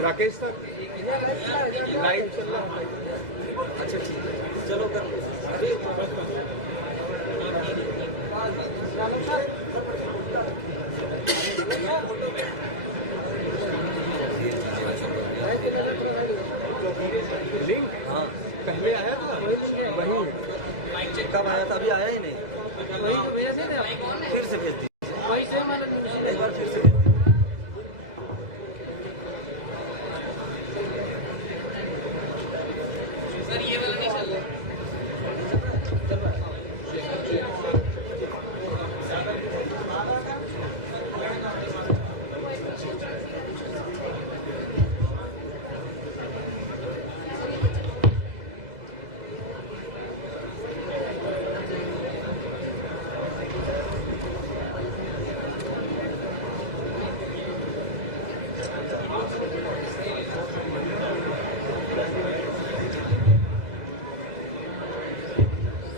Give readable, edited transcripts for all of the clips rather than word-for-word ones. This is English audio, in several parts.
Rakesh sir live चल रहा है। अच्छा ठीक है, चलो कर लिंक। हाँ पहले आया था वही, कब आया था? अभी आया ही नहीं। फिर से भेज दीजिए एक बार, फिर से सर। ये वाला नहीं चल रहा।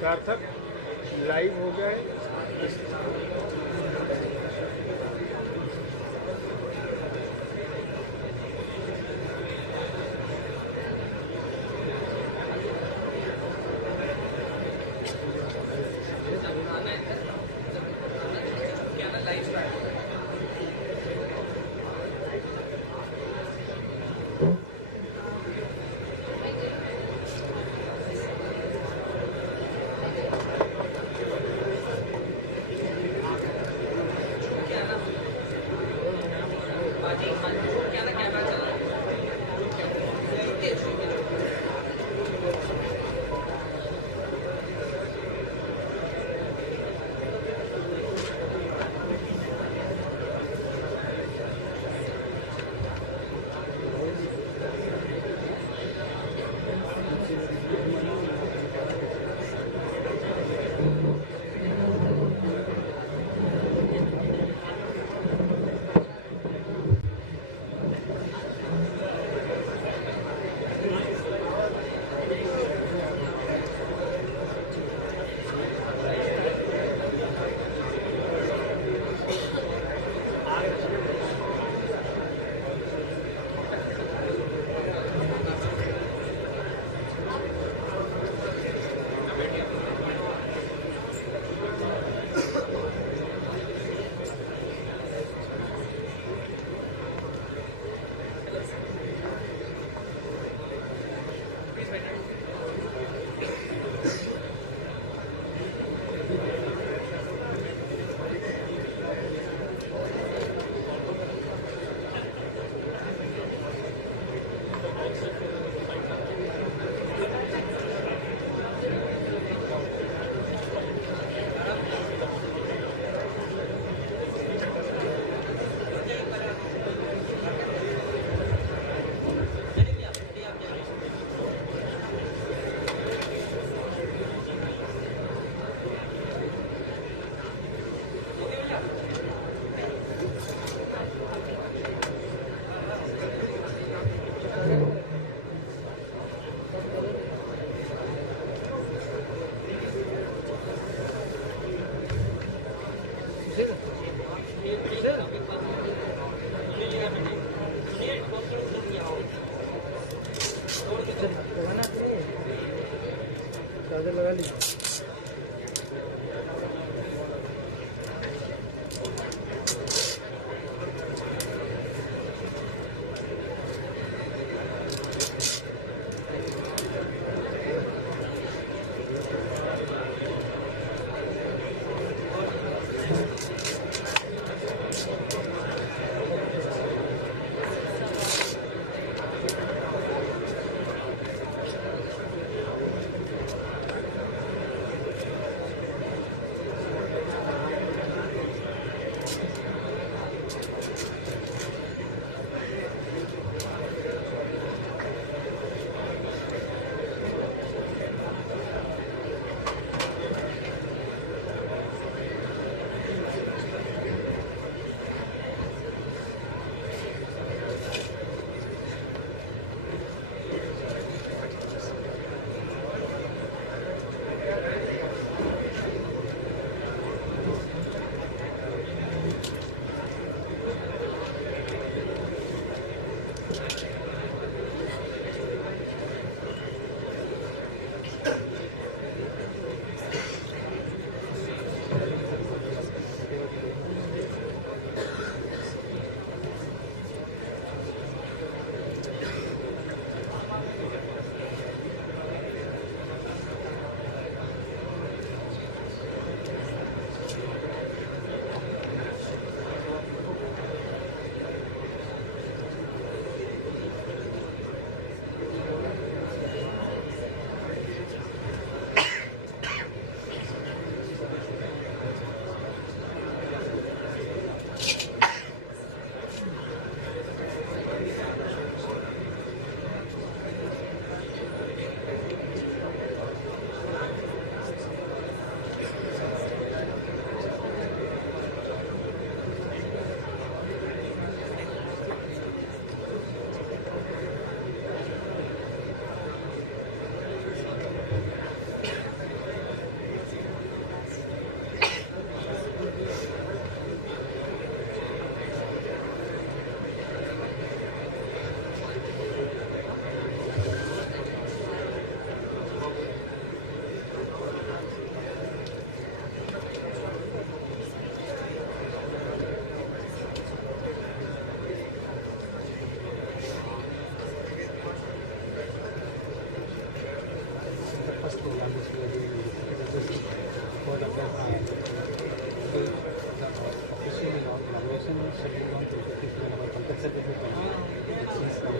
सार्थक लाइव हो गया है। चार्जर लगा लीजिए।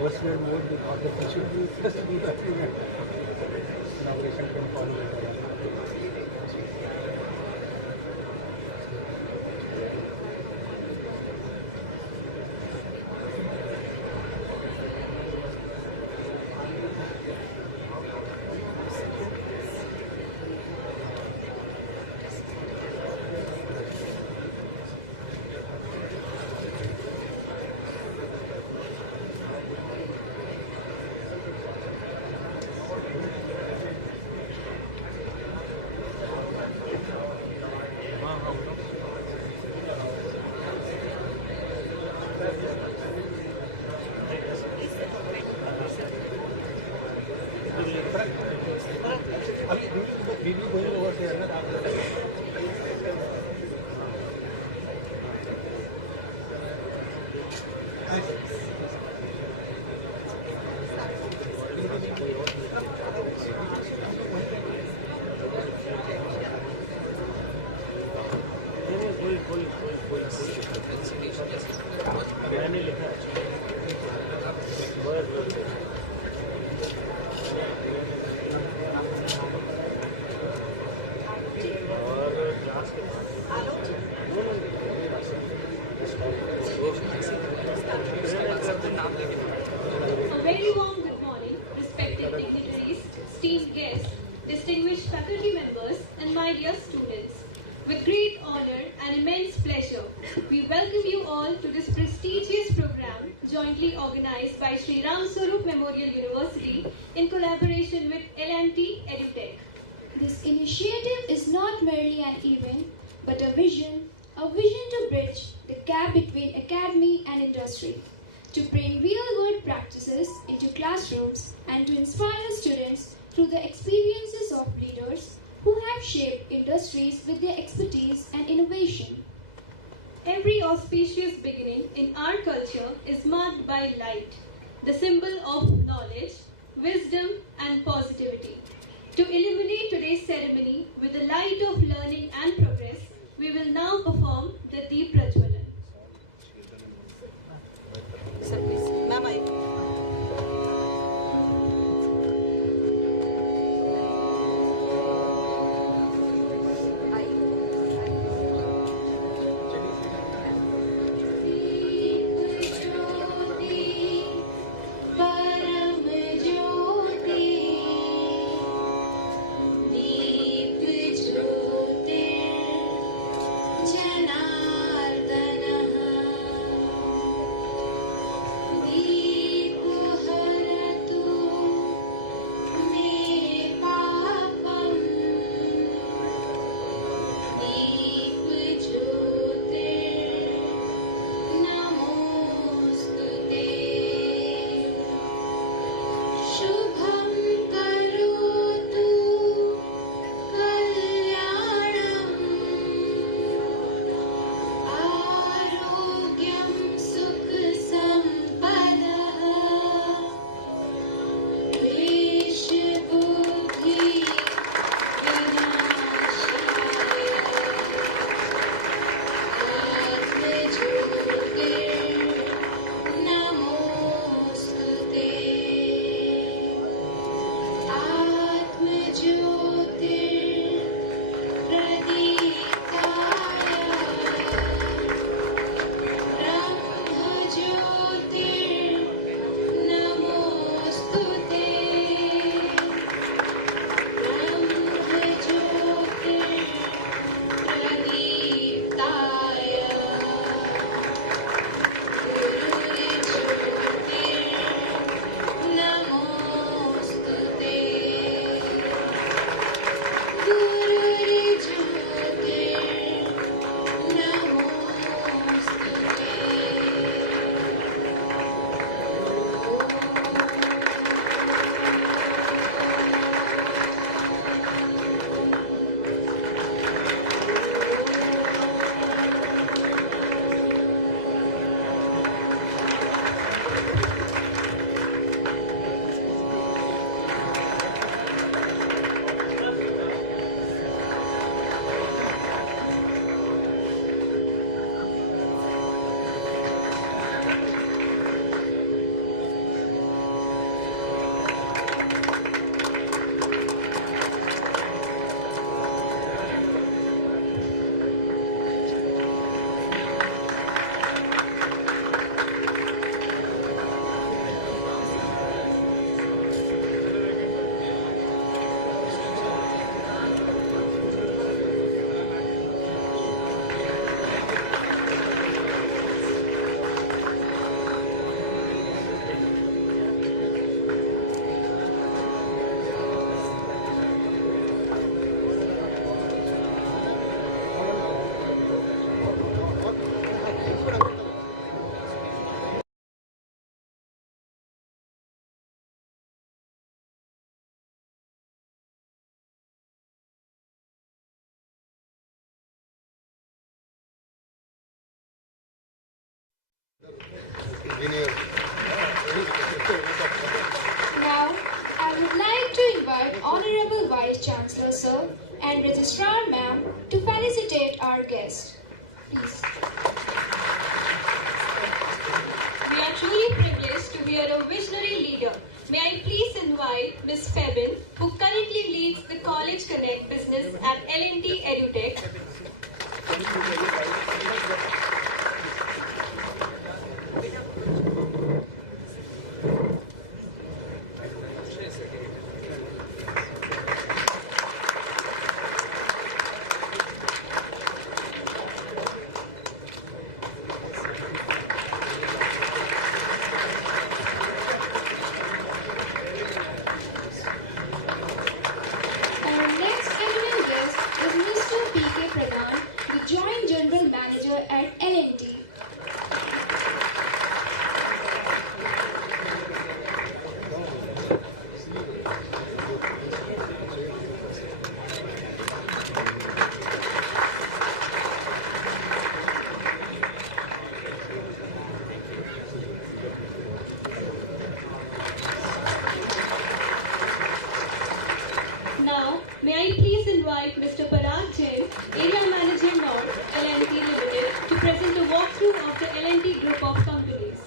Virtual mode, the order should be just to do that. Collaboration can follow that. We will going over there. मैंने लिखा है A very warm good morning, respected dignitaries, esteemed guests, distinguished faculty members, and my dear students. With great honor and immense pleasure, we welcome you all to this prestigious program jointly organized by Sri Ram Swarup Memorial University in collaboration with L&T Edutech. This initiative is not merely an event, but a vision to bridge the gap between academy and industry, to bring real-world practices into classrooms and to inspire students through the experiences of leaders who have shaped industries with their expertise and innovation. Every auspicious beginning in our culture is marked by light, the symbol of knowledge, wisdom, and positivity. To illuminate today's ceremony with the light of learning and progress, we will now perform the Deep Prajwalan. Janardana Now, I would like to invite Honorable Vice Chancellor Sir and Registrar Ma'am to felicitate our guest. Please. We are truly privileged to hear a visionary leader. May I please invite Ms. Febin, who currently leads the College Connect business at L&T Edutech. Our next eminent guest is Mr. P.K. Pradhan, the Joint General Manager at L&T. Now, may I please invite Mr. Parag Jain, Area Manager North, L&T Limited, to present a walkthrough of the L&T Group of Companies.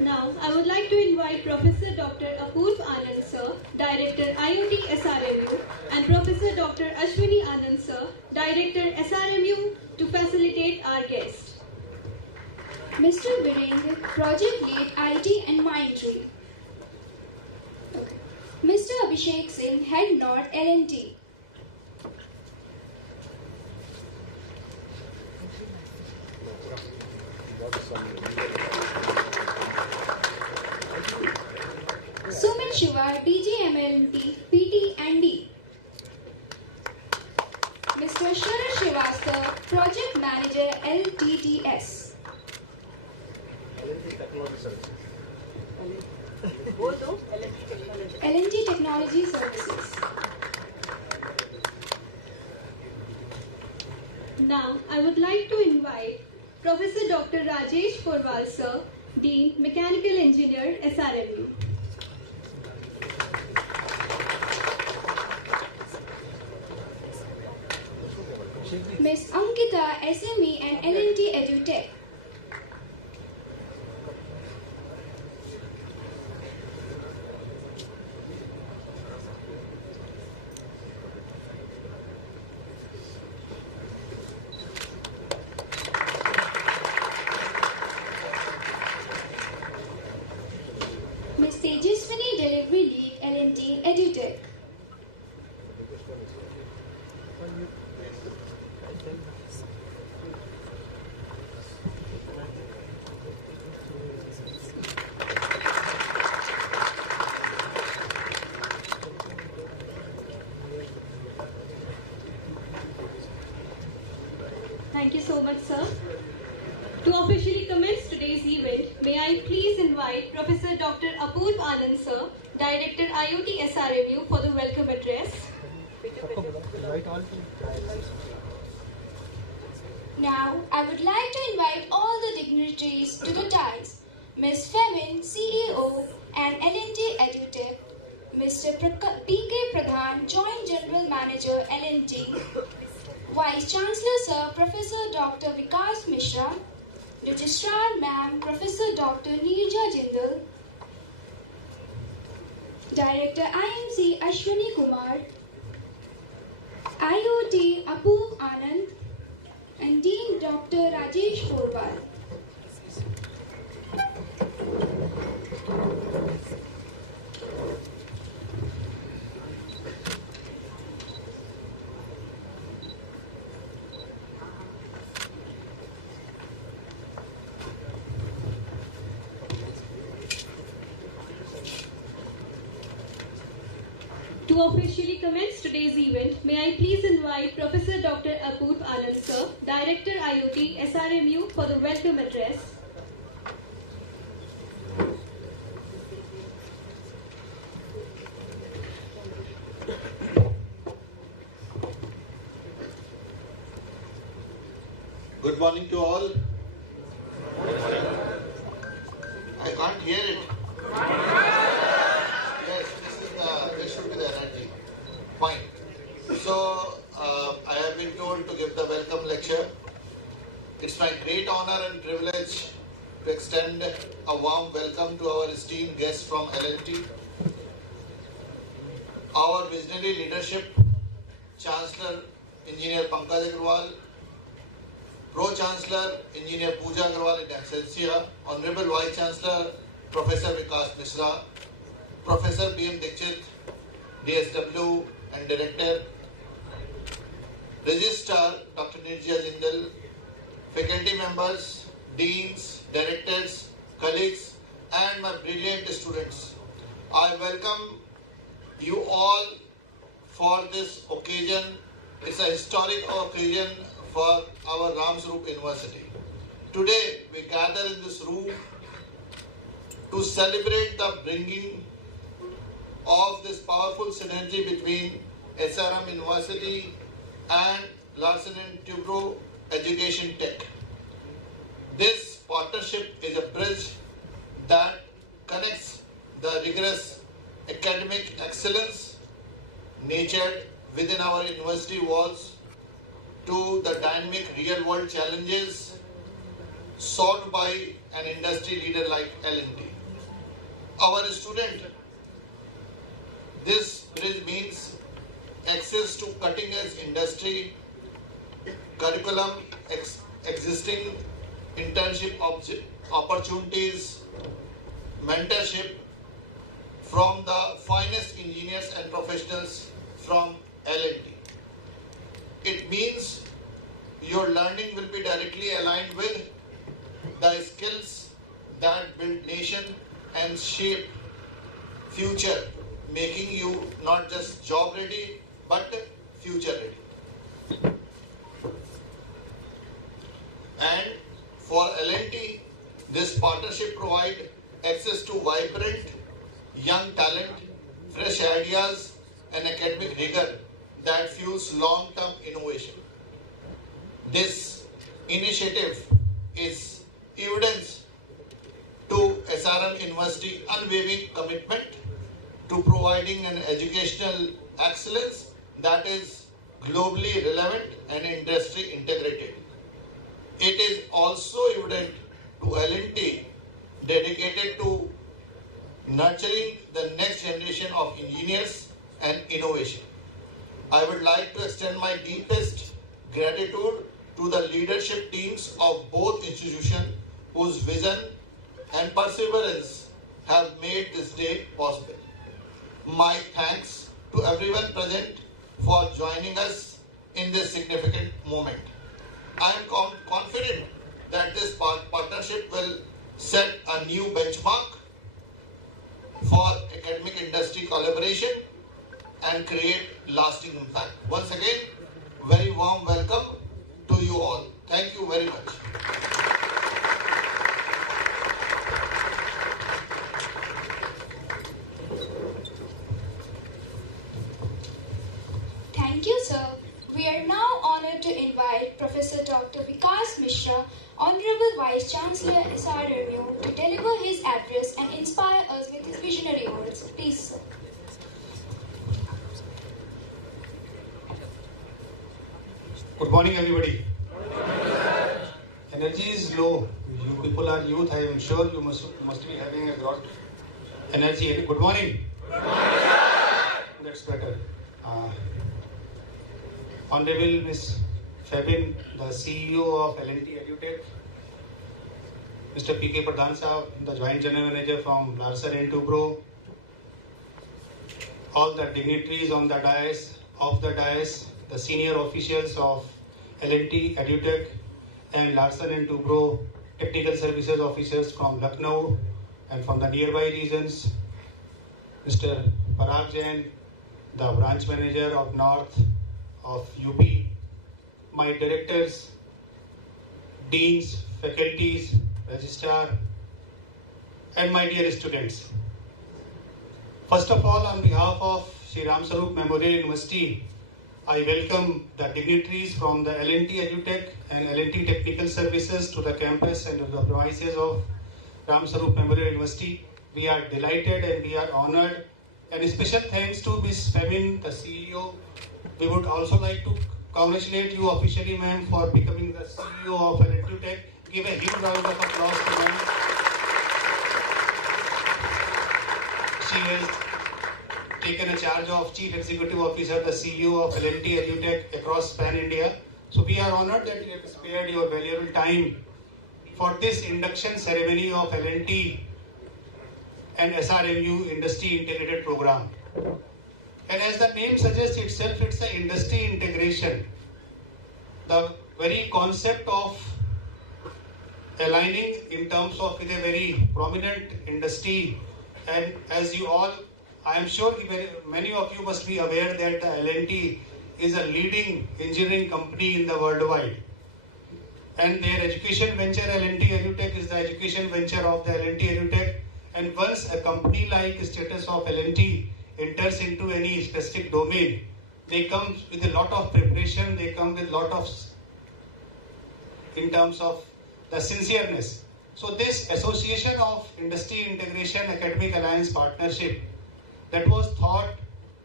Now, I would like to invite Professor Dr. Apurv Anand Sir, Director IoT SRMU, and Professor Dr. Ashwini Anand Sir, Director SRMU, to facilitate our guest. Mr. Virendra, Project Lead IT and Mindtree. Mr. Abhishek Singh, Head North L&T. Sumit Shiva, DGMLT, PT and D. Mr. Sharad Srivastava, Project Manager LTTS. L&T Technology Services. Now, I would like to invite Professor Dr. Rajesh Porwal Sir, Dean, Mechanical Engineer, SRMU. Ms. Ankita, SME and L&T Edutech. Ms. Tejaswini, Delivery Lead, L&T Edutech. Thank you so much, sir. To officially commence today's event, may I please invite Professor Dr. Apurv Anand Sir, Director IoT SRMU, for the welcome address. Now, I would like to invite all the dignitaries to the dais. Ms. Femin, CEO and L&T Edutech, Mr. P.K. Pradhan, Joint General Manager L&T, Vice Chancellor Sir, Professor Dr. Vikas Mishra, Registrar Ma'am, Professor Dr. Neerja Jindal, Director IMC Ashwini Kumar, IoT Apurv Anand, and Dean Dr. Rajesh Porwal. To officially commence today's event, may I please invite Professor Dr. Apurv Anand Sir, Director IoT SRMU for the welcome address. Good morning to all. I can't hear it. Yes, this should be the energy. Fine. So, I have been told to give the welcome lecture. It's my great honor and privilege to extend a warm welcome to our esteemed guests from L&T. Our visionary leadership, Chancellor Engineer Pankaj Agarwal, Pro-Chancellor Engineer Pooja Agarwal in Excelsior, Honorable Vice Chancellor Professor Vikas Mishra, Professor B.M. Dikshit, DSW and Director, Registrar Dr. Nirjaya Jindal, faculty members, deans, directors, colleagues and my brilliant students. I welcome you all for this occasion. It's a historic occasion for our Ramswarup University. Today we gather in this room to celebrate the bringing of this powerful synergy between SRM University and Larsen & Toubro Education Tech. This partnership is a bridge that connects the rigorous academic excellence nurtured within our university walls to the dynamic real-world challenges solved by an industry leader like L&T. Our student, this bridge means access to cutting-edge industry, curriculum, existing internship opportunities, mentorship from the finest engineers and professionals from L&T. It means your learning will be directly aligned with the skills that build nation and shape future, making you not just job ready but future ready. And for L&T, this partnership provides access to vibrant young talent, fresh ideas and academic rigor that fuels long-term innovation. This initiative is evidence to SRM University unwavering commitment to providing an educational excellence that is globally relevant and industry integrated. It is also evident to L&T dedicated to nurturing the next generation of engineers and innovation. I would like to extend my deepest gratitude to the leadership teams of both institutions whose vision and perseverance have made this day possible. My thanks to everyone present for joining us in this significant moment. I am confident that this partnership will set a new benchmark for academic industry collaboration and create lasting impact. Once again, very warm welcome to you all. Thank you very much. Thank you, sir. We are now honored to invite Professor Dr. Vikas Mishra, Honorable Vice Chancellor SRMU, to deliver his address and inspire us with his visionary words. Please, sir. Good morning, everybody. Energy is low. You people are youth. I am sure you must be having a lot energy. Good morning. That's better. Honorable Ms. Febin, the CEO of L&T Edutech, Mr. P.K. Pradhan Sahab, the Joint General Manager from Larsen & Toubro, all the dignitaries on the dais, off the dais, the senior officials of L&T Edutech and Larsen & Toubro technical services officers from Lucknow and from the nearby regions, Mr. Parag Jain, the branch manager of North of UP, my directors, deans, faculties, registrar, and my dear students. First of all, on behalf of Shri Ram Sarup Memorial University, I welcome the dignitaries from the L&T Edutech and L&T Technical Services to the campus and to the premises of Ram Sarup Memorial University. We are delighted and we are honored. And a special thanks to Ms. Femin, the CEO. We would also like to congratulate you officially, ma'am, for becoming the CEO of Edutech. Give a huge round of applause to ma'am. She has taken a charge of Chief Executive Officer, the CEO of L&T Edutech across Pan India. So we are honored that you have spared your valuable time for this induction ceremony of L&T and SRMU Industry Integrated Program. And as the name suggests itself, it's an industry integration. The very concept of aligning in terms of with a very prominent industry, and as you all, I am sure many of you must be aware that the L&T is a leading engineering company in the worldwide. And their education venture, L&T Edutech, is the education venture of the L&T Edutech. And once a company like status of L&T enters into any specific domain, they come with a lot of preparation, they come with a lot of, in terms of the sincereness. So this Association of Industry Integration Academic Alliance Partnership, that was thought,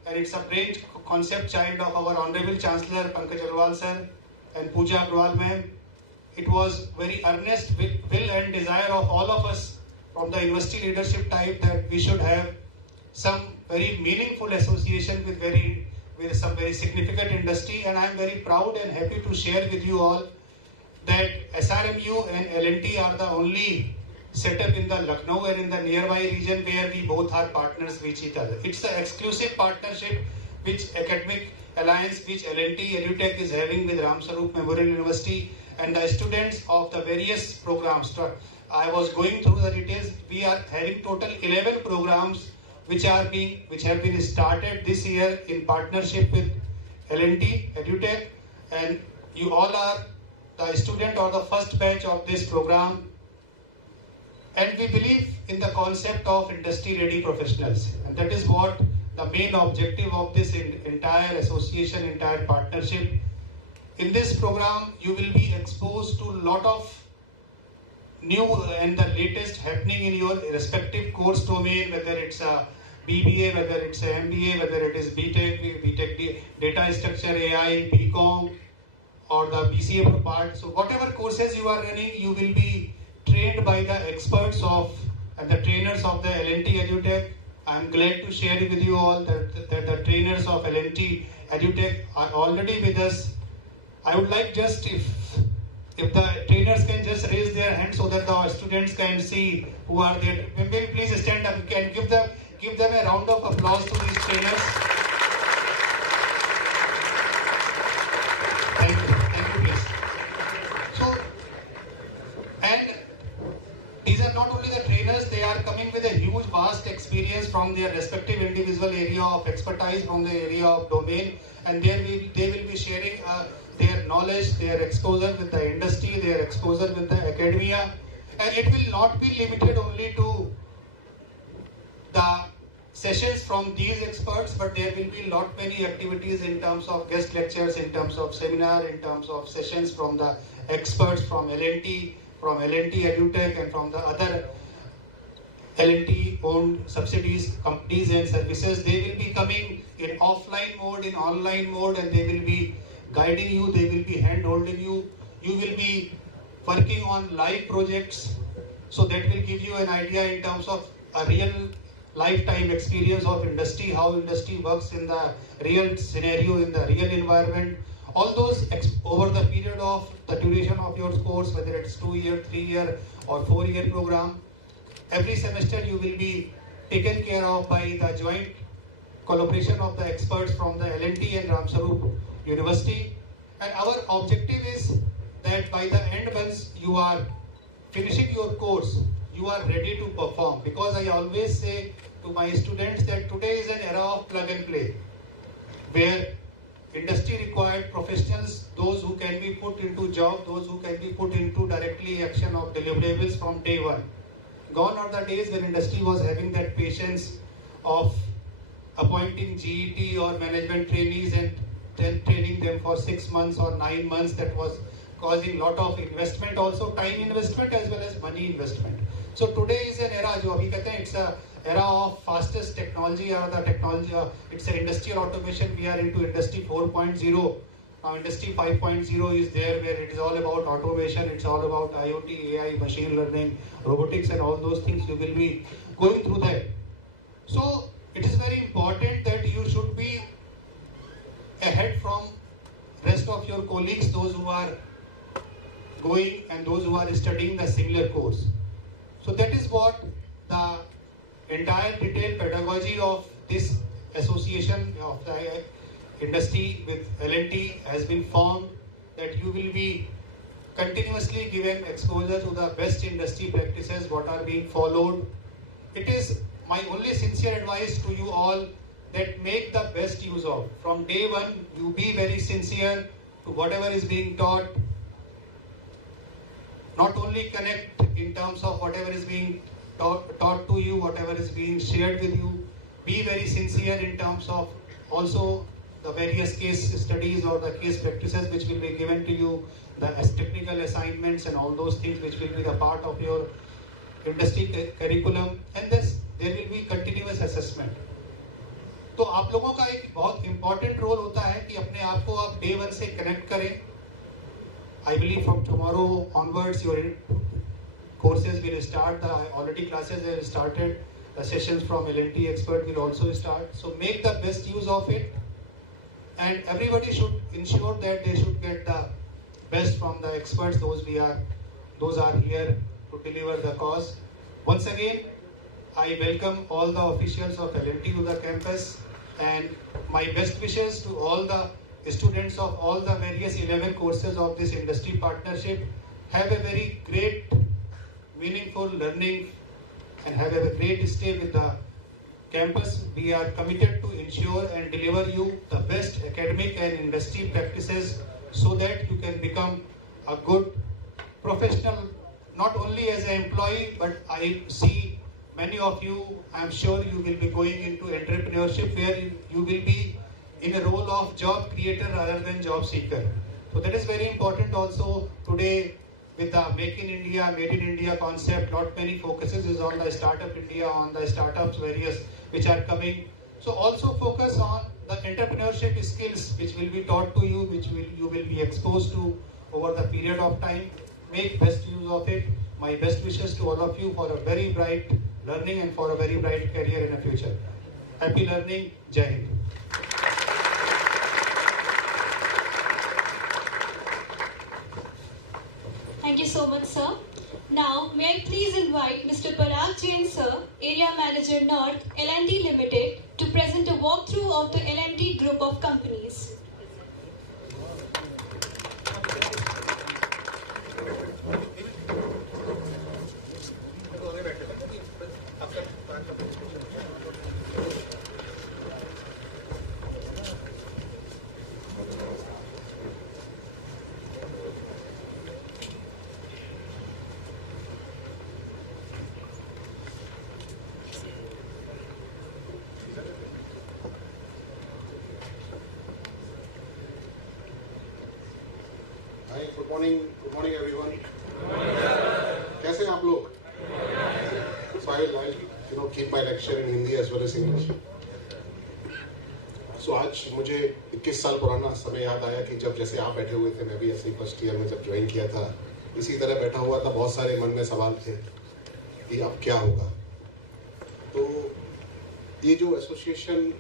and it's a brain concept child of our Honorable Chancellor Pankaj Agarwal sir and Pooja Agarwal ma'am. It was very earnest will and desire of all of us from the university leadership type that we should have some very meaningful association with some very significant industry. And I am very proud and happy to share with you all that SRMU and L&T are the only setup in the Lucknow and in the nearby region where we both are partners with each other. It's the exclusive partnership which academic alliance which L&T Edutech is having with Ram Sarup Memorial University and the students of the various programs. I was going through the details. We are having total 11 programs which have been started this year in partnership with L&T Edutech, and you all are the student or the first batch of this program. And we believe in the concept of industry-ready professionals, and that is what the main objective of this entire association, entire partnership. In this program, you will be exposed to a lot of new and the latest happening in your respective course domain, whether it's a BBA, whether it's a MBA, whether it is BTech, Data Structure AI, BCom, or the BCA part. So whatever courses you are running, you will be trained by the experts of and the trainers of the L&T Edutech. I am glad to share with you all that the trainers of L&T Edutech are already with us. I would like just if the trainers can just raise their hands so that the students can see who are there. Maybe please stand up. You can give them a round of applause to these trainers. Thank you please. So, and these are not only the trainers, they are coming with a huge vast experience from their respective individual area of expertise, from the area of domain, and they will be sharing their knowledge, their exposure with the industry, their exposure with the academia. And it will not be limited only to the sessions from these experts, but there will be lot many activities in terms of guest lectures, in terms of seminar, in terms of sessions from the experts from L&T, from L&T Edutech, and from the other L&T owned subsidies, companies and services. They will be coming in offline mode, in online mode, and they will be guiding you, they will be hand holding you. You will be working on live projects, so that will give you an idea in terms of a real lifetime experience of industry, how industry works in the real scenario, in the real environment. All those over the period of the duration of your course, whether it's 2-year, 3-year or 4-year program, every semester you will be taken care of by the joint collaboration of the experts from the L&T and Ram Sarup University. And our objective is that by the end, once you are finishing your course, you are ready to perform. Because I always say to my students that today is an era of plug and play. where industry required professionals, those who can be put into job, those who can be put into directly action of deliverables from day one. Gone are the days when industry was having that patience of appointing GET or management trainees and then training them for 6 months or 9 months. That was causing lot of investment, also time investment as well as money investment. So today is an era, जो अभी कहते हैं, it's a era of fastest technology or the technology. It's an industrial automation. We are into industry 4.0. Now industry 5.0 is there, where it is all about automation. It's all about IoT, AI, machine learning, robotics, and all those things. We will be going through that. So it is very important that you should be ahead from rest of your colleagues, those who are going and those who are studying the similar course. So that is what the entire detailed pedagogy of this association of the industry with L&T has been formed, that you will be continuously given exposure to the best industry practices, what are being followed. It is my only sincere advice to you all that make the best use of. From day one, you be very sincere to whatever is being taught. Not only connect in terms of whatever is being taught to you, whatever is being shared with you. Be very sincere in terms of also the various case studies or the case practices which will be given to you, the technical assignments and all those things which will be the part of your industry curriculum. And this, there will be continuous assessment. तो आप लोगों का एक बहुत important role होता है कि अपने आप को आप day one से connect करें. I believe from tomorrow onwards your courses will start. The already classes have started. The sessions from L&T expert will also start. So make the best use of it. And everybody should ensure that they should get the best from the experts. Those are here to deliver the cause. Once again, I welcome all the officials of L&T to the campus, and my best wishes to all the students of all the various 11 courses of this industry partnership. Have a very great, meaningful learning and have a great stay with the campus. We are committed to ensure and deliver you the best academic and industry practices so that you can become a good professional, not only as an employee, but I see many of you, I am sure you will be going into entrepreneurship where you will be in a role of job creator rather than job seeker. So that is very important also today with the Make in India, Made in India concept. Not many focuses is on the Startup India, on the startups various which are coming. So also focus on the entrepreneurship skills which will be taught to you, which you will be exposed to over the period of time. Make best use of it. My best wishes to all of you for a very bright learning and for a very bright career in the future. Happy learning. Jai Hind. Thank you so much, sir. Now, may I please invite Mr. Parag Jain, sir, Area Manager North, L&T Limited, to present a walkthrough of the L&T group of companies. Good morning everyone. कैसे हैं आप लोग? So I'll keep my lecture in Hindi as well as English. So आज मुझे 21 साल पुराना समय याद आया कि जब जैसे आप बैठे हुए थे, मैं भी ऐसे ही फर्स्ट ईयर में जब ज्वाइन किया था, इसी तरह बैठा हुआ था. बहुत सारे मन में सवाल थे कि अब क्या होगा. तो ये जो association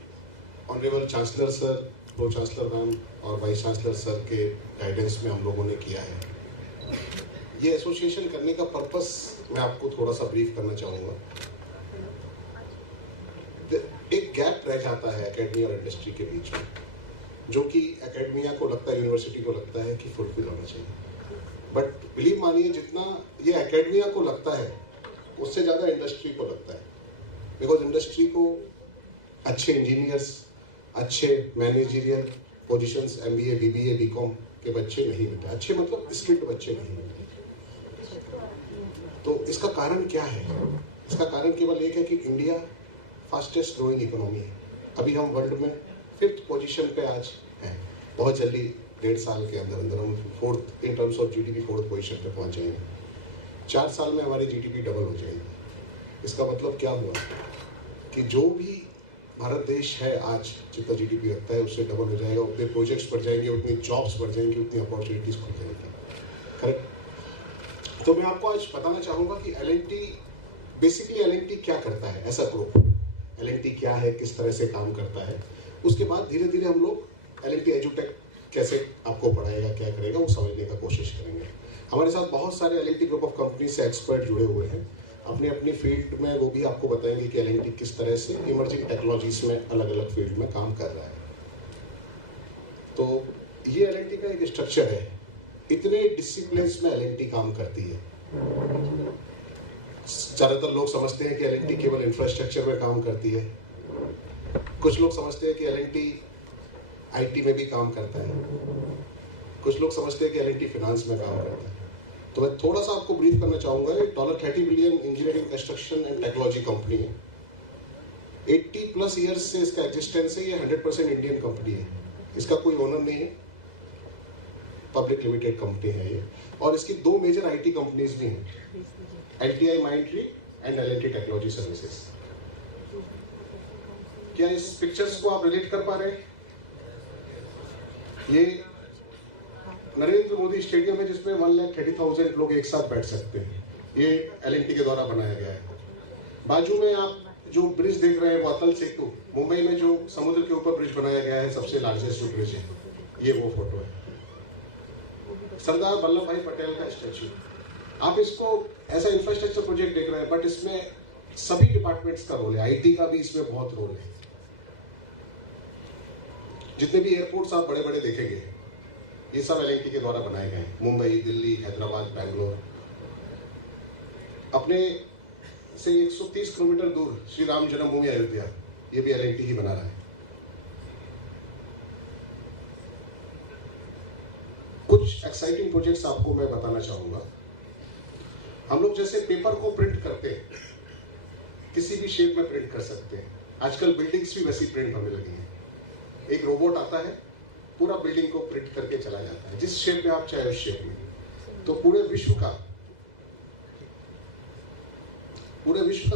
honourable chancellor sir, pro chancellor ma'am और वाइस चांसलर सर के गाइडेंस में हम लोगों ने किया है, ये एसोसिएशन करने का पर्पस मैं आपको थोड़ा सा ब्रीफ करना चाहूँगा. एक गैप रह जाता है एकेडमी और इंडस्ट्री के बीच में, जो कि एकेडमिया को लगता है, यूनिवर्सिटी को लगता है कि फुलफिल होना चाहिए. बट बिलीव मानिए, जितना ये एकेडमिया को लगता है उससे ज़्यादा इंडस्ट्री को लगता है. बिकॉज इंडस्ट्री को अच्छे इंजीनियर्स, अच्छे managerial positions MBA, BBA, BCom के बच्चे नहीं मिलते। अच्छे मतलब स्किल्ड बच्चे नहीं मिलते। तो इसका कारण क्या है? इसका कारण केवल एक है कि इंडिया फास्टेस्ट ग्रोइंग इकोनॉमी है। अभी हम वर्ल्ड में 5th पोजीशन पे आज हैं। बहुत जल्दी 1.5 साल के अंदर अंदर हम 4th in terms of GDP 4th position पे पहुंच जाएंगे। 4 साल में हमारी GDP डबल हो जाएगी। इसका मतलब क्या हुआ कि जो भी भारत देश है आज जितना GDP रखता है उससे डबल हो जाएगा। उतने प्रोजेक्ट्स बढ़ जाएंगे, उतनी जॉब्स बढ़ जाएंगी, उतनी अपॉर्चुनिटीज खुल जाएंगी। करेक्ट। तो मैं आपको आज बताना चाहूंगा कि L&T बेसिकली L&T क्या करता है एज अ ग्रुप। L&T क्या है, किस तरह से काम करता है। उसके बाद धीरे धीरे हम लोग L&T Edutech कैसे आपको पढ़ाएगा, क्या करेगा, वो समझने का कोशिश करेंगे। हमारे साथ बहुत सारे L&T ग्रुप ऑफ कंपनी से एक्सपर्ट जुड़े हुए हैं। अपनी अपनी फील्ड में वो भी आपको बताएंगे कि L&T किस तरह से इमर्जिंग टेक्नोलॉजीज में अलग अलग फील्ड में काम कर रहा है। तो ये L&T का एक स्ट्रक्चर है। इतने डिसिप्लिन में L&T काम करती है। ज्यादातर लोग समझते हैं कि L&T केवल इंफ्रास्ट्रक्चर में काम करती है। कुछ लोग समझते हैं कि L&T IT में भी काम करता है। कुछ लोग समझते हैं कि L&T फाइनेंस में काम करता है। तो मैं थोड़ा सा आपको ब्रीफ करना चाहूंगा। $30 billion engineering, construction and technology company है। 80+ ईयर्स से इसका एग्जिस्टेंस है। ये 100% इंडियन कंपनी है। इसका कोई ओनर नहीं है, पब्लिक लिमिटेड कंपनी है ये। और इसकी 2 मेजर IT कंपनीज भी हैं, LTI Mindtree and L&T technology services. क्या इस पिक्चर्स को आप रिलेट कर पा रहे हैं? ये नरेंद्र मोदी स्टेडियम है जिसमें 1,30,000 लोग एक साथ बैठ सकते हैं। ये L&T के द्वारा बनाया गया है। बाजू में आप जो ब्रिज देख रहे हैं वो अटल सेतु, मुंबई में जो समुद्र के ऊपर ब्रिज बनाया गया है, सबसे लार्जेस्ट जो ब्रिज है, ये वो फोटो है। सरदार वल्लभ भाई पटेल का स्टैच्यू। आप इसको ऐसा इंफ्रास्ट्रक्चर प्रोजेक्ट देख रहे हैं, बट इसमें सभी डिपार्टमेंट्स का रोल है। IT का भी इसमें बहुत रोल है। जितने भी एयरपोर्ट्स आप बड़े बड़े देखेंगे, ये सब L&T के द्वारा बनाए गए हैं। मुंबई, दिल्ली, हैदराबाद, बैंगलोर। अपने से 130 किलोमीटर दूर श्री राम जन्मभूमि अयोध्या, ये भी L&T ही बना रहा है। कुछ एक्साइटिंग प्रोजेक्ट्स आपको मैं बताना चाहूंगा। हम लोग जैसे पेपर को प्रिंट करते हैं, किसी भी शेप में प्रिंट कर सकते हैं। आजकल बिल्डिंग्स भी वैसी प्रिंट होने लगी हैं। एक रोबोट आता है, पूरा बिल्डिंग को प्रिंट करके चला जाता है, जिस शेप में आप चाहे उस शेप में। तो पूरे विश्व का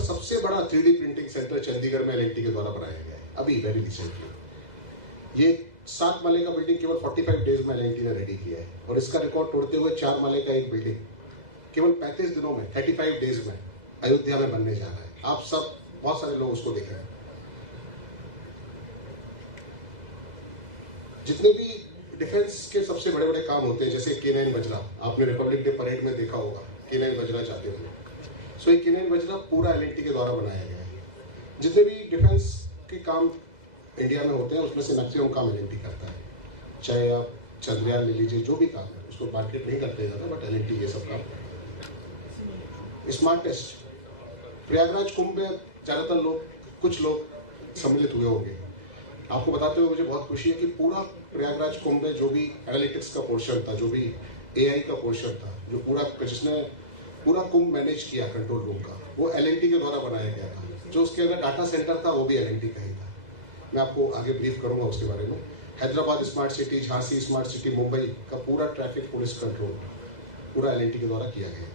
सबसे बड़ा 3D प्रिंटिंग सेंटर चंडीगढ़ में L&T के द्वारा बनाया गया है, अभी वेरी रिसेंटली। ये 7 माले का बिल्डिंग केवल 45 डेज में L&T ने रेडी किया है। और इसका रिकॉर्ड तोड़ते हुए 4 माले का एक बिल्डिंग केवल 35 दिनों में, 35 डेज में अयोध्या में बनने जा रहा है। आप सब बहुत सारे लोग उसको देखें। जितने भी डिफेंस के सबसे बड़े बड़े काम होते हैं, जैसे K9 वज्रा, आपने रिपब्लिक डे परेड में देखा होगा, K9 वज्रा चाहते थे। सो ये K9 वज्रा पूरा L&T के द्वारा बनाया गया है। जितने भी डिफेंस के काम इंडिया में होते हैं, उसमें से मैक्सिमम काम L&T करता है। चाहे आप चंद्रयान ले लीजिए, जो भी काम है उसको मार्केट नहीं करते ज़्यादा, बट L&T ये सब काम करता है। स्मार्ट टेस्ट, प्रयागराज कुंभ में ज़्यादातर लोग, कुछ लोग सम्मिलित हुए होंगे। आपको बताते हुए मुझे बहुत खुशी है कि पूरा प्रयागराज कुंभ में जो भी एनालिटिक्स का पोर्शन था, जो भी AI का पोर्शन था, जो जिसने पूरा कुंभ मैनेज किया कंट्रोल रूम का, वो L&T के द्वारा बनाया गया था। जो उसके अंदर डाटा सेंटर था वो भी L&T का ही था। मैं आपको आगे ब्रीफ करूंगा उसके बारे में। Hyderabad smart city, Jhansi smart city, Mumbai का पूरा ट्रैफिक पुलिस कंट्रोल पूरा L&T के द्वारा किया गया।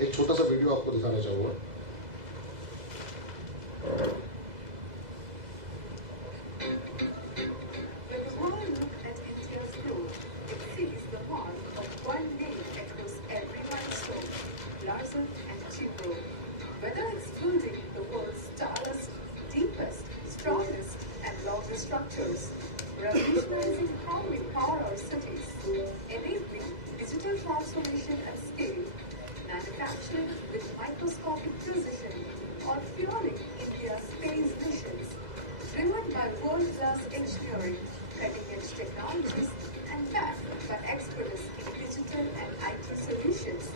एक छोटा सा वीडियो आपको दिखाना चाहूंगा। Whether it's building the world's tallest, deepest, strongest, and longest structures, revolutionizing how we power our cities, enabling digital transformation at scale, manufacturing with microscopic precision, or fueling India's space missions, driven by world-class engineering, cutting-edge technologies, and backed by expertise in digital and IT solutions.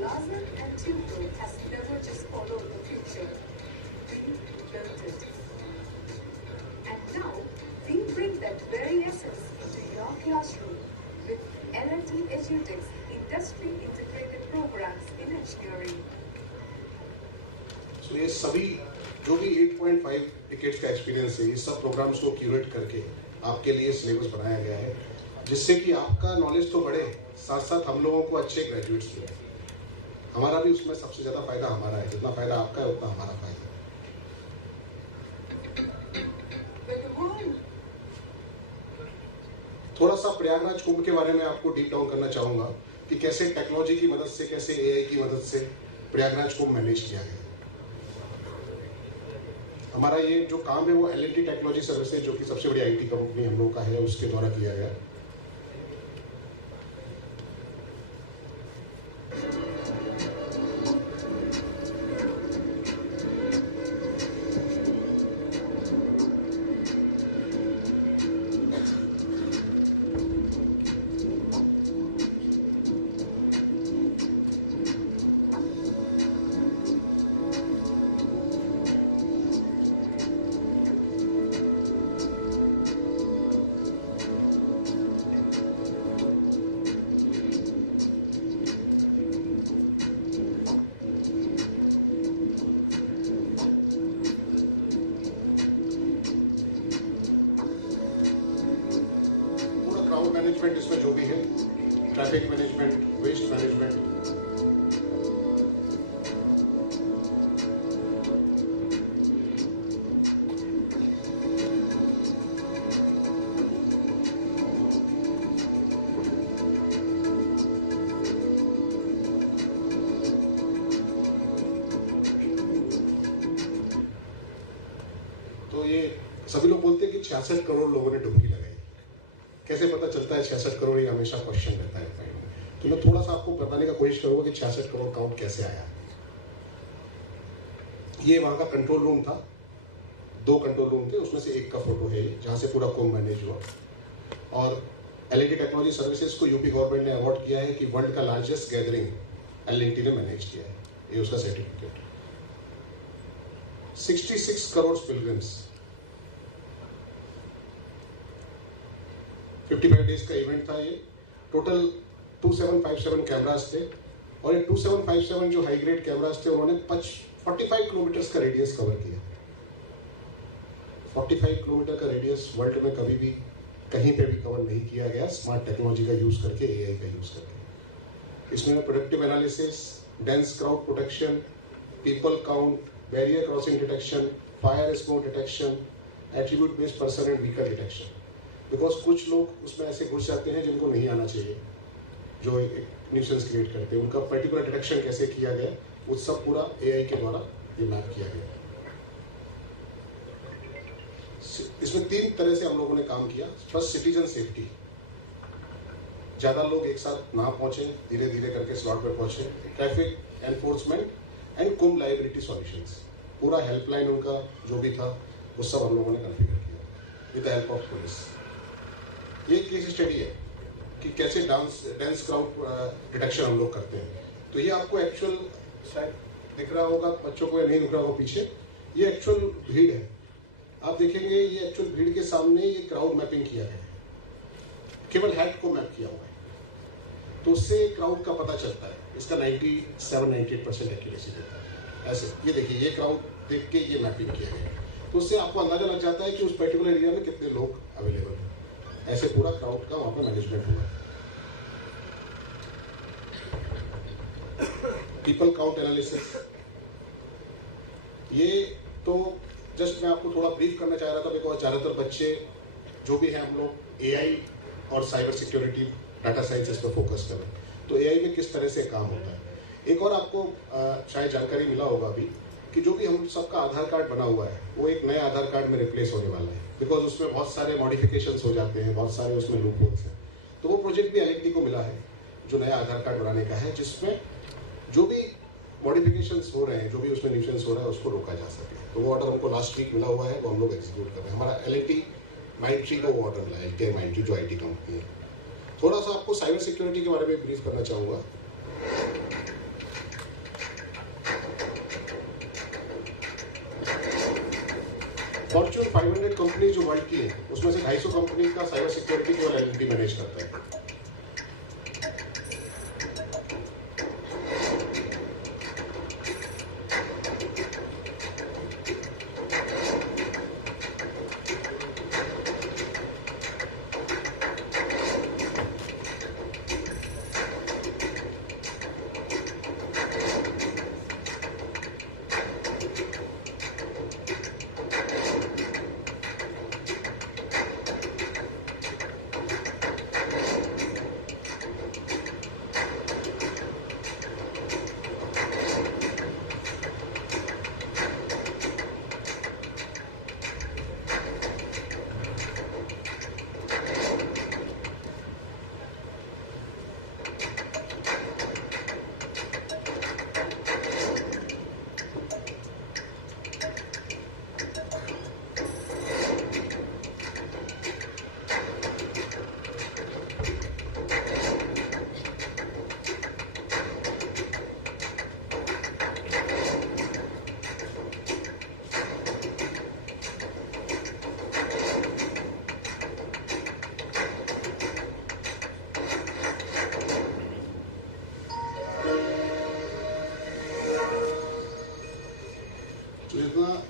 Larsen and Tubro has never just followed the future. We built it. very essence into your classroom with L&T Edutech's industry integrated programs in engineering. So ये सभी जो भी 8.5 decades का experience है, ये सब programmes को curate करके आपके लिए सिलेबस बनाया गया है, जिससे कि आपका नॉलेज तो बढ़े, साथ साथ हम लोगों को अच्छे ग्रेजुएट्स मिले। हमारा भी उसमें सबसे ज्यादा फायदा हमारा है, जितना फायदा आपका है उतना हमारा फायदा है। थोड़ा सा प्रयागराज कुंभ के बारे में आपको डीप डाउन करना चाहूंगा कि कैसे टेक्नोलॉजी की मदद से, कैसे एआई की मदद से प्रयागराज कुंभ मैनेज किया गया। हमारा ये जो काम है वो L&T टेक्नोलॉजी सर्विसेज, जो कि सबसे बड़ी आईटी कंपनी हम लोग का है, उसके द्वारा किया गया। मैनेजमेंट इसमें जो भी है, ट्रैफिक मैनेजमेंट, वेस्ट मैनेजमेंट, तो ये सभी लोग बोलते हैं कि 66 करोड़ लोगों ने डुबकी लगाई। कैसे पता चलता है 66 करोड़? ये हमेशा क्वेश्चन रहता है। तो मैं थोड़ा सा आपको बताने का कोशिश करूंगा कि 66 करोड़ काउंट कैसे आया। ये वहां का कंट्रोल रूम था, 2 कंट्रोल रूम थे, उसमें से एक का फोटो है जहां से पूरा कुंभ मैनेज हुआ। और L&T टेक्नोलॉजी सर्विसेज को यूपी गवर्नमेंट ने अवार्ड किया है कि वर्ल्ड का लार्जेस्ट गैदरिंग L&T ने मैनेज किया है, ये उसका सर्टिफिकेट। 66 करोड़ पिलग्रिम्स, 55 डेज का इवेंट था ये। टोटल 2757 कैमरास थे, और ये 2757 जो हाई ग्रेड कैमरास थे उन्होंने 45 किलोमीटर का रेडियस कवर किया। 45 किलोमीटर का रेडियस वर्ल्ड में कभी भी कहीं पे भी कवर नहीं किया गया स्मार्ट टेक्नोलॉजी का यूज करके, एआई का यूज करके। इसमें productive analysis, dense crowd protection, people count, barrier crossing detection, fire smoke detection, attribute based person and vehicle detection. Because कुछ लोग उसमें ऐसे घुस जाते हैं जिनको नहीं आना चाहिए, जो एक न्यूसेंस क्रिएट करते हैं, उनका पर्टिकुलर डिटेक्शन कैसे किया गया वो सब पूरा एआई के द्वारा ये मैप किया गया। इसमें 3 तरह से हम लोगों ने काम किया। फर्स्ट, सिटीजन सेफ्टी, ज्यादा लोग एक साथ ना पहुंचे, धीरे धीरे करके स्लॉट पे पहुंचे। Traffic enforcement and Kumbh liability solutions, पूरा हेल्पलाइन उनका जो भी था वो सब हम लोगों ने कॉन्फ़िगर किया with the help of police. ये केस स्टडी है कि कैसे डेंस क्राउड डिटेक्शन हम लोग करते हैं। तो ये आपको एक्चुअल शायद दिख रहा होगा बच्चों को, या नहीं दिख रहा होगा पीछे, ये एक्चुअल भीड़ है। आप देखेंगे ये एक्चुअल भीड़ के सामने ये क्राउड मैपिंग किया गया है, केवल हेड को मैप किया हुआ है, तो उससे क्राउड का पता चलता है। इसका 97-98% एक्यूरेसी देता है। ऐसे ये देखिए, ये क्राउड देख के ये मैपिंग किया गया है, तो उससे आपको अंदाजा लग जाता है कि उस पर्टिकुलर एरिया में कितने लोग अवेलेबल हैं। ऐसे पूरा क्राउड का वहां पर मैनेजमेंट हुआ है। पीपल काउंट एनालिसिस, ये तो जस्ट मैं आपको थोड़ा ब्रीफ करना चाह रहा था, बिकॉज ज्यादातर बच्चे जो भी हैं हम लोग एआई और साइबर सिक्योरिटी, डाटा साइंस पर फोकस कर रहे हैं। तो एआई में किस तरह से काम होता है। एक और आपको शायद जानकारी मिला होगा अभी कि जो भी हम सबका आधार कार्ड बना हुआ है वो एक नए आधार कार्ड में रिप्लेस होने वाला है, बिकॉज उसमें बहुत सारे मॉडिफिकेशंस हो जाते हैं, बहुत सारे उसमें लूप होल्स हैं। तो वो प्रोजेक्ट भी L&T को मिला है जो नया आधार कार्ड बनाने का है, जिसमें जो भी मॉडिफिकेशंस हो रहे हैं, जो भी उसमें न्यूसेंस हो रहा है, उसको रोका जा सके। तो वो ऑर्डर हमको लास्ट वीक मिला हुआ है, वो हम लोग एग्जीक्यूट कर रहे हैं। हमारा L&T Mindtree को वो ऑर्डर मिला है, LTI Mindtree जो IT कंपनी है। थोड़ा सा आपको साइबर सिक्योरिटी के बारे में ब्रीफ करना चाहूंगा। फॉर्च्यून 500 कंपनी जो वर्ल्ड की है, उसमें से 250 कंपनी का साइबर सिक्योरिटी केवल L&T मैनेज करता है।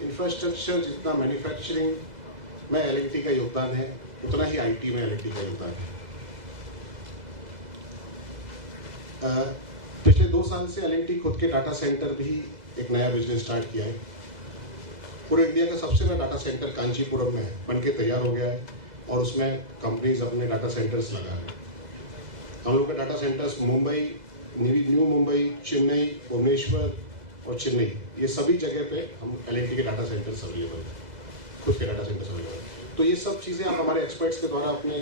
इंफ्रास्ट्रक्चर, जितना मैन्युफैक्चरिंग में L&T का योगदान है, उतना ही IT में L&T का योगदान है। पिछले 2 साल से L&T खुद के डाटा सेंटर भी एक नया बिजनेस स्टार्ट किया है। पूरे इंडिया का सबसे बड़ा डाटा सेंटर कांचीपुरम में बन के तैयार हो गया है और उसमें कंपनीज अपने डाटा सेंटर्स लगा रहे हैं। हम लोग के data centres Mumbai, new Mumbai, Chennai, Bhubaneswar और चेन्नई, ये सभी जगह पे हम L&T के डाटा सेंटर्स अवेलेबल हैं, खुद के डाटा सेंटर्स अवेलेबल हैं। तो ये सब चीज़ें आप हमारे एक्सपर्ट्स के द्वारा अपने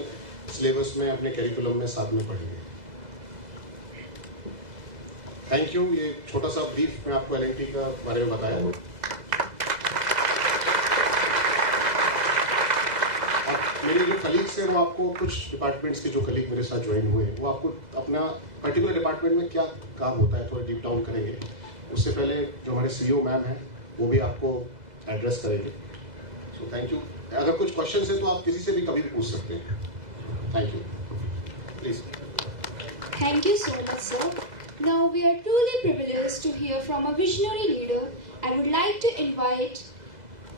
सिलेबस में, अपने कैरिकुलम में साथ में पढ़ेंगे। Thank you. ये छोटा सा ब्रीफ मैं आपको L&T का बारे में बताया। मेरे जो कलीग्स हैं वो आपको, कुछ डिपार्टमेंट्स के जो कलीग मेरे साथ ज्वाइन हुए वो आपको अपना पर्टिकुलर डिपार्टमेंट में क्या काम होता है थोड़ा डीप डाउन करेंगे। उससे पहले जो हमारे CEO मैम हैं वो भी आपको एड्रेस करेंगे। So thank you. अगर कुछ क्वेश्चन है तो आप किसी से भी कभी भी पूछ सकते हैं। Thank you. Please. Thank you so much, sir. Now we are truly privileged to hear from a visionary leader. I would like to invite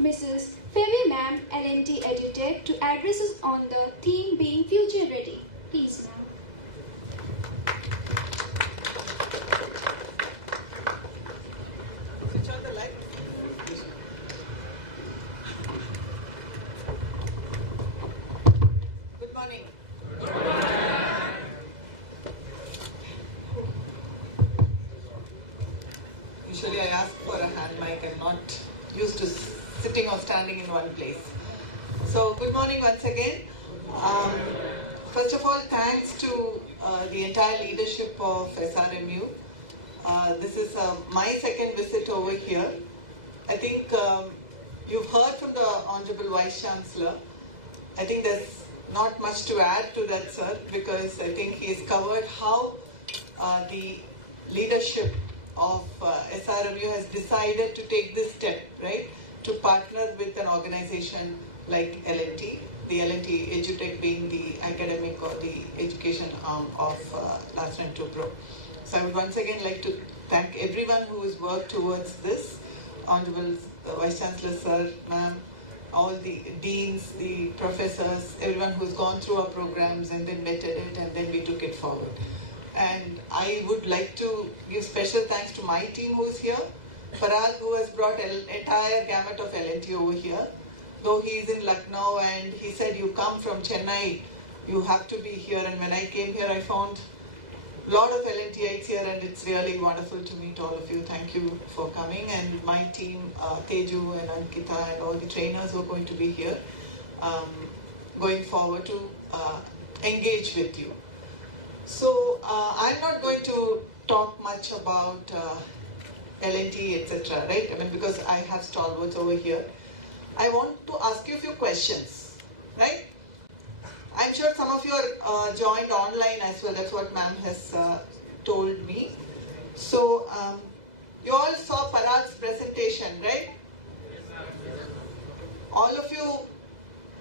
Mrs. Fevi Ma'am, L&T Edutech, to address us on the theme being future ready. Please, ma'am. Switch on the light. Good morning. Usually I ask for a hand mic. I'm not used to sitting or standing in one place. So good morning once again. First of all, thanks to the entire leadership of SRMU. This is my second visit over here. I think you've heard from the Honorable Vice Chancellor. I think there's not much to add to that, sir, because I think he's covered how the leadership of SRMU has decided to take this step, right, to partner with an organization like L&T, the L&T Edutech being the academic or the education arm of Larsen & Toubro. So I would once again like to thank everyone who has worked towards this, Honorable Vice Chancellor Sir, Ma'am, all the deans, the professors, everyone who has gone through our programs and then vetted it and then we took it forward. And I would like to give special thanks to my team who is here, Parag, who has brought entire gamut of L&T over here. Though he is in Lucknow and he said, you come from Chennai, you have to be here. And when I came here, I found a lot of L&Tites here and it's really wonderful to meet all of you. Thank you for coming. And my team, Teju and Ankita and all the trainers who are going to be here, going forward to engage with you. So I'm not going to talk much about L&T, etc., right? I mean, because I have stalwarts over here. I want to ask you a few questions, right? I'm sure some of you are joined online as well. That's what ma'am has told me. So you all saw Parag's presentation, right? All of you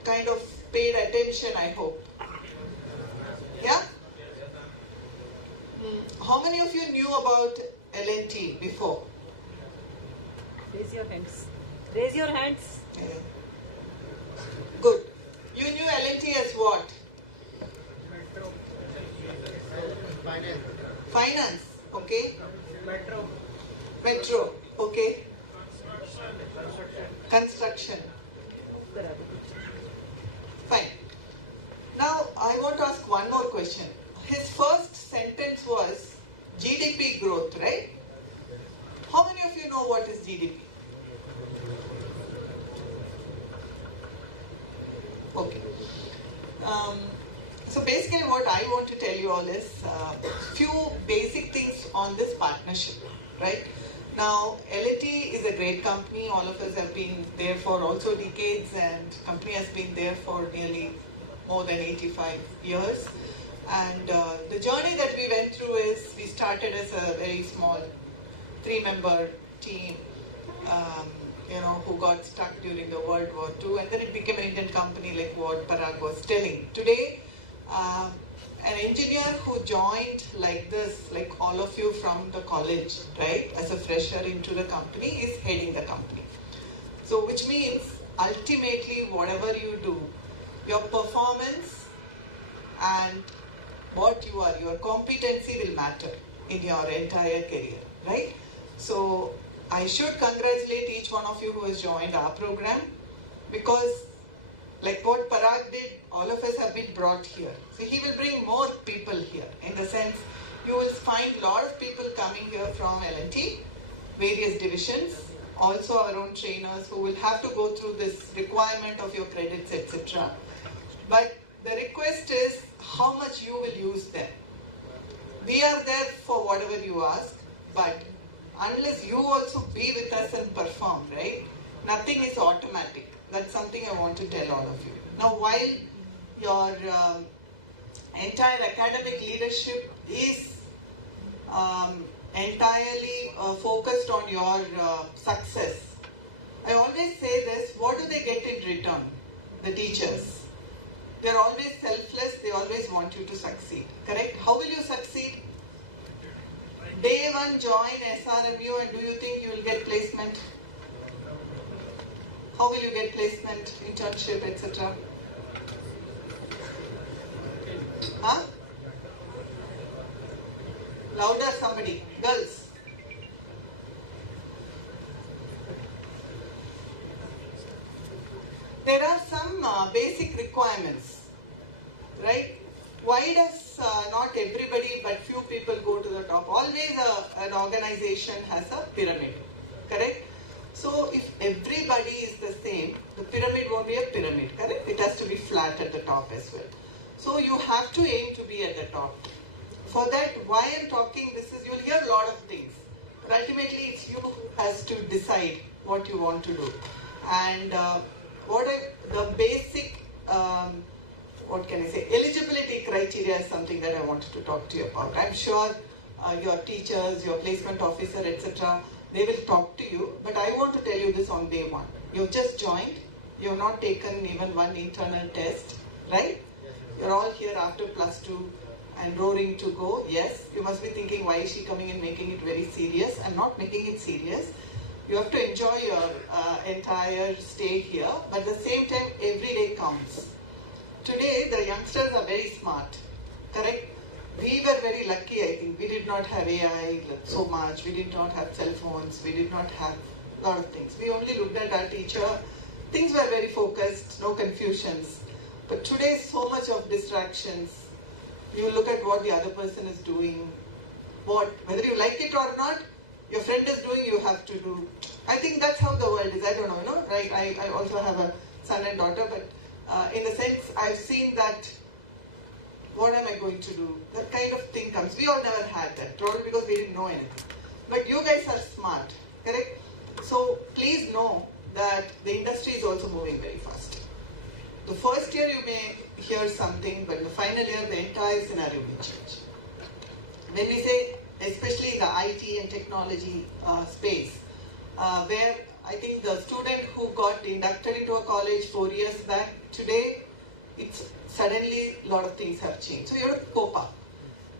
kind of paid attention, I hope. Yeah? How many of you knew about L&T before? Raise your hands. Raise your hands. Yeah. Good. You knew L&T as what? Finance. Okay. Metro. Okay. Construction. Fine. Now I want to ask one more question. His first sentence was GDP growth, right? How many of you know what is GDP? Okay. So basically what I want to tell you all is few basic things on this partnership, right? Now, L&T is a great company. All of us have been there for also decades, and company has been there for nearly more than 85 years. And the journey that we went through is, we started as a very small 3-member team, who got stuck during the World War II, and then it became an Indian company like what Parag was telling. Today, an engineer who joined like this, like all of you from the college, right, as a fresher into the company, is heading the company. So which means ultimately whatever you do, your performance and what you are, your competency will matter in your entire career, right? So I should congratulate each one of you who has joined our program, because like what Parag did, all of us have been brought here. So he will bring more people here. In the sense, you will find a lot of people coming here from L&T, various divisions, also our own trainers who will have to go through this requirement of your credits, etc. But the request is how much you will use them. We are there for whatever you ask, but unless you also be with us and perform, right? Nothing is automatic. That's something I want to tell all of you. Now, while your entire academic leadership is entirely focused on your success, I always say this: what do they get in return? The teachers. They're always selfless. They always want you to succeed. Correct? How will you succeed? Day one, join SRMU, and do you think you will get placement? How will you get placement, internship, etc.? Huh? Louder, somebody. Girls. There are some basic requirements, right? Why does not everybody but few people go to the top? Always an organization has a pyramid, correct? So if everybody is the same, the pyramid won't be a pyramid, correct? It has to be flat at the top as well. So you have to aim to be at the top. For that, why I'm talking this is, you'll hear a lot of things, but ultimately it's you who has to decide what you want to do. And the basic, what can I say, eligibility criteria is something that I wanted to talk to you about. I'm sure your teachers, your placement officer, etc., they will talk to you, but I want to tell you this on day one. You've just joined, you've not taken even one internal test, right? You're all here after +2 and roaring to go. Yes, you must be thinking, why is she coming and making it very serious? I'm not making it serious. You have to enjoy your entire stay here, but at the same time, every day counts. Today, the youngsters are very smart, correct? We were very lucky, I think. We did not have AI so much. We did not have cell phones. We did not have a lot of things. We only looked at our teacher. Things were very focused, no confusions. But today, so much of distractions. You look at what the other person is doing. Whether you like it or not, your friend is doing, you have to do. I think that's how the world is. I don't know, right? I also have a son and daughter, but in a sense, I've seen that. What am I going to do? That kind of thing comes. We all never had that, probably because we didn't know anything. But you guys are smart, correct? So please know that the industry is also moving very fast. The first year you may hear something, but the final year the entire scenario will change. When we say, especially the IT and technology space, where I think the student who got inducted into a college 4 years back, today, it's suddenly a lot of things have changed. So you have to cope up.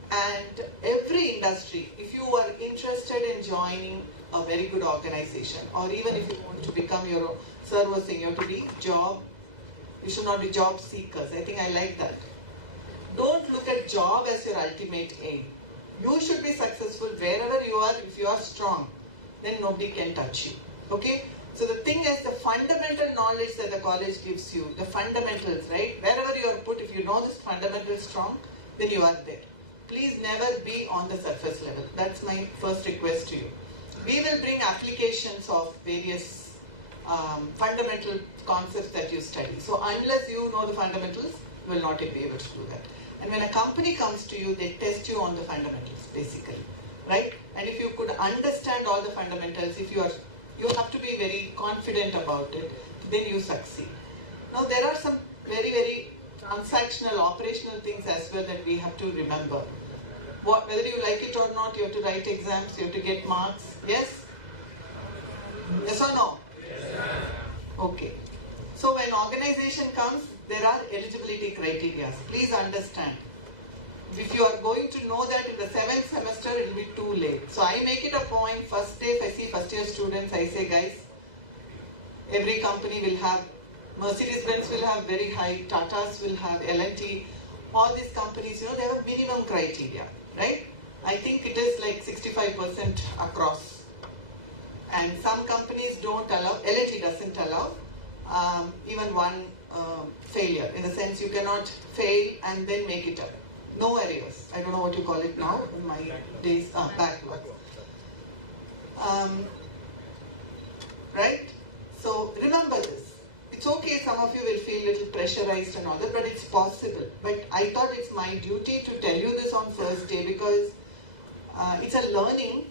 And every industry, if you are interested in joining a very good organization, or even if you want to become your own, sir was saying you have to be you should not be job seekers. I think I like that. Don't look at job as your ultimate aim. You should be successful wherever you are. If you are strong, then nobody can touch you. Okay? So the thing is, the fundamental knowledge that the college gives you, the fundamentals, right? Wherever you are put, if you know this fundamental strong, then you are there. Please never be on the surface level. That's my first request to you. We will bring applications of various fundamental concepts that you study. So unless you know the fundamentals, you will not be able to do that. And when a company comes to you, they test you on the fundamentals, basically, right? And if you could understand all the fundamentals, if you have to be very confident about it, then you succeed. Now there are some very, very transactional, operational things as well that we have to remember. Whether you like it or not, you have to write exams, you have to get marks. Yes? Yes or no? Yes. Okay. So when organization comes, there are eligibility criteria. Please understand. If you are going to know that in the 7th semester, it will be too late. So I make it a point, first day if I see first year students, I say, guys, every company will have, Mercedes-Benz will have very high, Tata's will have, L&T, all these companies, they have a minimum criteria, right? I think it is like 65% across. And some companies don't allow, L&T doesn't allow, even one failure, in the sense you cannot fail and then make it up. No arrears. I don't know what you call it now, in my days backwards. Right? So remember this. It's okay, some of you will feel a little pressurized and all that, but it's possible. But I thought it's my duty to tell you this on first day, because it's a learning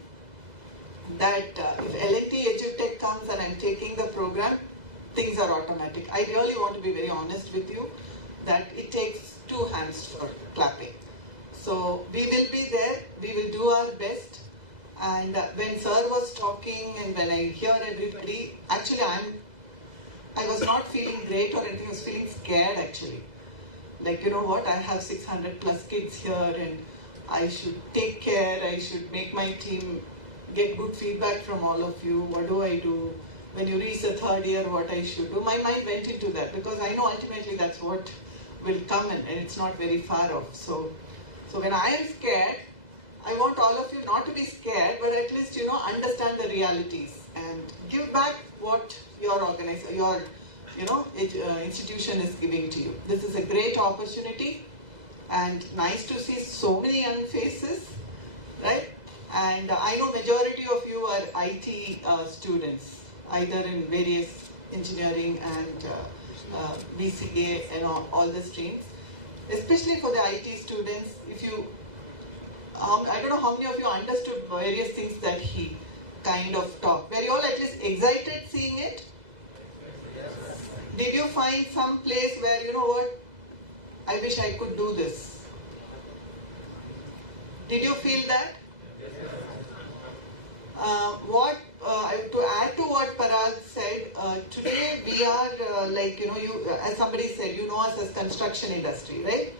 that if L&T Edutech comes and I'm taking the program, things are automatic. I really want to be very honest with you that it takes 2 hands for clapping. So we will be there, we will do our best. And when sir was talking and when I hear everybody, actually I was not feeling great or anything, I was feeling scared actually. Like, you know what, I have 600 plus kids here and I should take care, I should make my team get good feedback from all of you. What do I do? When you reach the 3rd year, what I should do? My mind went into that because I know ultimately that's what will come in and it's not very far off. So when I am scared, I want all of you not to be scared, but at least, understand the realities and give back what your institution is giving to you. This is a great opportunity and nice to see so many young faces, right? And I know majority of you are IT students, either in various engineering and BCA and all the streams. Especially for the IT students, I don't know how many of you understood various things that he kind of talked. Were you all at least excited seeing it? Yes. Did you find some place where, you know what, I wish I could do this? Did you feel that? Yes. To add to what Parag said, today we are as somebody said, you know us as construction industry, right?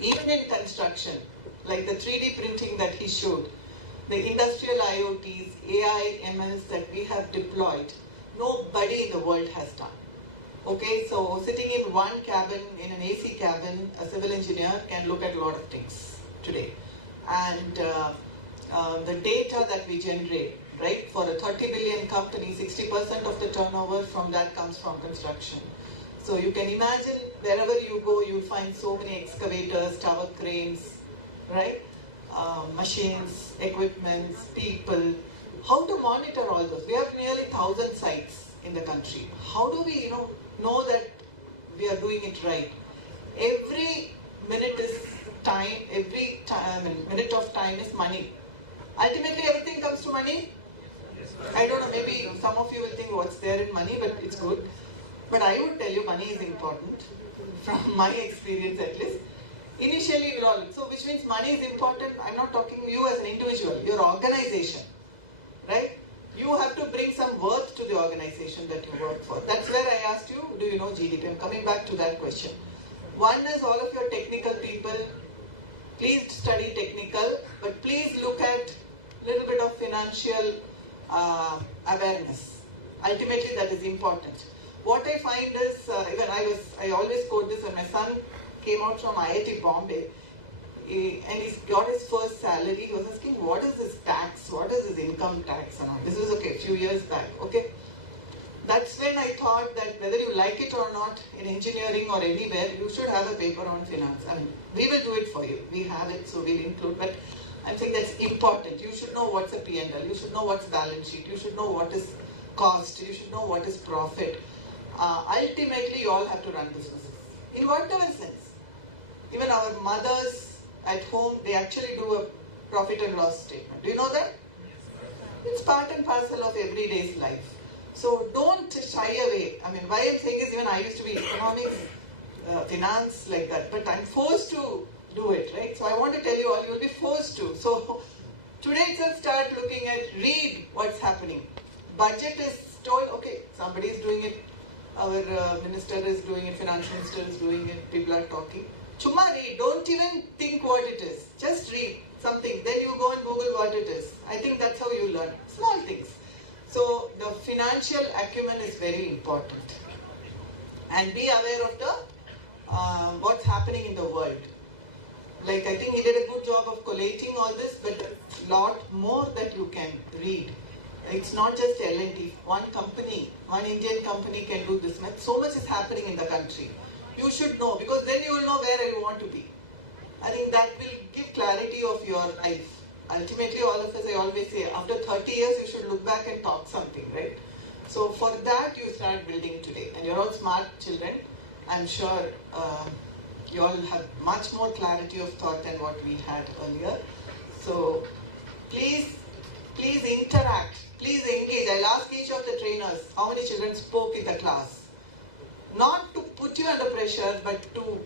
Even in construction, like the 3D printing that he showed, the industrial IoTs, AI, MLs that we have deployed, nobody in the world has done. Okay, so sitting in one cabin, in an AC cabin, a civil engineer can look at a lot of things today. And the data that we generate, right, for a 30 billion company, 60% of the turnover from that comes from construction. So you can imagine wherever you go, you'll find so many excavators, tower cranes, right? Machines, equipments, people. How to monitor all those? We have nearly 1,000 sites in the country. How do we, know that we are doing it right? Every minute is time. Every minute of time is money. Ultimately, everything comes to money. I don't know. Maybe some of you will think what's there in money, but it's good. But I would tell you, money is important, from my experience at least. Initially, so which means money is important. I'm not talking you as an individual, your organization, right? you have to bring some worth to the organization that you work for. That's where I asked you, do you know GDP? I'm coming back to that question. One is all of your technical people, please study technical, but please look at little bit of financial awareness. Ultimately, that is important. What I find is, even I always quote this when my son came out from IIT Bombay, and he's got his first salary. He was asking, what is this tax? What is this income tax? And all. This was a few years back. Okay, that's when I thought that whether you like it or not, in engineering or anywhere, you should have a paper on finance. I mean, we will do it for you. We have it, so we'll include. But I'm saying that's important. You should know what's a P&L. You should know what's balance sheet. You should know what is cost. You should know what is profit. Ultimately, you all have to run businesses. In whatever sense. Even our mothers at home, they actually do a profit and loss statement. Do you know that? It's part and parcel of everyday's life. So don't shy away. I mean, why I'm saying is even I used to be economics, finance, like that. But I'm forced to do it, right? So I want to tell you all, you will be forced to. So today itself start looking at, read what's happening. Budget is told, okay, somebody is doing it. Our minister is doing it, finance minister is doing it, people are talking. Chumma read, don't even think what it is. Just read something, then you go and Google what it is. I think that's how you learn. Small things. So the financial acumen is very important. And be aware of the what's happening in the world. Like I think he did a good job of collating all this, but a lot more that you can read. It's not just L&T. One company, one Indian company can do this much. So much is happening in the country. You should know, because then you will know where you want to be. I think that will give clarity of your life. Ultimately, all of us, I always say, after 30 years, you should look back and talk something, right? So for that, you start building today. And you're all smart children. I'm sure you all have much more clarity of thought than what we had earlier. So please interact. Please engage. I'll ask each of the trainers how many children spoke in the class. Not to put you under pressure, but to...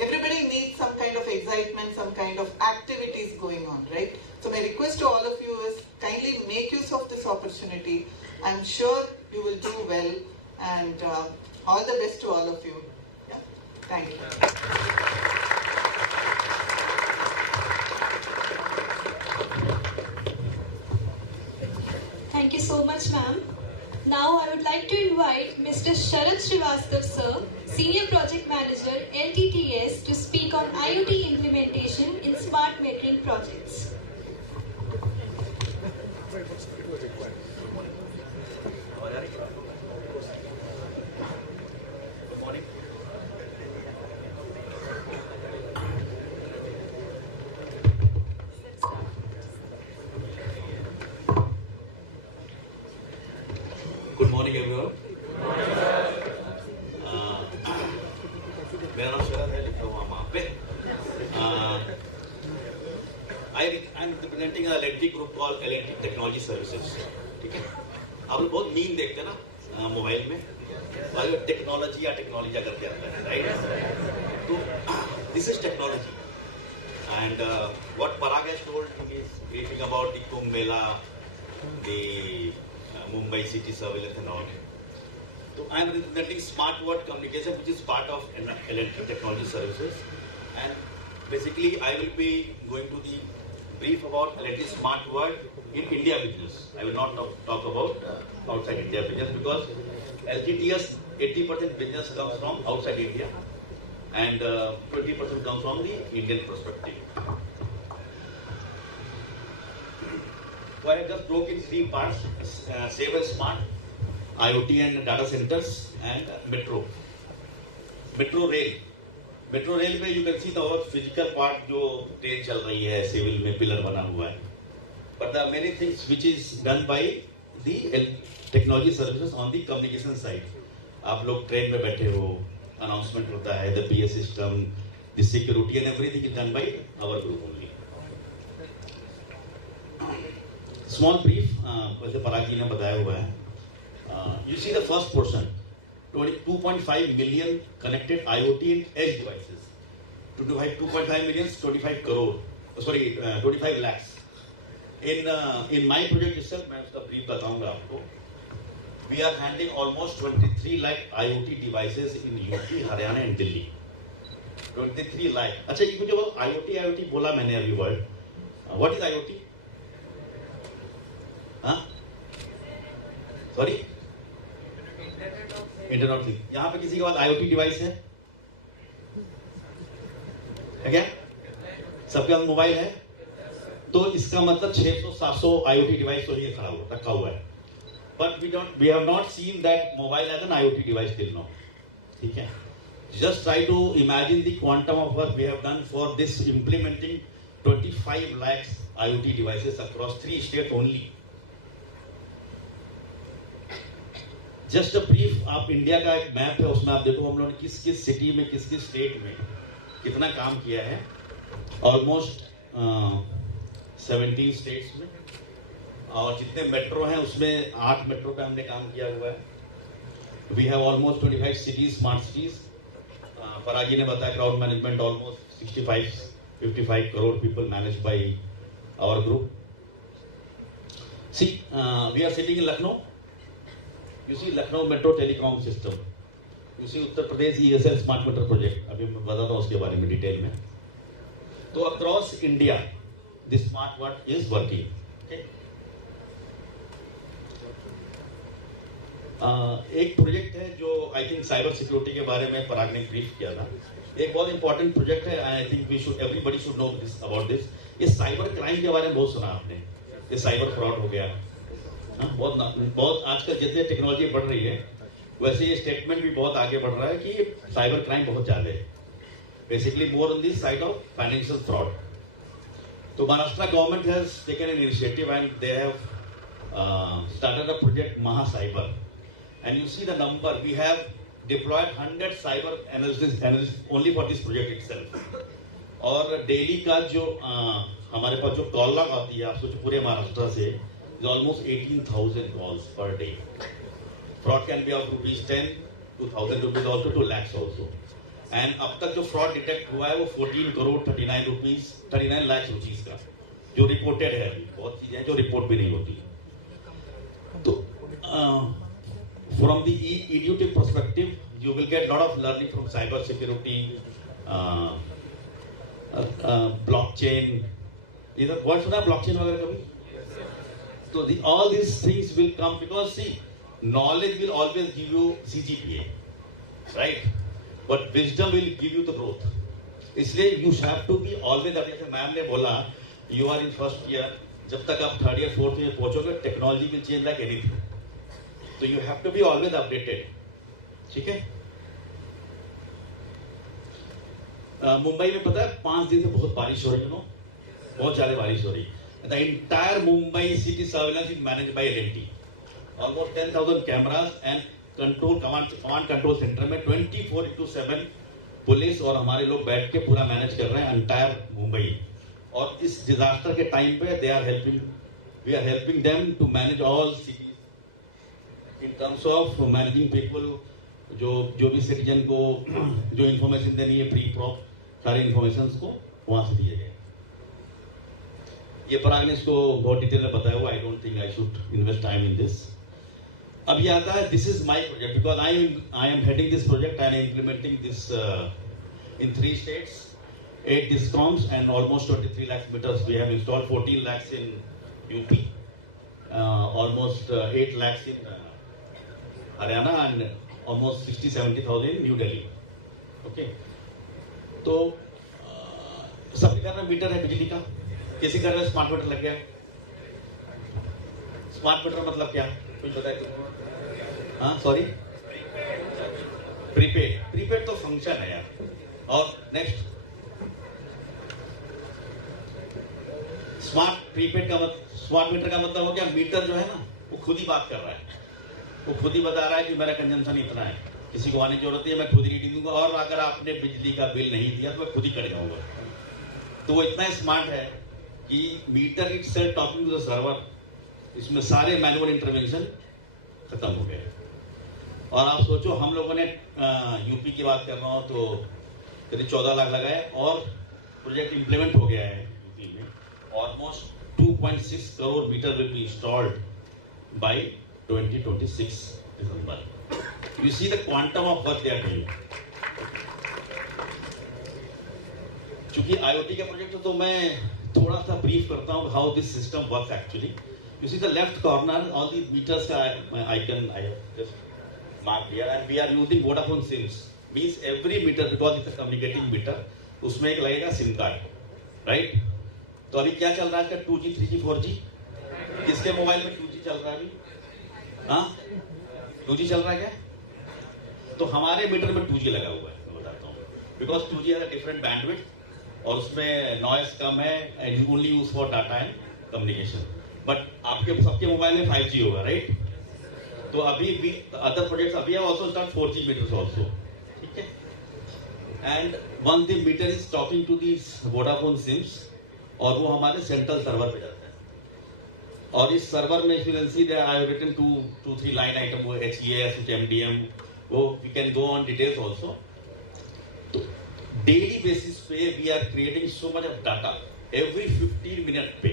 Everybody needs some kind of excitement, some kind of activities going on, right? So my request to all of you is kindly make use of this opportunity. I'm sure you will do well, and all the best to all of you. Yeah? Thank you. Thank you so much, ma'am. Now I would like to invite Mr. Sharat Srivastav, sir, Senior Project Manager, LTTS, to speak on IoT implementation in smart metering projects. Good morning, everyone. मेरा नाम शरद है, लिखा हुआ वहाँ पे. I'm representing a L&T group called L&T Technology Services. ठीक है? आप लोग बहुत मीन देखते हैं ना मोबाइल में, वाले टेक्नोलॉजी या टेक्नोलॉजी करके आता है, right? तो this is technology, and what Parag has told is briefing about the Kumbh Mela, the Mumbai city surveillance and all. So I am representing Smart Word Communication, which is part of L&T Technology Services, and basically I will be going to the brief about L&T Smart Word in India business. I will not talk about outside India business, because LTTS 80% business comes from outside India and 20% comes from the Indian perspective. So I have just broke in 3 parts: Save and Smart, IoT and data centers, and metro. Metro rail. Metro rail में you can see the whole physical part जो train चल रही है, civil में pillar बना हुआ है. But there are many things which is done by the technology services on the communication side. आप लोग train में बैठे हो, announcement होता है, the PA system, the security and everything is done by our group only. Small brief, वैसे पराग जी ने बताया हुआ है. You see the first portion, 2.5 million connected IoT and edge devices. To divide 2.5 million, 25 crore. Sorry, 25 lakhs. In my project itself, मैं उसका brief बताऊंगा आपको. We are handling almost 23 lakh IoT devices in UP, Haryana and Delhi. 23 lakh. अच्छा ये जो IoT बोला मैंने अभी word. What is IoT? हाँ? Sorry? Internet of Things. यहाँ पे किसी के पास IoT डिवाइस है क्या? सबके पास मोबाइल है? तो इसका मतलब 600-700 IoT डिवाइस तो ये खड़ा हुआ रखा हुआ है. But we have not seen that mobile as an IoT device till now. ठीक है? Just try to imagine the quantum of work we have done for this implementing 25 lakhs IoT devices across 3 states only. Just a brief, आप India का एक map है, उसमें आप देखो हम लोगों ने किस किस सिटी में, किस किस स्टेट में कितना काम किया है. ऑलमोस्ट 17 स्टेट्स में, और जितने मेट्रो हैं उसमें 8 मेट्रो पे हमने काम किया हुआ है. We have almost 25 cities, smart cities. Paragi ने बताया crowd management almost 55 crore people manage by our group. See we are sitting in Lucknow. You see Lucknow Metro Telecom System. You see Uttar Pradesh ESL Smart Meter Project. अभी मैं बताता हूँ उसके बारे में detail में. तो across India, this smart work is working. Okay. एक प्रोजेक्ट है जो आई थिंक साइबर सिक्योरिटी के बारे में पराग ने ब्रीफ किया था. एक बहुत इंपॉर्टेंट प्रोजेक्ट है. I think everybody should know this about this. ये साइबर क्राइम के बारे में बहुत सुना आपने. ये साइबर फ्रॉड हो गया. बहुत आजकल जितने टेक्नोलॉजी बढ़ रही है वैसे ये स्टेटमेंट भी बहुत आगे बढ़ रहा है कि साइबर क्राइम बहुत ज्यादा है. Basically more on the side of financial fraud. तो Maharashtra government has taken an initiative and they have started a project Maha cyber. And you see the number, we have deployed 100 cyber analyst only for this project itself. और daily का जो हमारे पास जो call log आती है, आप सोचो पूरे महाराष्ट्र से almost 18,000 calls per day. Fraud can be of rupees 10 to 1,000 rupees also to lakhs also. And अब तक जो fraud detect हुआ है वो 14 करोड़ 39 लाख रुपीस का जो रिपोर्टेड है. अभी बहुत चीजें हैं जो रिपोर्ट भी नहीं होती. तो from the Edutech perspective, you will get lot of learning from cyber security, blockchain. इधर वर्ड सुना blockchain वगैरह कभी? So all these things will come because see, knowledge will always give you CGPA, right? But wisdom will give you the growth. इसलिए you have to be always, जैसे ma'am ने बोला, you are in first year, जब तक आप 3rd year 4th year पहुंचोगे, technology will change like anything. So you have to be always updated. ठीक है? मुंबई में पता है 5 दिन से बहुत बारिश हो रही है, बहुत ज्यादा बारिश हो रही है. The entire Mumbai city surveillance is managed by L&T. Almost 10,000 cameras and command control center में 24/7 पुलिस और हमारे लोग बैठ के पूरा मैनेज कर रहे हैं entire मुंबई. और इस डिजास्टर के टाइम पे we are helping them to manage all cities in terms of managing people. जो भी सिटीजन को जो इन्फॉर्मेशन देनी है प्री प्रॉप सारे इन्फॉर्मेशन को वहां से दिए गए. ये पराग ने इसको बहुत डिटेल में बताया हुआ. I don't think I should invest time in this. अब ये आता है this is my project because I am heading this project and implementing this in 3 states, 8 discoms and almost 23 lakhs meters we have installed. 14 lakhs in UP, almost 8 lakhs in Haryana and almost 60-70,000 in New Delhi. Okay, तो सबके घर में metre है बिजली का. किसी घर में स्मार्ट मीटर लग गया. स्मार्ट मीटर मतलब क्या, कुछ बताए तो? हाँ सॉरी, प्रीपेड तो फंक्शन है यार. और नेक्स्ट स्मार्ट मीटर का मतलब हो गया मीटर जो है ना वो खुद ही बात कर रहा है. वो खुद ही बता रहा है कि मेरा कंजम्पशन इतना है, किसी को आने की जरूरत है, मैं खुद ही रीडिंग दूंगा. और अगर आपने बिजली का बिल नहीं दिया तो मैं खुद ही कट जाऊंगा. तो वो इतना स्मार्ट है कि meter itself talking to the server, इसमें सारे मैनुअल इंटरवेंशन खत्म हो गए. और आप सोचो हम लोगों ने यूपी की बात कर रहा हूँ तो करीब 14 लाख लगाए और प्रोजेक्ट इंप्लीमेंट हो गया है यूपी में. Almost 2.6 crore meter will be installed by 2026 December. You see the quantum of work they are doing. चूंकि IoT का प्रोजेक्ट है तो मैं थोड़ा सा ब्रीफ करता हूँ how this system works actually. You see the left corner, all these meters का icon I have just marked here, and we are using Vodafone SIMs. Means every meter, because it's a communicating meter, उसमें एक लगेगा SIM card, right? तो अभी क्या चल रहा है इसका 2G, 3G, 4G? किसके मोबाइल में 2G चल रहा है अभी? हाँ? 2G चल रहा है क्या? तो हमारे मीटर में 2G लगा हुआ है, मैं बताता हूँ. Because 2G has a different bandwidth. और उसमें नॉइस कम है and only use for data and communication. But आपके सबके मोबाइल में 5G होगा, राइट? तो अभी भी अदर प्रोजेक्ट्स अभी also start 4G meters also, ठीक है? And one the meter is talking to this Vodafone SIMs और वो हमारे सेंट्रल सर्वर पे जाता है. और इस सर्वर में you can see that I have written 2-3 line item, वो HES, MDM, वो we can go on details also. Daily basis पे we are creating so much of data. Every 15 minute पे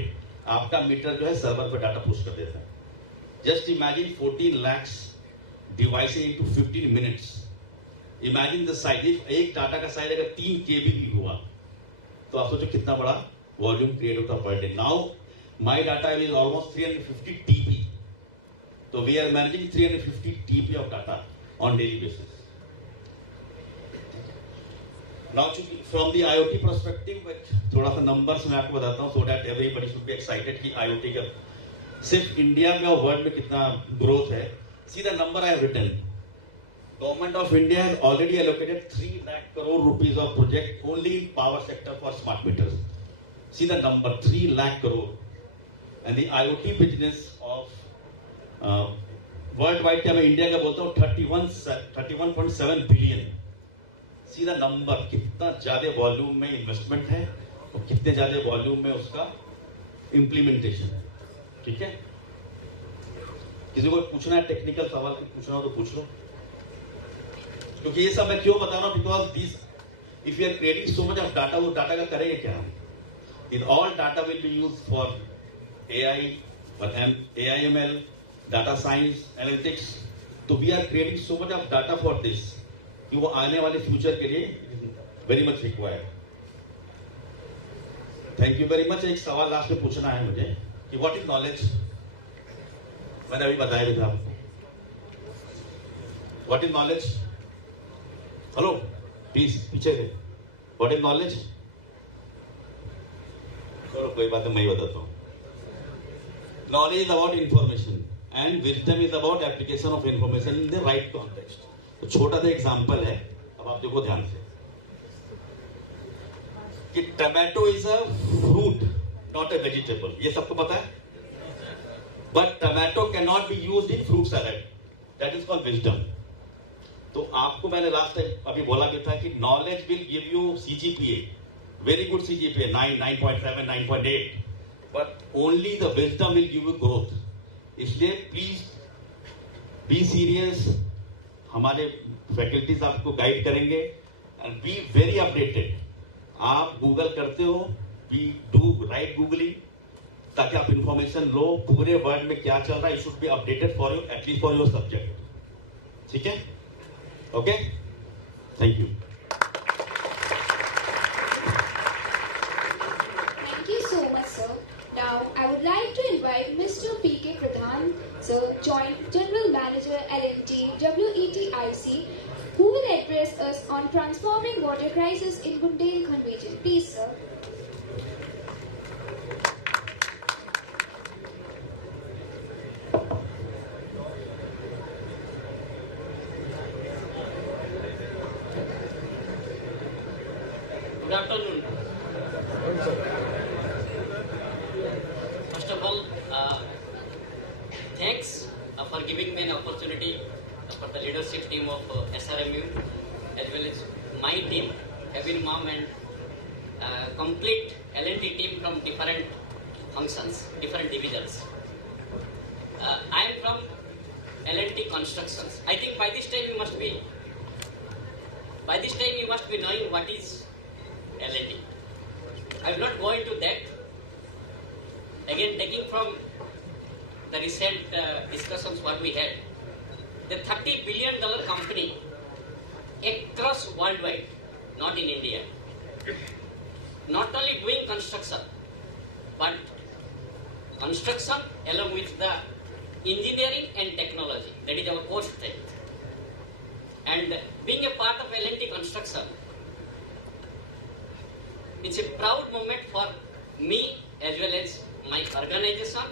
आपका मीटर जो है सर्वर पे data push कर देता है. Just imagine 14 lakhs devices into 15 minutes. Imagine the size. एक डाटा का साइज अगर 3 KB भी हुआ तो आप सोचो कितना बड़ा वॉल्यूम क्रिएट होता है per day. Now my data is almost 350 TB. तो we are managing 350 TB of data on daily basis. Now, from the IoT perspective, थोड़ा सा नंबर्स मैं आपको बताता हूँ so that everybody should be excited कि IoT का सिर्फ इंडिया में और वर्ल्ड में कितना ग्रोथ है. See the number I have written. Government of India has already allocated 3 lakh crore rupees of project only in power sector for smart meters. See the number, 3 lakh crore. And the IoT business of worldwide क्या मैं India का बोलता हूँ 31.7 billion. सीधा number, कितना ज्यादा volume में investment है और कितने ज्यादा वॉल्यूम में उसका इम्प्लीमेंटेशन है, ठीक है? किसी को पूछना है टेक्निकल सवाल पूछना हो तो पूछ लो, क्योंकि ये सब मैं क्यों बता रहा हूँ, because this if you are creating so much of data, वो डाटा का करेंगे क्या हम? In all data will be use for AI ML, data science, analytics. तो we are creating so much of data for this कि वो आने वाले फ्यूचर के लिए very much required. Thank you very much. एक सवाल लास्ट में पूछना है मुझे कि व्हाट इज नॉलेज. मैंने अभी बताया भी था आपको. What is knowledge? Hello please पीछे से. What is knowledge? चलो कोई बात नहीं, मैं ही बताता हूँ. Knowledge is about information and wisdom is about application of information in the right context. तो छोटा सा एग्जांपल है, अब आप देखो ध्यान से कि tomato is a fruit not a vegetable. ये सबको पता है. But tomato can not be used in fruit salad. That is called wisdom. तो आपको मैंने लास्ट टाइम अभी बोला भी था कि knowledge will give you CGPA, very good CGPA 9, 9.7, 9.8, but only the wisdom will give you growth. इसलिए please be serious. हमारे फैकल्टीज आपको गाइड करेंगे एंड बी वेरी अपडेटेड. आप गूगल करते हो, वी डू राइट गूगलिंग ताकि आप इंफॉर्मेशन लो पूरे वर्ल्ड में क्या चल रहा है. You should be updated for you at least for your subject. ठीक है? Okay, thank you. Thank you so much, sir. Now, I would like to invite Mr. P.K. Pradhan, sir, Joint General Manager L&T WETIC, who will address us on transforming water crisis in Bundelkhand region. Please, sir. Good afternoon. First of all, thanks for giving me an opportunity for the leadership team of SRMU as well as my team, Kevin Mom and complete L&T team from different functions, different divisions. I am from L&T Constructions. I think by this time you must be knowing what is L&T. I will not go into that again taking from the recent discussions what we had, the $30 billion company across worldwide, not in India, not only doing construction, but construction along with the engineering and technology. That is our core strength. And being a part of L&T construction, it's a proud moment for me as well as my organization,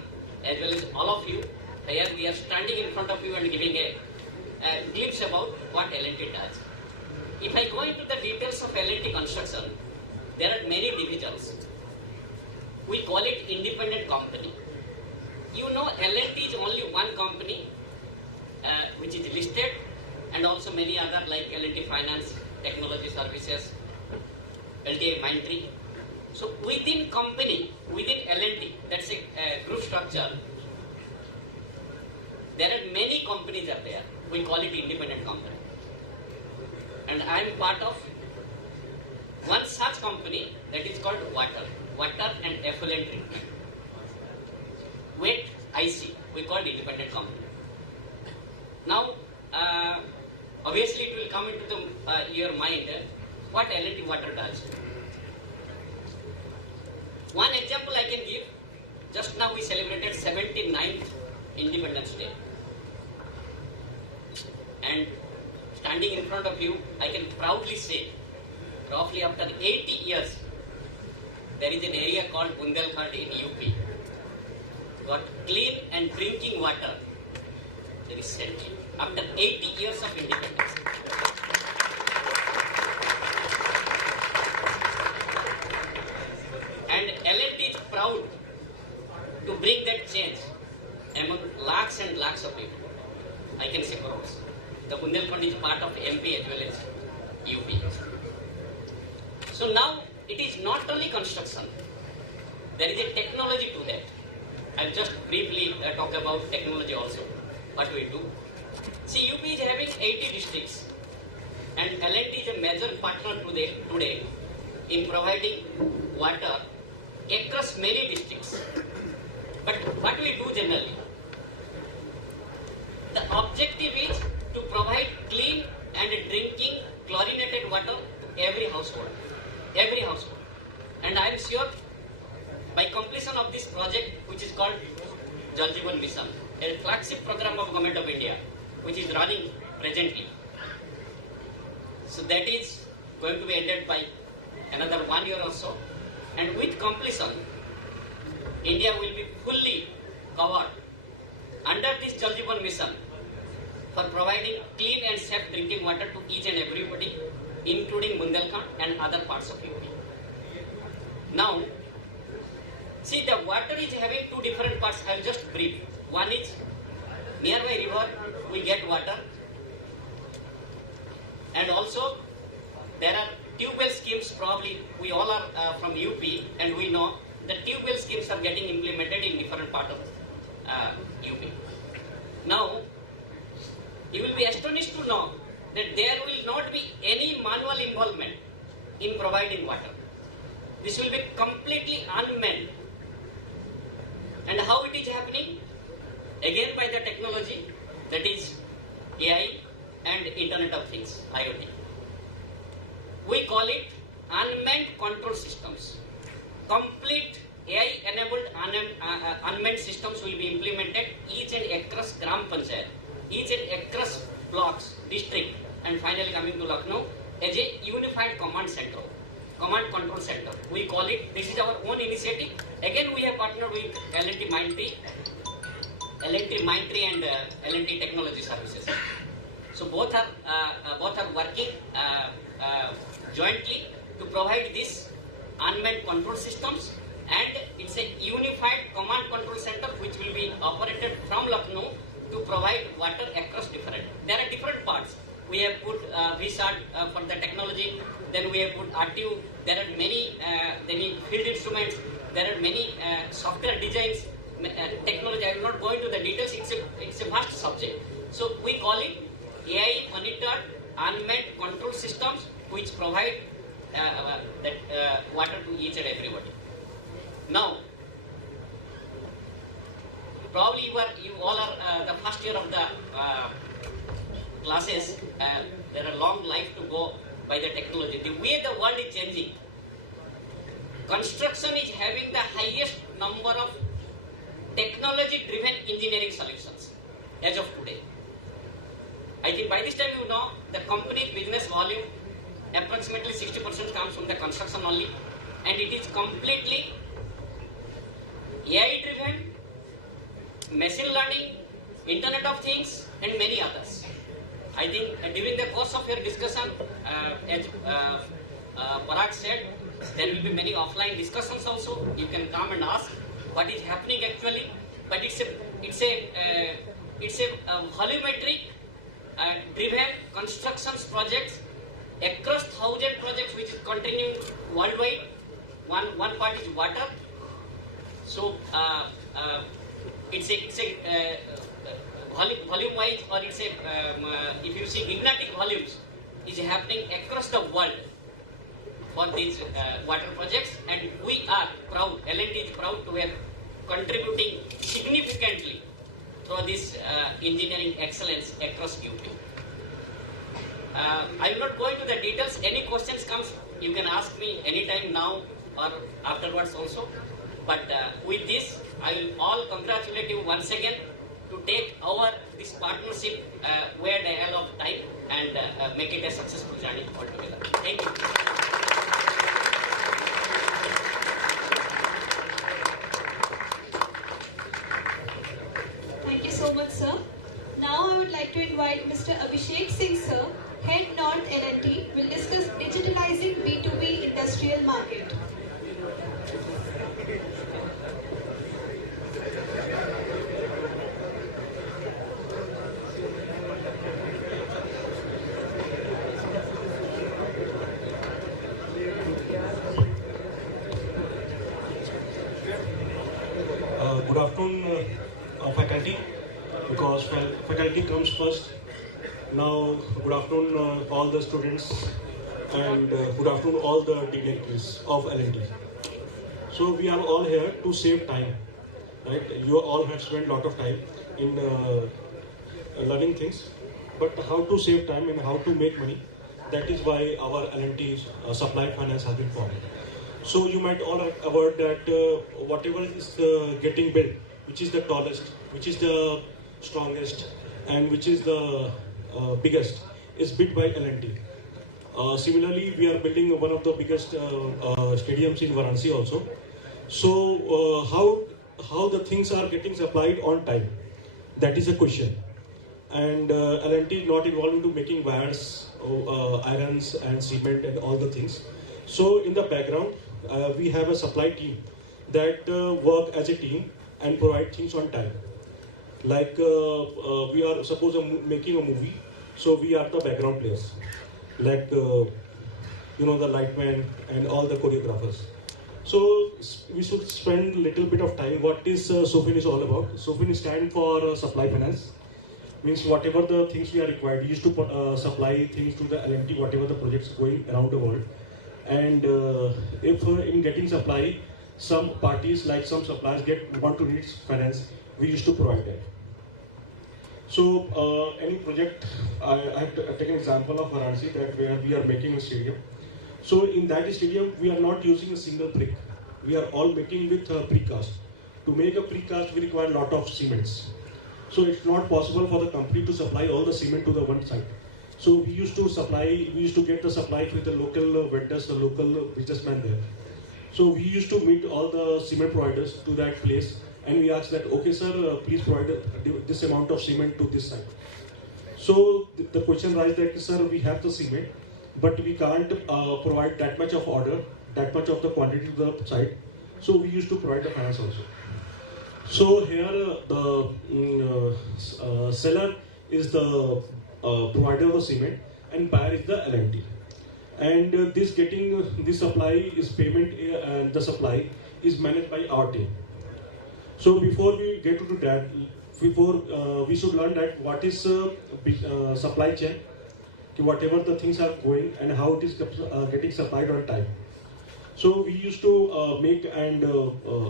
as well as all of you. Here we are standing in front of you and giving a glimpse about what L&T does. If I go into the details of L&T construction, there are many divisions. We call it independent company. You know, L&T is only one company which is listed, and also many other like L&T Finance, Technology Services, LTI Mindtree. So within company, within L&T, that's a group structure, there are many companies are there. We call it independent company. And I am part of one such company that is called Water and Effluent Treatment. WET IC, we call it independent company. Now, obviously it will come into your mind what L&T Water does. One example I can give, just now we celebrated 79th Independence Day. And standing in front of you, I can proudly say, roughly after 80 years, there is an area called Bundelkhand in UP. Got clean and drinking water recently, after 80 years of independence. And L&T is proud to bring that change among lakhs and lakhs of people. I can say crores. The Bundelkhand is part of MP as well as UP. So now it is not only construction, there is a technology to that. I'll just briefly talk about technology also, what we do. See, UP is having 80 districts, and L&T is a major partner today in providing water across many districts. But what we do generally, the objective is to provide clean and drinking chlorinated water to every household. Every household. And I am sure by completion of this project, which is called Jal Jeevan Mission, a flagship program of Government of India, which is running presently. So that is going to be ended by another 1 year or so. And with completion, India will be fully covered under this Jal Jeevan Mission for providing clean and safe drinking water to each and everybody, including Bundelkhand and other parts of UP. Now, see, the water is having two different parts. I will just brief. One is nearby river, we get water, and also there are tube well schemes. Probably we all are from UP, and we know the tube well schemes are getting implemented in different parts of UP. Now, you will be astonished to know that there will not be any manual involvement in providing water. This will be completely unmanned. And how it is happening? Again by the technology, that is AI and Internet of Things, IoT. We call it unmanned control systems. Complete AI-enabled unmanned systems will be implemented each and across Gram Panchayat, each and across blocks, district, and finally coming to Lucknow as a unified command center, command control center. We call it, this is our own initiative. Again, we have partnered with L&T Mindtree and L&T Technology Services. So both are working jointly to provide these unmanned control systems, and it's a unified command control center which will be operated from Lucknow to provide water across different. There are different parts. We have put VSAT for the technology, then we have put RTU, there are many field instruments, there are many software designs, technology. I will not go into the details, it's a vast subject. So we call it AI monitored unmanned control systems which provide water to each and everybody. Now, probably you all are the first year of the classes. There are long life to go by the technology. The way the world is changing, construction is having the highest number of technology-driven engineering solutions as of today. I think by this time you know the company's business volume approximately 60% comes from the construction only, and it is completely AI-driven, machine learning, Internet of Things, and many others. I think during the course of your discussion, as Parag said, there will be many offline discussions also. You can come and ask what is happening actually. But it's a volumetric driven constructions projects across 1,000 projects which is continuing worldwide. One part is water. So it's a volume-wise, or it's a if you see magnetic volumes is happening across the world for these water projects, and we are proud. L&T is proud to have contributing significantly through this engineering excellence across UP. I will not go into the details. Any questions comes, you can ask me anytime now or afterwards also. But with this, I will all congratulate you once again to take this partnership way ahead of time and make it a successful journey altogether. Thank you. Thank you so much, sir. Now I would like to invite Mr. Abhishek Singh, sir, Head North L&T, will discuss digitalizing B2B industrial market. Good afternoon, faculty, because faculty comes first. Now, good afternoon, all the students, and good afternoon, all the dignitaries of L&T. So, we are all here to save time, right? You all have spent a lot of time in learning things, but how to save time and how to make money, that is why our L&T supply finance has been formed. So you might all have aware that whatever is getting built, which is the tallest, which is the strongest, and which is the biggest, is built by L&T. Similarly, we are building one of the biggest stadiums in Varanasi also. So how the things are getting supplied on time? That is a question. And L&T is not involved into making wires, irons, and cement and all the things. So in the background, we have a supply team that work as a team and provide things on time. Like we are suppose making a movie, so we are the background players, like the lightmen and all the choreographers. So we should spend a little bit of time. What is SOFIN is all about? SOFIN stands for supply finance. Means whatever the things we are required, we used to supply things to the L&T, whatever the projects going around the world. And if in getting supply, some parties like some suppliers want to need finance, we used to provide that. So any project, I have taken an example of Varanasi, that where we are making a stadium. So in that stadium, we are not using a single brick. We are all making with precast. To make a precast, we require a lot of cements. So it's not possible for the company to supply all the cement to the one site. So we used to get the supply from the local vendors, the local businessmen there. So we used to meet all the cement providers to that place, and we asked that, okay sir, please provide this amount of cement to this site. So the question arises that, sir, we have the cement, but we can't provide that much of order, that much of the quantity to the site. So we used to provide the finance also. So here the seller is the provider of the cement, and buyer is the L&T. And this supply is payment, and the supply is managed by our team. So before we get to that, we should learn that what is supply chain, whatever the things are going and how it is getting supplied on time. So we used to make an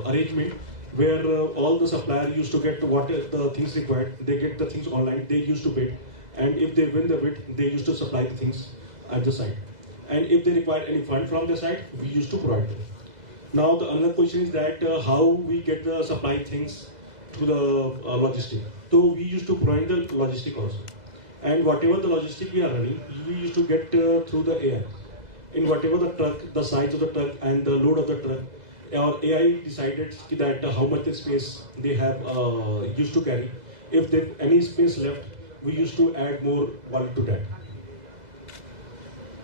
arrangement where all the supplier used to get what the things required. They get the things online. They used to bid, and if they win the bid, they used to supply the things at the site. And if they require any fund from the site, we used to provide them. Now the another question is that how we get the supply things to the logistic. So we used to provide the logistic also, and whatever the logistic we are running, we used to get through the AI. In whatever the truck, the size of the truck and the load of the truck, our AI decided that how much space they have used to carry. If there any space left, we used to add more volume to that.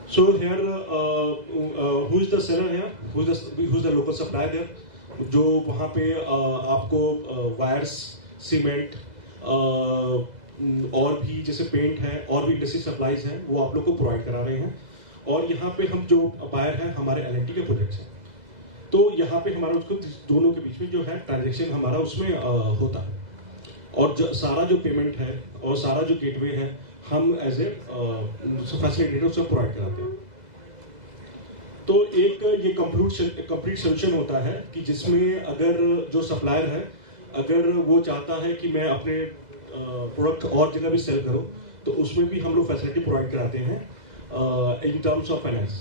So here, who is the seller here? Who's the local supplier there? जो वहाँ पे आपको wires, cement और भी जैसे paint है और भी इंडस्ट्री सप्लाईज हैं, वो आप लोग को प्रोवाइड करा रहे हैं. और यहाँ पे हम जो बायर हैं हमारे L&T के प्रोजेक्ट्स हैं. तो यहाँ पे हमारा उसको दोनों के बीच में जो है ट्रांजेक्शन हमारा उसमें होता है. और सारा जो पेमेंट है और सारा जो गेटवे है हम एज ए फैसिलिटेटर उसको प्रोवाइड कराते हैं. तो एक ये कंप्लीट सोल्यूशन होता है कि जिसमें अगर जो सप्लायर है अगर वो चाहता है कि मैं अपने प्रोडक्ट और जगह भी सेल करूं, तो उसमें भी हम लोग फैसिलिटी प्रोवाइड कराते हैं. इन टर्म्स ऑफ फाइनेंस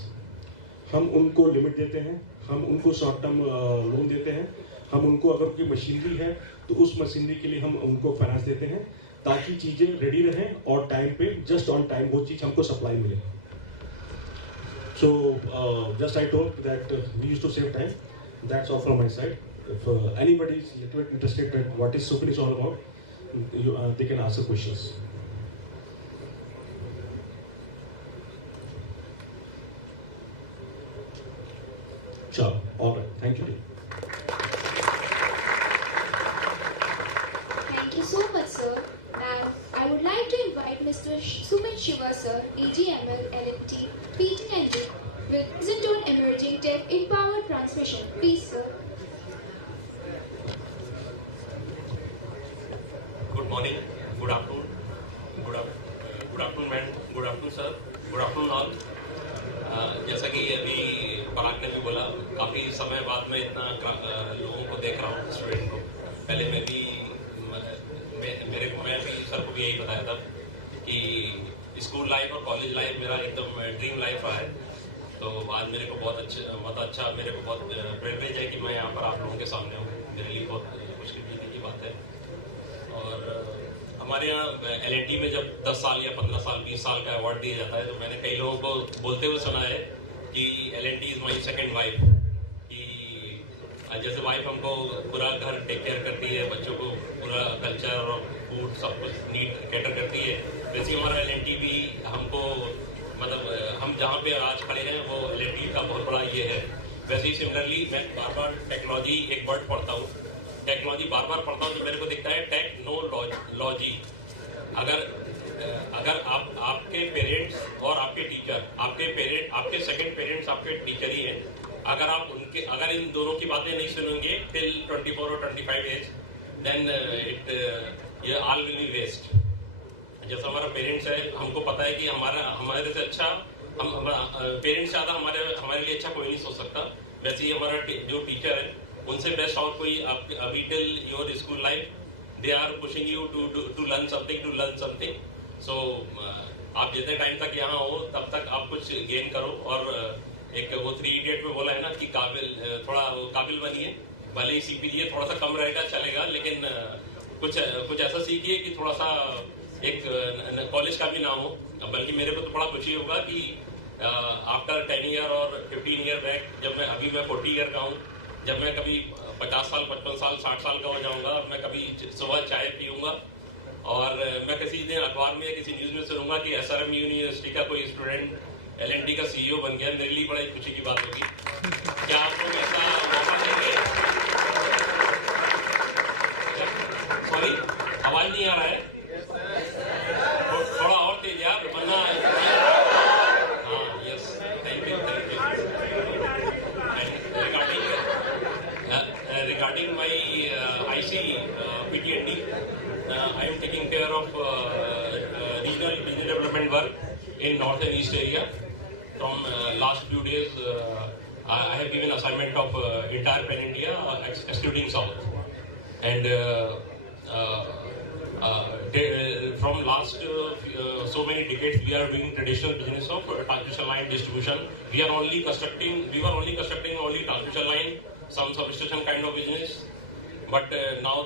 हम उनको लिमिट देते हैं, हम उनको शॉर्ट टर्म लोन देते हैं, हम उनको अगर कोई मशीनरी है तो उस मशीनरी के लिए हम उनको फाइनेंस देते हैं ताकि चीज़ें रेडी रहें और टाइम पे जस्ट ऑन टाइम वो चीज़ हमको सप्लाई मिले. So just I told that we used to save time. That's all from my side. If anybody is a little bit interested in what is Supin is all about, they can ask the questions. Sure. All right. Thank you. Thank you so much, sir. Now, I would like to invite Mr. Sumit Shiva, sir, AGML L&T PT&D, will present on emerging tech in power transmission. Please, sir. Good morning, good afternoon, good afternoon, man, good afternoon, sir, good afternoon all. जैसा कि अभी पराग ने भी बोला, काफ़ी समय बाद मैं इतना लोगों को देख रहा हूँ, स्टूडेंट को. पहले मैं भी सर को भी यही बताया था कि स्कूल लाइफ और कॉलेज लाइफ मेरा एकदम ड्रीम लाइफ रहा है. तो आज मेरे को बहुत अच्छा मेरे को बहुत प्रिविलेज है कि मैं यहाँ पर आप लोगों के सामने हूँ. मेरे लिए बहुत खुशकिस्मती की बात है. और हमारे यहाँ L&T में जब 10 साल या 15 साल 20 साल का अवार्ड दिया जाता है तो मैंने कई लोगों को बोलते हुए सुना है कि L&T is my second wife. कि जैसे वाइफ हमको पूरा घर टेक केयर करती है, बच्चों को पूरा कल्चर और फूड सब कुछ नीट कैटर करती है, वैसे ही हमारा L&T भी हमको मतलब हम जहाँ पे आज खड़े हैं वो L&T का बहुत बड़ा ये है. वैसे ही सिमिलरली मैं बार बार टेक्नोलॉजी एक वर्ड पढ़ता हूँ, टेक्नोलॉजी बार बार पढ़ता हूँ तो मेरे को दिखता है टेक्नोलॉजी. अगर आपके पेरेंट्स और आपके टीचर, आपके सेकंड पेरेंट्स आपके टीचर ही हैं, अगर इन दोनों की बातें नहीं सुनेंगे टिल 24 और 25 एज, देन ये ऑल विल बी वेस्ट. जैसा हमारा पेरेंट्स है, हमको पता है कि हमारे से अच्छा पेरेंट्स ज़्यादा हमारे लिए अच्छा कोई नहीं सोच सकता. वैसे ही हमारा जो टीचर है उनसे बेस्ट और कोई अभी till your school life they are pushing you to learn something. So आप जितने टाइम तक यहाँ हो तब तक आप कुछ गेन करो. और एक वो 3 इडियट में बोला है ना कि थोड़ा काबिल बनिए, भले ही सीपी लिए थोड़ा सा कम रहेगा चलेगा, लेकिन कुछ ऐसा सीखिए कि थोड़ा सा एक कॉलेज का भी ना हो. बल्कि मेरे को तो बड़ा खुशी होगा कि आफ्टर 10 ईयर और 15 ईयर बैक, जब मैं 40 ईयर का हूँ, जब मैं कभी 50 साल 55 साल 60 साल का हो जाऊंगा, मैं कभी सुबह चाय पीऊंगा और मैं किसी दिन अखबार में या किसी न्यूज में सुनूंगा कि SRMU यूनिवर्सिटी का कोई स्टूडेंट L&T का CEO बन गया. मेरे लिए बड़ी खुशी की बात होगी. क्या आप लोग ऐसा मौका देंगे? सॉरी, आवाज नहीं आ रहा है, थोड़ा और तेज यार, वरना. हाँ, yes, thank you. Regarding my IC PT&D, I am taking care of regional business development work in North and East area. From last few days, I have given assignment of entire Pan India, excluding South. and from last so many decades, we are doing traditional business of transmission line distribution. We were only constructing only transmission line, some substation kind of business. But now,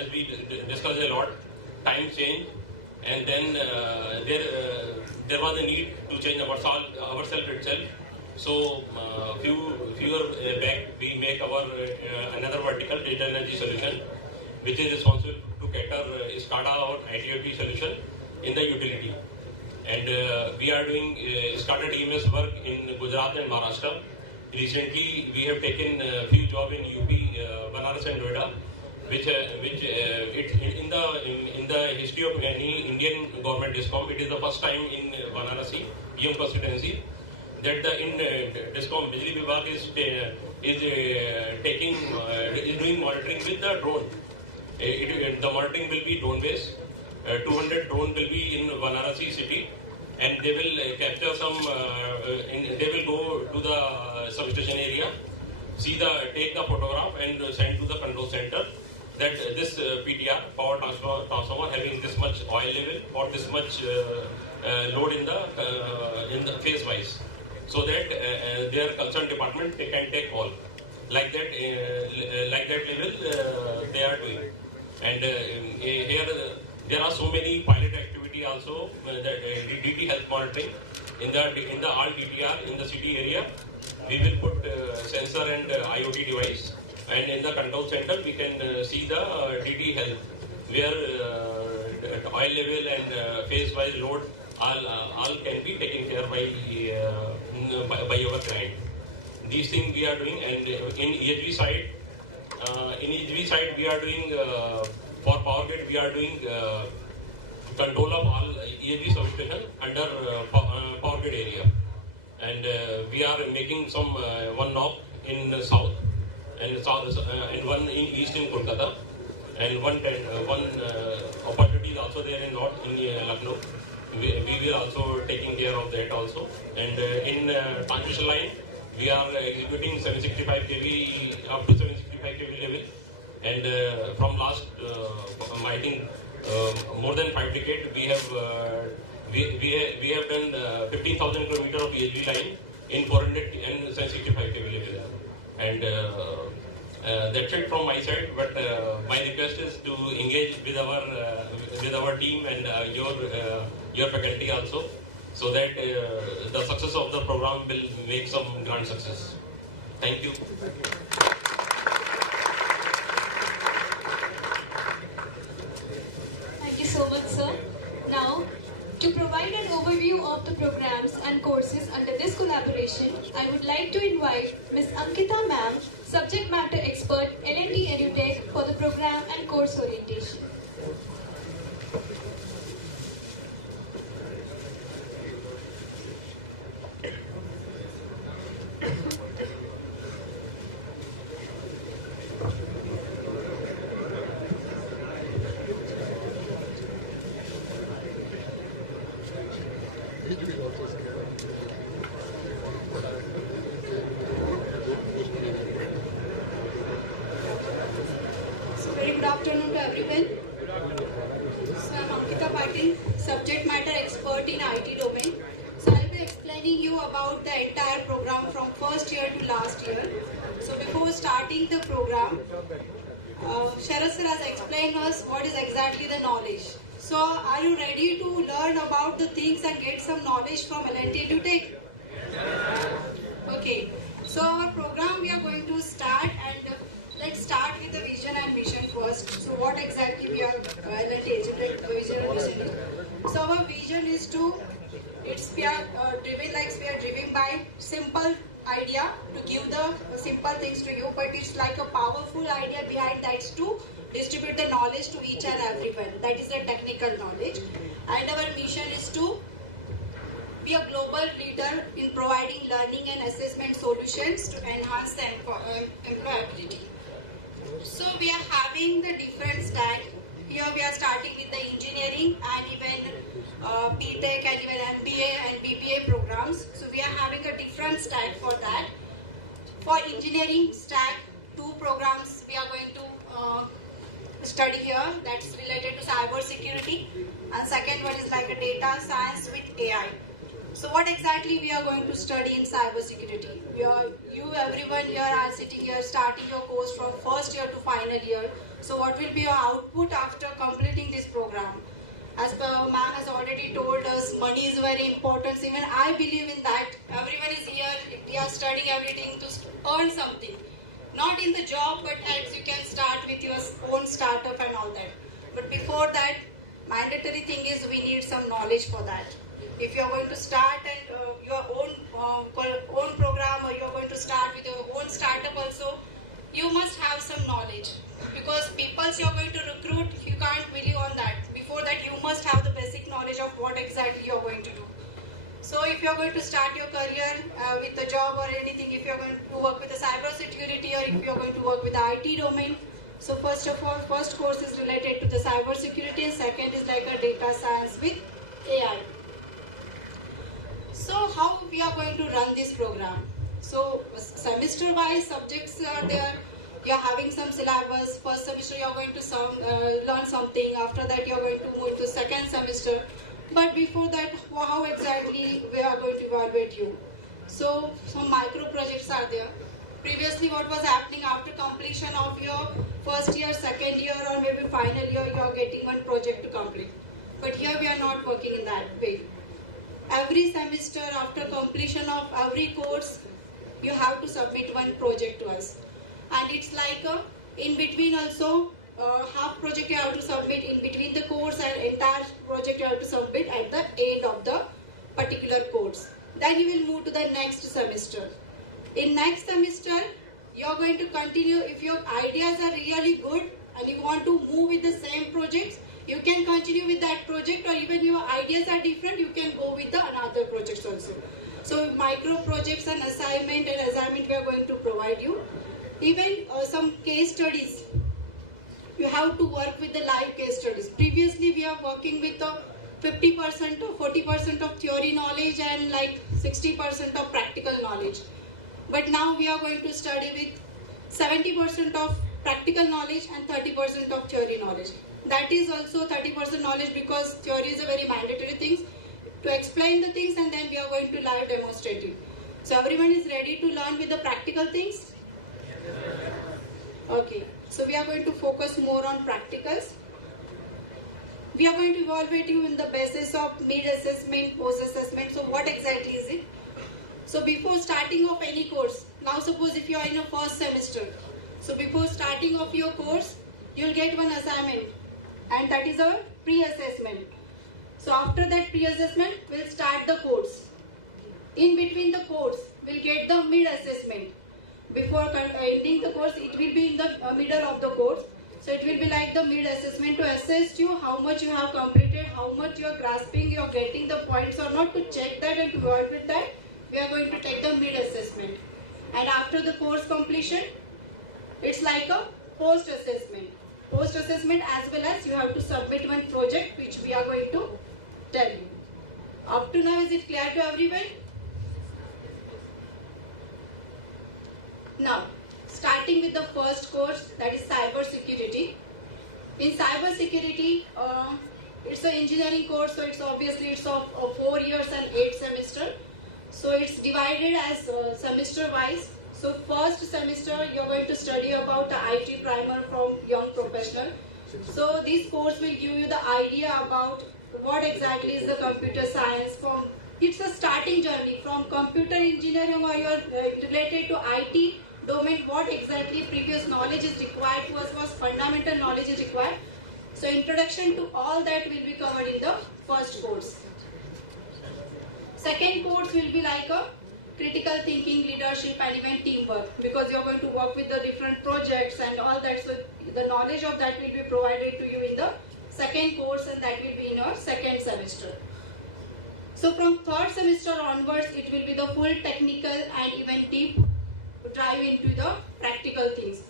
as we discussed a lot, time changed, and then there was a need to change ourselves itself. So few years back, we make our another vertical, digital energy solution, which is responsible to cater SCADA or ITOT solution in the utility. And we are doing started EMS work in Gujarat and Maharashtra. Recently, we have taken a few jobs in UP, Banaras and Noida, which in the history of any Indian government discom, it is the first time in Varanasi, PM constituency, that the discom Bijli Vibhag is doing monitoring with the drone. The monitoring will be drone based. 200 drone will be in Varanasi city, and they will capture some. They will go to the substation area, take the photograph, and send to the control center that this PTR, power transformer, having this much oil level or this much load in the phase wise, so that their concerned department they can take call like that level they are doing. And here there are so many pilot activity also that DT health monitoring in the all DTR in the city area. We will put sensor and IoT device, and in the control center we can see the DT health, where oil level and phase wise load all can be taken care by our client. These things we are doing, and in EHV side, we are doing for power grid, we are doing control of all EHV substation under power grid area, and we are making some one knob in south and one in east in Kolkata, and one opportunity is also there in north in Lucknow. We will also taking care of that also, and in transmission line we are executing 765 kV up to 765 kV level, and from last I think more than 5 decades we have done 15,000 kilometers of EHV line in 400 and 765 kV level, and that's it from my side. But my request is to engage with our team and your faculty also, so that the success of the program will make some grand success. Thank you. Thank you so much, sir. Now, to provide an overview of the programs and courses under this collaboration, I would like to invite Ms. Ankita Ma'am, subject matter expert, L&T Edutech, for the program and course orientation. Good afternoon to everyone. So I'm Ankita Patil, subject matter expert in IT domain. So I'll be explaining you about the entire program from first year to last year. So before starting the program, Sharad sir has explained us what is exactly the knowledge. So are you ready to learn about the things and get some knowledge from L&T Edutech? Okay. So our program we are going to start, and let's start with the vision and mission first. So what exactly we are L&T Edutech vision and mission is? So our vision is we are driven by simple idea to give the simple things to you, but it's like a powerful idea behind that is to distribute the knowledge to each and everyone. That is the technical knowledge. And our mission is to be a global leader in providing learning and assessment solutions to enhance the employability. So we are having the different stack. Here we are starting with the engineering and even BTech and even MBA and BBA programs. So we are having a different stack for that. For engineering stack, 2 programs we are going to study here that's related to cyber security, and second one is like a data science with AI. So what exactly we are going to study in cyber security? Everyone here are sitting here starting your course from first year to final year. So what will be your output after completing this program? As ma'am has already told us, money is very important. Even I believe in that. Everyone is here. We are studying everything to earn something. Not in the job, but as you can start with your own startup and all that. But before that, mandatory thing is we need some knowledge for that. If you are going to start your own program, or you are going to start with your own startup also, you must have some knowledge. Because people you are going to recruit, you can't believe on that. Before that, you must have the basic knowledge of what exactly you are going to do. So if you are going to start your career with a job or anything, if you are going to work with the cyber security, or if you are going to work with the IT domain, so first of all, first course is related to the cyber security, and second is like a data science with AI. So how we are going to run this program? So semester wise subjects are there. You are having some syllabus. First semester you are going to learn something. After that you are going to move to second semester. But before that, how exactly we are going to evaluate you? So some micro projects are there. Previously what was happening, after completion of your first year, second year, or maybe final year, you are getting one project to complete. But here we are not working in that way. Every semester, after completion of every course, you have to submit one project to us. And it's like in between also, half project you have to submit in between the course, and entire project you have to submit at the end of the particular course. Then you will move to the next semester. In next semester, you are going to continue. If your ideas are really good and you want to move with the same projects, you can continue with that project, or even your ideas are different, you can go with the another projects also. So micro projects and assignment we are going to provide you. Even some case studies. You have to work with the live case studies. Previously we are working with 50% or 40% of theory knowledge and like 60% of practical knowledge. But now we are going to study with 70% of practical knowledge and 30% of theory knowledge. That is also 30% knowledge, because theory is a very mandatory thing to explain the things, and then we are going to live demonstrate it. So everyone is ready to learn with the practical things? Okay, so we are going to focus more on practicals. We are going to evaluate you in the basis of mid-assessment, post-assessment. So what exactly is it? So before starting of any course, now suppose if you are in a first semester, so before starting of your course, you will get one assignment, and that is a pre-assessment. So after that pre-assessment, we'll start the course. In between the course, we'll get the mid-assessment. Before ending the course, it will be in the middle of the course. So it will be like the mid-assessment to assess you how much you have completed, how much you are grasping, you are getting the points or not. To check that and to work with that, we are going to take the mid-assessment. And after the course completion, it's like a post-assessment. Post-assessment, as well as you have to submit one project which we are going to tell you. Up to now, is it clear to everyone? Now, starting with the first course, that is cyber security. In cyber security, it's an engineering course, so it's obviously of 4 years and 8 semesters. So it's divided as semester wise. So first semester you're going to study about the IT primer from young professional. So this course will give you the idea about what exactly is the computer science. It's a starting journey from computer engineering, or you're related to IT domain, what exactly previous knowledge is required to us, what fundamental knowledge is required. So introduction to all that will be covered in the first course. Second course will be like a critical thinking, leadership, and even teamwork, because you're going to work with the different projects and all that. So the knowledge of that will be provided to you in the second course, and that will be in your second semester. So from third semester onwards, it will be the full technical and even deep dive into the practical things.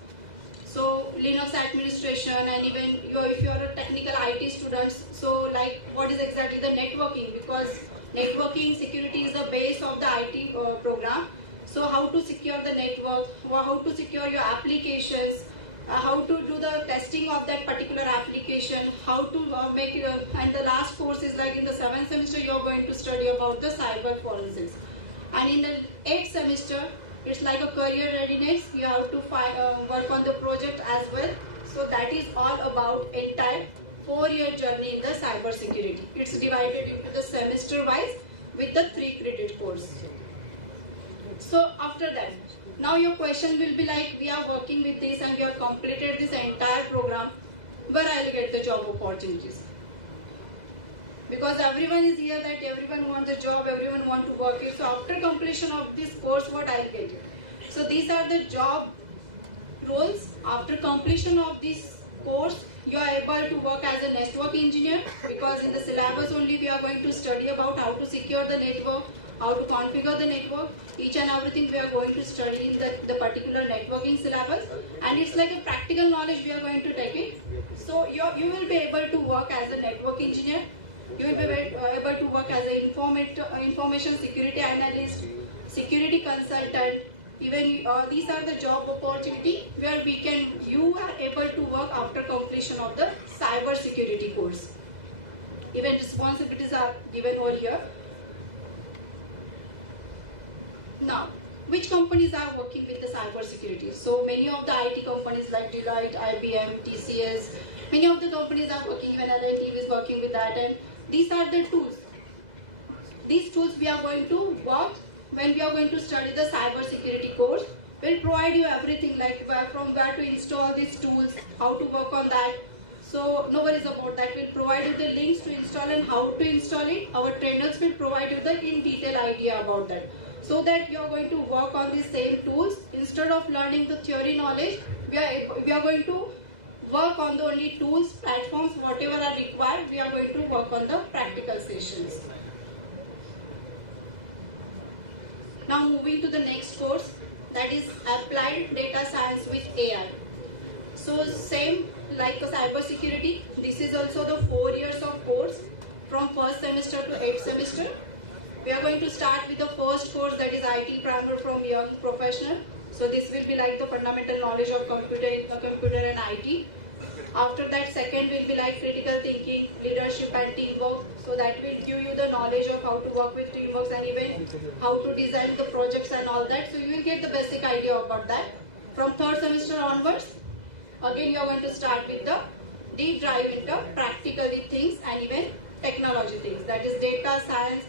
So Linux administration, and even if you're a technical IT student, so like what is exactly the networking, because networking security is the base of the IT program. So how to secure the network, how to secure your applications, how to do the testing of that particular application, how to make it, and the last course is like in the 7th semester you are going to study about the cyber forensics, and in the 8th semester it's like a career readiness. You have to work on the project as well. So that is all about entire 4-year journey in the cyber security. It's divided into the semester wise with the 3 credit course. So after that, now your question will be like, we are working with this and we have completed this entire program, where I will get the job opportunities? Because everyone is here that everyone wants a job, everyone wants to work it. So after completion of this course, what I will get? So these are the job roles. After completion of this course, you are able to work as a network engineer, because in the syllabus only we are going to study about how to secure the network, how to configure the network, each and everything we are going to study in the particular networking syllabus, and it's like a practical knowledge we are going to take it. So you will be able to work as a network engineer, you will be able to work as an information security analyst, security consultant. Even these are the job opportunity where you are able to work after completion of the cyber security course. Even responsibilities are given over here. Now, which companies are working with the cyber security? So many of the IT companies like Deloitte, IBM, TCS, many of the companies are working, even L&T is working with that, and these are the tools. These tools we are going to work when we are going to study the cyber security course. We'll provide you everything, like from where to install these tools, how to work on that. So no worries about that. We'll provide you the links to install and how to install it. Our trainers will provide you the in detail idea about that, so that you are going to work on the same tools. Instead of learning the theory knowledge, we are going to work on the only tools, platforms, whatever are required. We are going to work on the practical sessions. Now moving to the next course, that is Applied Data Science with AI. So same like a cyber security, this is also the 4 years of course from 1st semester to 8th semester. We are going to start with the first course, that is IT primer from young professional. So this will be like the fundamental knowledge of computer and IT. After that, second will be like critical thinking, leadership and teamwork. So that will give you the knowledge of how to work with teamwork and even how to design the projects and all that. So you will get the basic idea about that. From 3rd semester onwards, again you are going to start with the deep dive into practically things and even technology things. That is data science,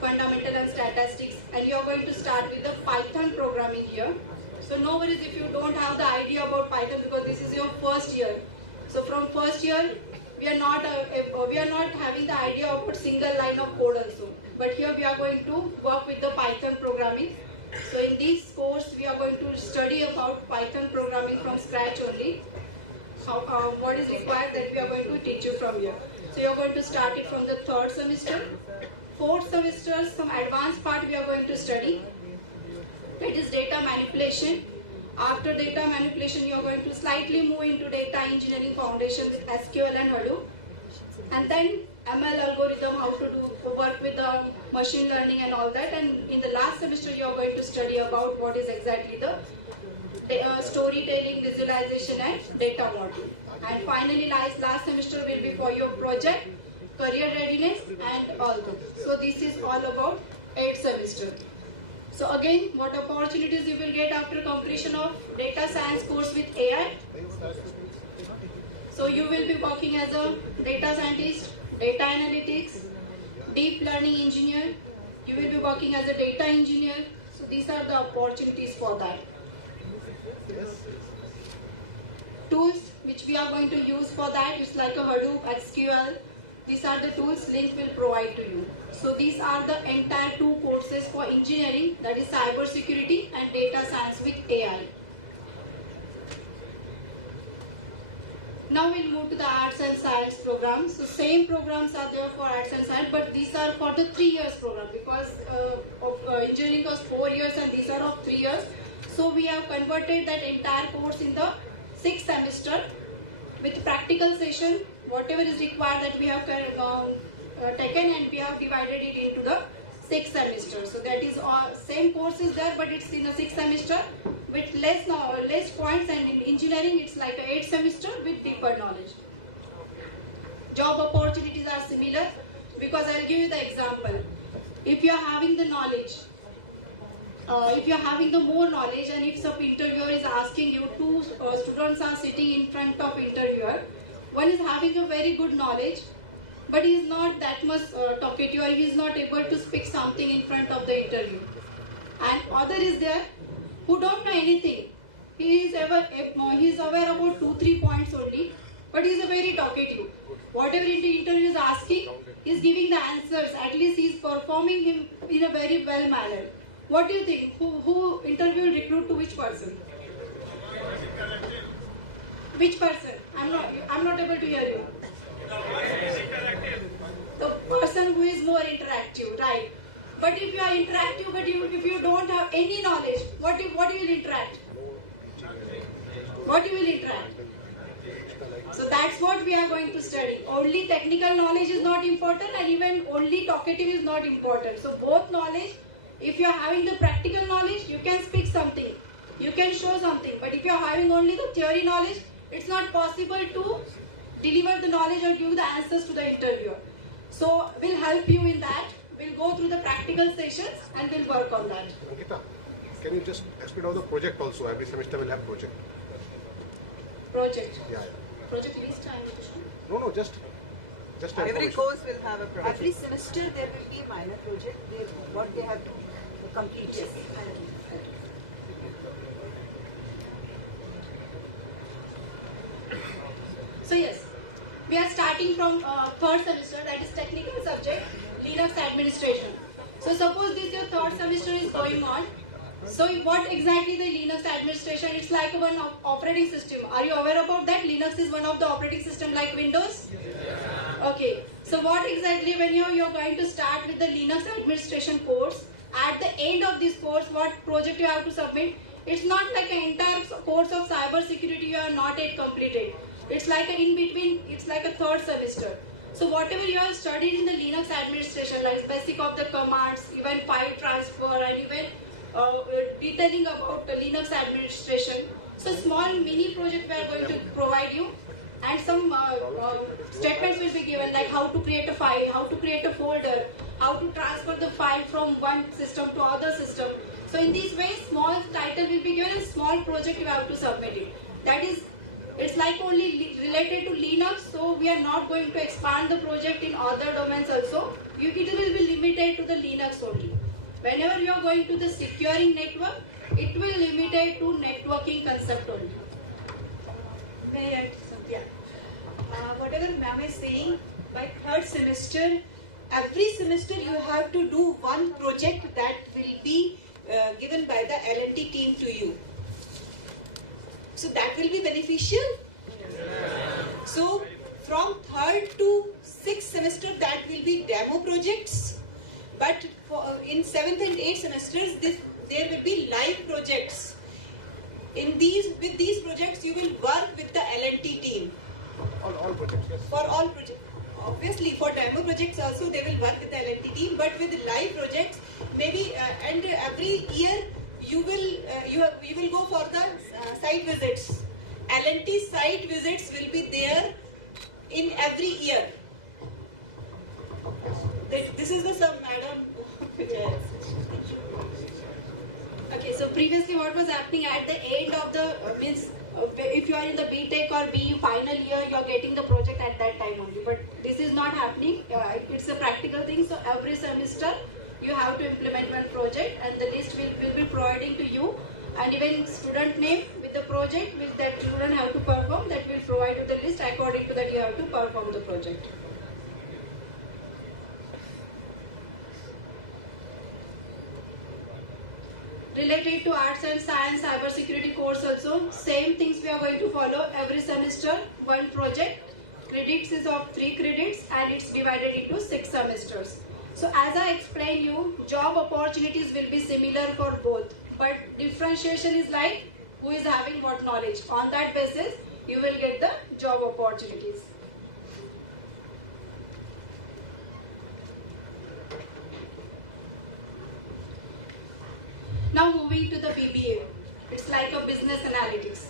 fundamental and statistics, and you are going to start with the Python programming here. So no worries if you don't have the idea about Python, because this is your first year. So from first year, we are not having the idea of a single line of code also. But here we are going to work with the Python programming. So in this course, we are going to study about Python programming from scratch only. What is required that we are going to teach you from here. So you are going to start it from the 3rd semester. 4th semester, some advanced part we are going to study. That is data manipulation. After data manipulation, you are going to slightly move into data engineering foundation with SQL and Hadoop. And then ML algorithm, how to work with the machine learning and all that. And in the last semester, you are going to study about what is exactly the storytelling, visualization and data model. And finally, last semester will be for your project, career readiness and all that. So this is all about 8th semester. So again, what opportunities you will get after completion of data science course with AI? So you will be working as a data scientist, data analytics, deep learning engineer. You will be working as a data engineer. So these are the opportunities for that. Tools which we are going to use for that is like a Hadoop, SQL. These are the tools link will provide to you. So these are the entire 2 courses for engineering, that is cyber security and data science with AI. Now we'll move to the arts and science programs. So same programs are there for arts and science, but these are for the 3 years program, because engineering was 4 years and these are of 3 years. So we have converted that entire course in the 6th semester with practical session, whatever is required that we have taken, and we have divided it into the 6th semester. So that is all same course is there, but it's in the 6th semester with less points, and in engineering it's like a 8 semester with deeper knowledge. Job opportunities are similar because I'll give you the example. If you are having the knowledge, if you are having the more knowledge, and if some interviewer is asking you, two students are sitting in front of interviewer, one is having a very good knowledge, but he is not that much talkative, or he is not able to speak something in front of the interview. And other is there who don't know anything. He is aware about 2-3 points only, but he is a very talkative. Whatever the interview is asking, he is giving the answers. At least he is performing him in a very well manner. What do you think? Who interview will recruit to which person? Which person? I'm not able to hear you. The person who is more interactive, right? But if you are interactive, but if you don't have any knowledge, what you will interact? What you will interact? So that's what we are going to study. Only technical knowledge is not important, and even only talkative is not important. So both knowledge, if you are having the practical knowledge, you can speak something, you can show something. But if you are having only the theory knowledge, it's not possible to deliver the knowledge or give the answers to the interviewer. So we'll help you in that. We'll go through the practical sessions and we'll work on that. Ankita, can you just explain about the project also? Every semester will have project. Project? Yeah. Project list time? No, just every course will have a project. Every semester there will be a minor project, what they have to complete. Yes. So yes, we are starting from third semester, that is technical subject, Linux administration. So suppose this your third semester is going on. So what exactly the Linux administration? It's like one operating system. Are you aware about that? Linux is one of the operating system like Windows? Okay. So what exactly, when you're going to start with the Linux administration course, at the end of this course, what project you have to submit? It's not like an entire course of cyber security you are not yet completed. It's like in between, it's like a third semester. So whatever you have studied in the Linux administration, like basic of the commands, even file transfer, and even detailing about the Linux administration. So small mini project we are going to provide you, and some statements will be given, like how to create a file, how to create a folder, how to transfer the file from one system to other system. So in this way, small title will be given, and small project you have to submit it. That is, it's like only related to Linux, so we are not going to expand the project in other domains also. It will be limited to the Linux only. Whenever you are going to the securing network, it will limited to networking concept only. May I add something? Yeah. Whatever ma'am is saying, by third semester, every semester you have to do one project that will be given by the L&T team to you. So that will be beneficial. So from third to sixth semester, that will be demo projects. But in 7th and 8th semesters, there will be live projects. With these projects, you will work with the L&T team. All projects, yes. For all projects. Obviously, for demo projects also, they will work with the L&T team. But with the live projects, maybe and every year you will go for the site visits. L&T site visits will be there in every year. This is the sum, madam. Okay, so previously what was happening at the end of the if you are in the BTech or BE final year, you are getting the project at that time only. But this is not happening. It's a practical thing. So every semester you have to implement one project, and the list will be providing to you. And even student name with the project which that student have to perform, that will provide you the list. According to that, you have to perform the project. Related to arts and science, cyber security course also, same things we are going to follow every semester, one project. Credits is of 3 credits and it's divided into 6 semesters. So as I explained you, job opportunities will be similar for both, but differentiation is like who is having what knowledge. On that basis, you will get the job opportunities. Now moving to the PBA. It's like a business analytics.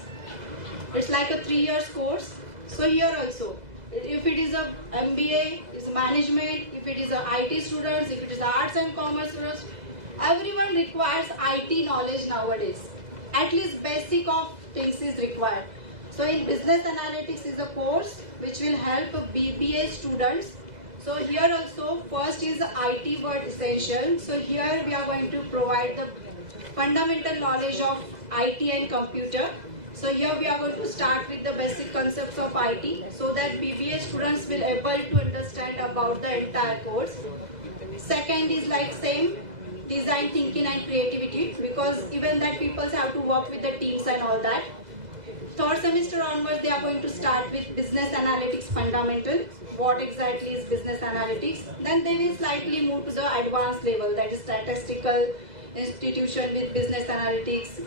It's like a 3 years course. So here also, if it is a MBA, it's a management, if it is a IT students, if it is arts and commerce students, everyone requires IT knowledge nowadays. At least basic of things is required. So in business analytics is a course which will help BBA students. So here also, first is the IT word essential. So here we are going to provide the fundamental knowledge of IT and computer. So here we are going to start with the basic concepts of IT so that BBA students will able to understand about the entire course. Second is like same design thinking and creativity, because even that people have to work with the teams and all that. Third semester onwards, they are going to start with business analytics fundamental. What exactly is business analytics? Then they will slightly move to the advanced level, that is statistical institution with business analytics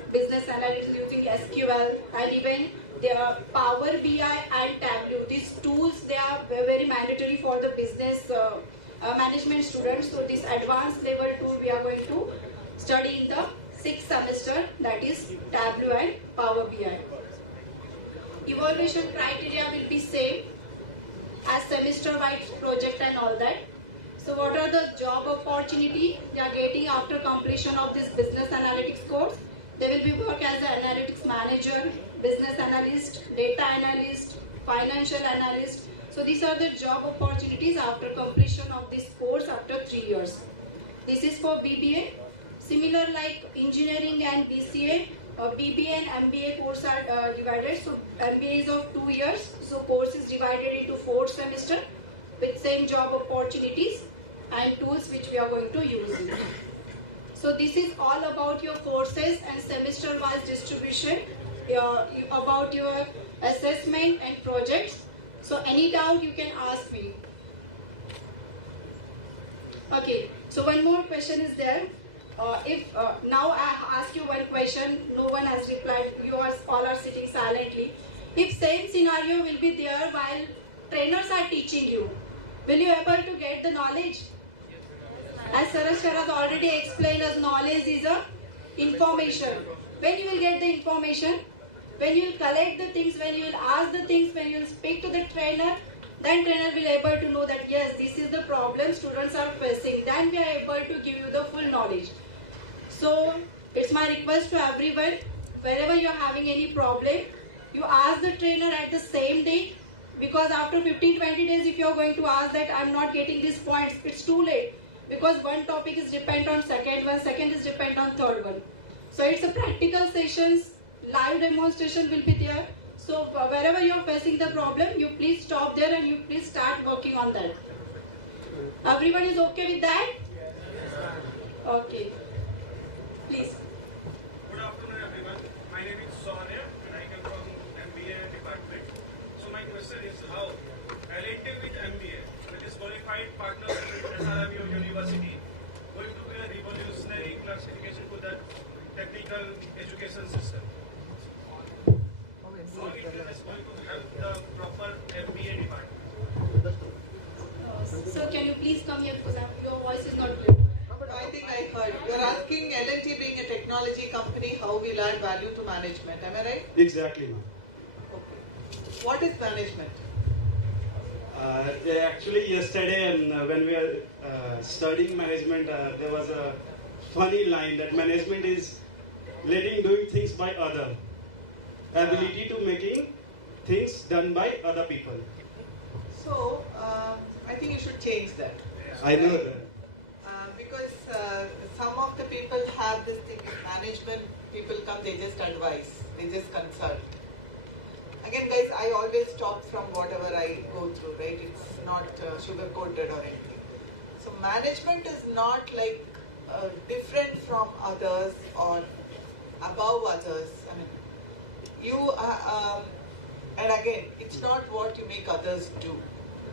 using SQL, and even their Power BI and Tableau. These tools, they are very mandatory for the business management students. So this advanced level tool we are going to study in the 6th semester, that is Tableau and Power BI. Evaluation criteria will be same as semester-wide project and all that. So what are the job opportunity they are getting after completion of this business analytics course? They will be work as an analytics manager, business analyst, data analyst, financial analyst. So these are the job opportunities after completion of this course after 3 years. This is for BBA. Similar like engineering and BCA, BBA and MBA course are divided. So MBA is of 2 years. So course is divided into 4 semester with same job opportunities and tools which we are going to use. So this is all about your courses and semester-wise distribution, about your assessment and projects. So any doubt you can ask me. Okay, so one more question is there. If now I ask you one question, no one has replied, you all are sitting silently. If same scenario will be there while trainers are teaching you, will you able to get the knowledge? As Saraj has already explained us, knowledge is a information. When you will get the information, when you will collect the things, when you will ask the things, when you will speak to the trainer, then trainer will able to know that yes, this is the problem students are facing. Then we are able to give you the full knowledge. So it's my request to everyone, wherever you are having any problem, you ask the trainer at the same day, because after 15-20 days if you are going to ask that I am not getting these points, it's too late, because one topic is depend on second one, second is depend on third one. So it's a practical sessions, live demonstration will be there. So wherever you are facing the problem, you please stop there and you please start working on that. Everyone is okay with that? Okay. Please. Good afternoon everyone. My name is Sonia and I come from MBA department. So my question is how L&T with MBA, which is qualified partner with SRMU University, going to be a revolutionary classification to the technical education system. How it is going to help the proper MBA department. So can you please come here because your voice is not clear. I think I heard. You're asking L&T being a technology company, how we'll add value to management. Am I right? Exactly, ma'am. Okay. What is management? Actually, yesterday when we were studying management, there was a funny line that management is doing things by other. Ability to making things done by other people. So, I think you should change that. I know that. Because some of the people have this thing in management, people come, they just advise, they just consult. Again guys, I always talk from whatever I go through, right? It's not sugar-coated or anything. So management is not like different from others or above others. I mean, and again, it's not what you make others do,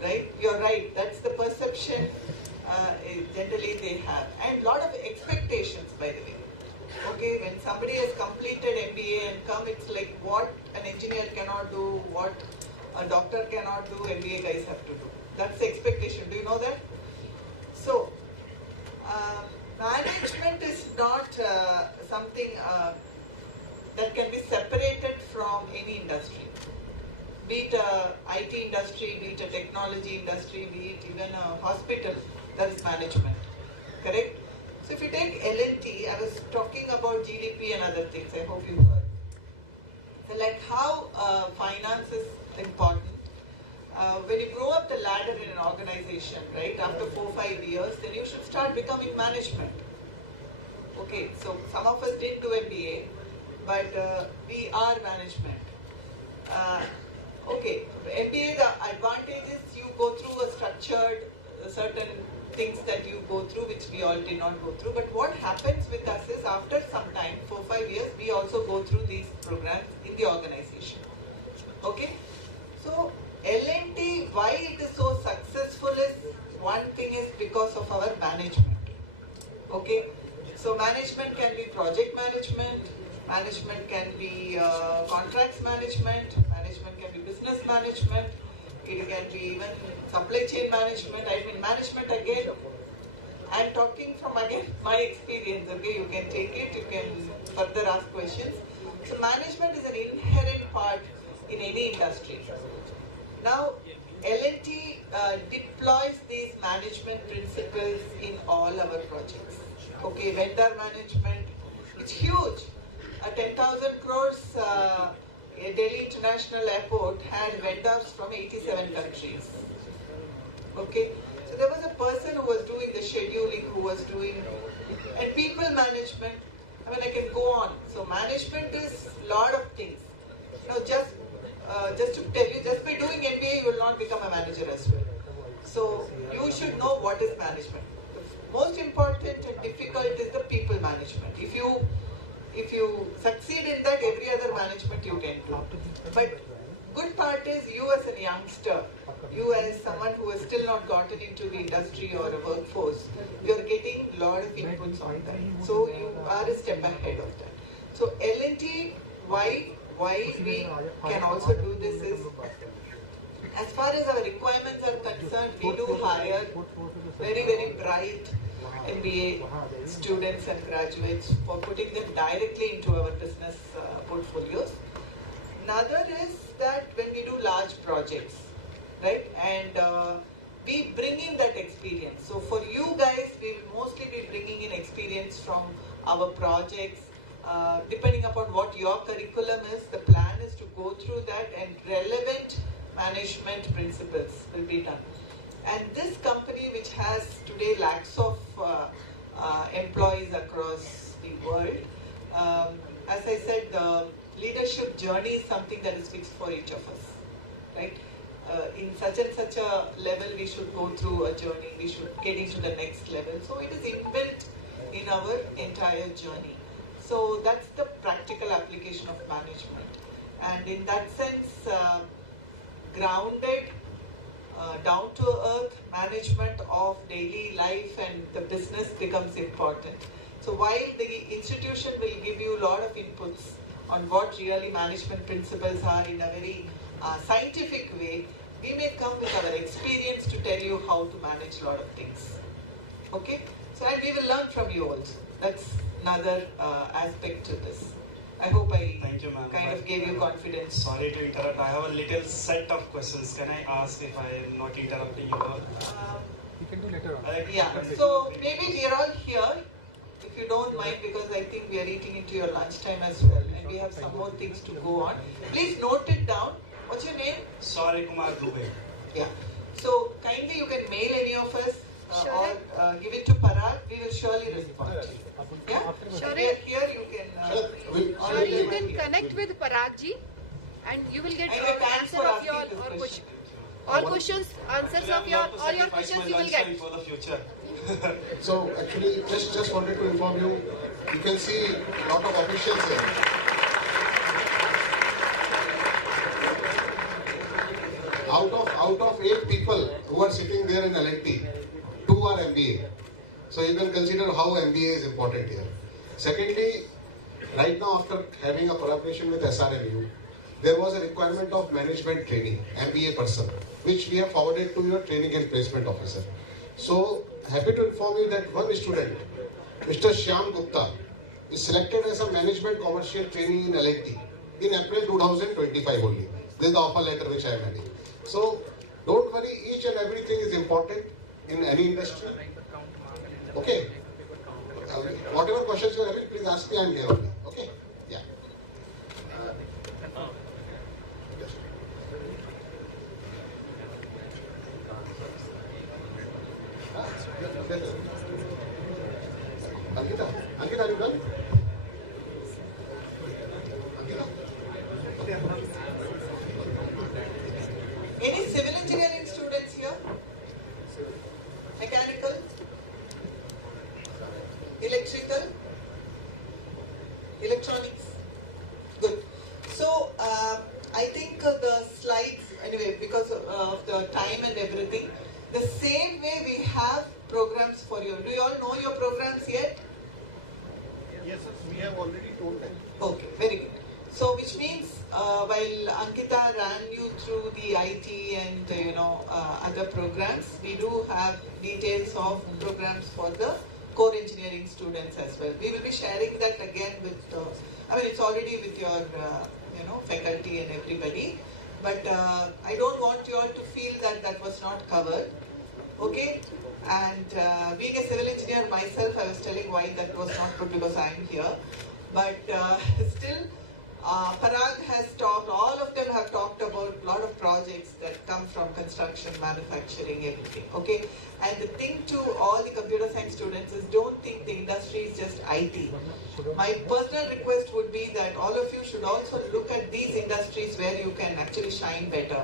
right? You're right, that's the perception generally they have. And a lot of expectations, by the way. Okay, when somebody has completed MBA and come, it's like what an engineer cannot do, what a doctor cannot do, MBA guys have to do. That's the expectation. Do you know that? So, management is not something that can be separated from any industry. Be it a IT industry, be it a technology industry, be it even a hospital, there is management. Correct? So if you take L&T, I was talking about GDP and other things, I hope you heard. So like how finance is important. When you grow up the ladder in an organization, right, after 4-5 years, then you should start becoming management. Okay, so some of us didn't do MBA, but we are management. Okay, MBA, the advantage is you go through a structured, certain things that you go through, which we all did not go through. But what happens with us is after some time, 4-5 years, we also go through these programs in the organization. Okay, so L&T, why it is so successful is, one thing is because of our management. Okay, so management can be project management, management can be contracts management, management can be business management, it can be even supply chain management. I mean management again, I'm talking from again my experience, okay, you can take it, you can further ask questions. So management is an inherent part in any industry. Now L&T deploys these management principles in all our projects. Okay, vendor management, it's huge. A 10,000 crores Delhi International Airport had vendors from 87 countries. Okay, so there was a person who was doing the scheduling, who was doing, and people management. I mean, I can go on. So management is a lot of things. Now, just to tell you, just by doing MBA, you will not become a manager as well. So you should know what is management. The most important and difficult is the people management. If you succeed in that, every other management you can do. But good part is you as a youngster, you as someone who has still not gotten into the industry or a workforce, you are getting a lot of inputs on that. So you are a step ahead of that. So L&T, why we can also do this is, as far as our requirements are concerned, we do hire very, very bright MBA students and graduates for putting them directly into our business portfolios. Another is that when we do large projects, right, and we bring in that experience. So for you guys, we will mostly be bringing in experience from our projects. Depending upon what your curriculum is, the plan is to go through that and relevant management principles will be done. And this company, which has today lakhs of employees across the world, as I said, the leadership journey is something that is fixed for each of us, right? In such and such a level, we should go through a journey, we should get into the next level. So it is inbuilt in our entire journey. So that's the practical application of management. And in that sense, grounded, down-to-earth management of daily life and the business becomes important. So while the institution will give you a lot of inputs on what really management principles are in a very scientific way, we may come with our experience to tell you how to manage a lot of things. Okay? So, and we will learn from you also. That's another aspect to this. I hope I kind of gave you confidence. Sorry to interrupt. I have a little set of questions. Can I ask if I am not interrupting you all? You can do later on. Yeah. So maybe we are all here, if you don't mind, because I think we are eating into your lunchtime as well, and we have some more things to go on. Please note it down. What's your name? Sorry, Kumar Dubey. Yeah. So kindly you can mail any of us or give it to Parag. We will surely respond. Yeah. Sure. Here you can. Sure, you can connect with Parag ji, and you will get answer of your all questions, answers of all your questions you will get. For the future. So actually, just wanted to inform you. You can see a lot of officials here. Out of 8 people who are sitting there in L&T, 2 are MBA. So you can consider how MBA is important here. Secondly, right now after having a collaboration with SRMU, there was a requirement of management training, MBA person, which we have forwarded to your training and placement officer. So happy to inform you that one student, Mr. Shyam Gupta, is selected as a management commercial trainee in L&T in April 2025 only. This is the offer letter which I am having. So don't worry, each and everything is important in any industry. Okay. Whatever questions you are having, please ask me. I am here only. Okay. Yeah. Ankita, are you done? Any civil engineering students here? Mechanical? Electrical? Electronics? Good. So, I think the slides, anyway, because of the time and everything, the same way we have programs for you. Do you all know your programs yet? Yes, sir. We have already told them. Okay, very good. So, which means while Ankita ran you through the IT and other programs, we do have details of programs for the core engineering students as well. We will be sharing that again with. It's already with your faculty and everybody. But I don't want you all to feel that that was not covered. Okay? And being a civil engineer myself, I was telling why that was not good because I am here. But still, Parag has talked, all of them have talked about a lot of projects that come from construction, manufacturing, everything. Okay? And the thing to all the computer science students is don't think the industry is just IT. My personal request would be that all of you should also look at these industries where you can actually shine better.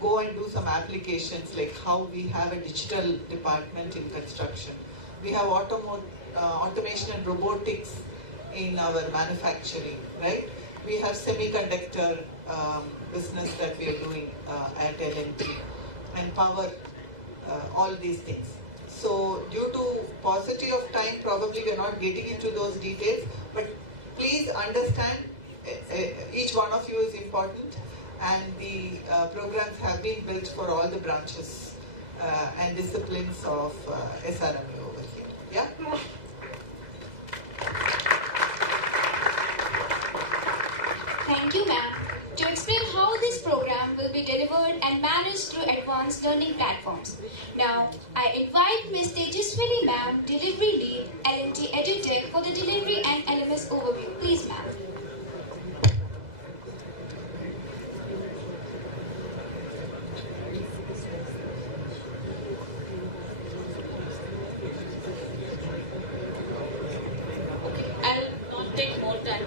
Go and do some applications like how we have a digital department in construction. We have automation and robotics in our manufacturing, right? We have semiconductor business that we are doing at L&T and power, all these things. So due to paucity of time, probably we are not getting into those details, but please understand each one of you is important and the programs have been built for all the branches and disciplines of SRMU over here. Yeah? Thank you, ma'am. To explain how this program will be delivered and managed through advanced learning platforms. Now, I invite Ms. Tejaswini ma'am, Delivery Lead, L&T Edutech, for the delivery and LMS overview. Please, ma'am. I'll not take more time.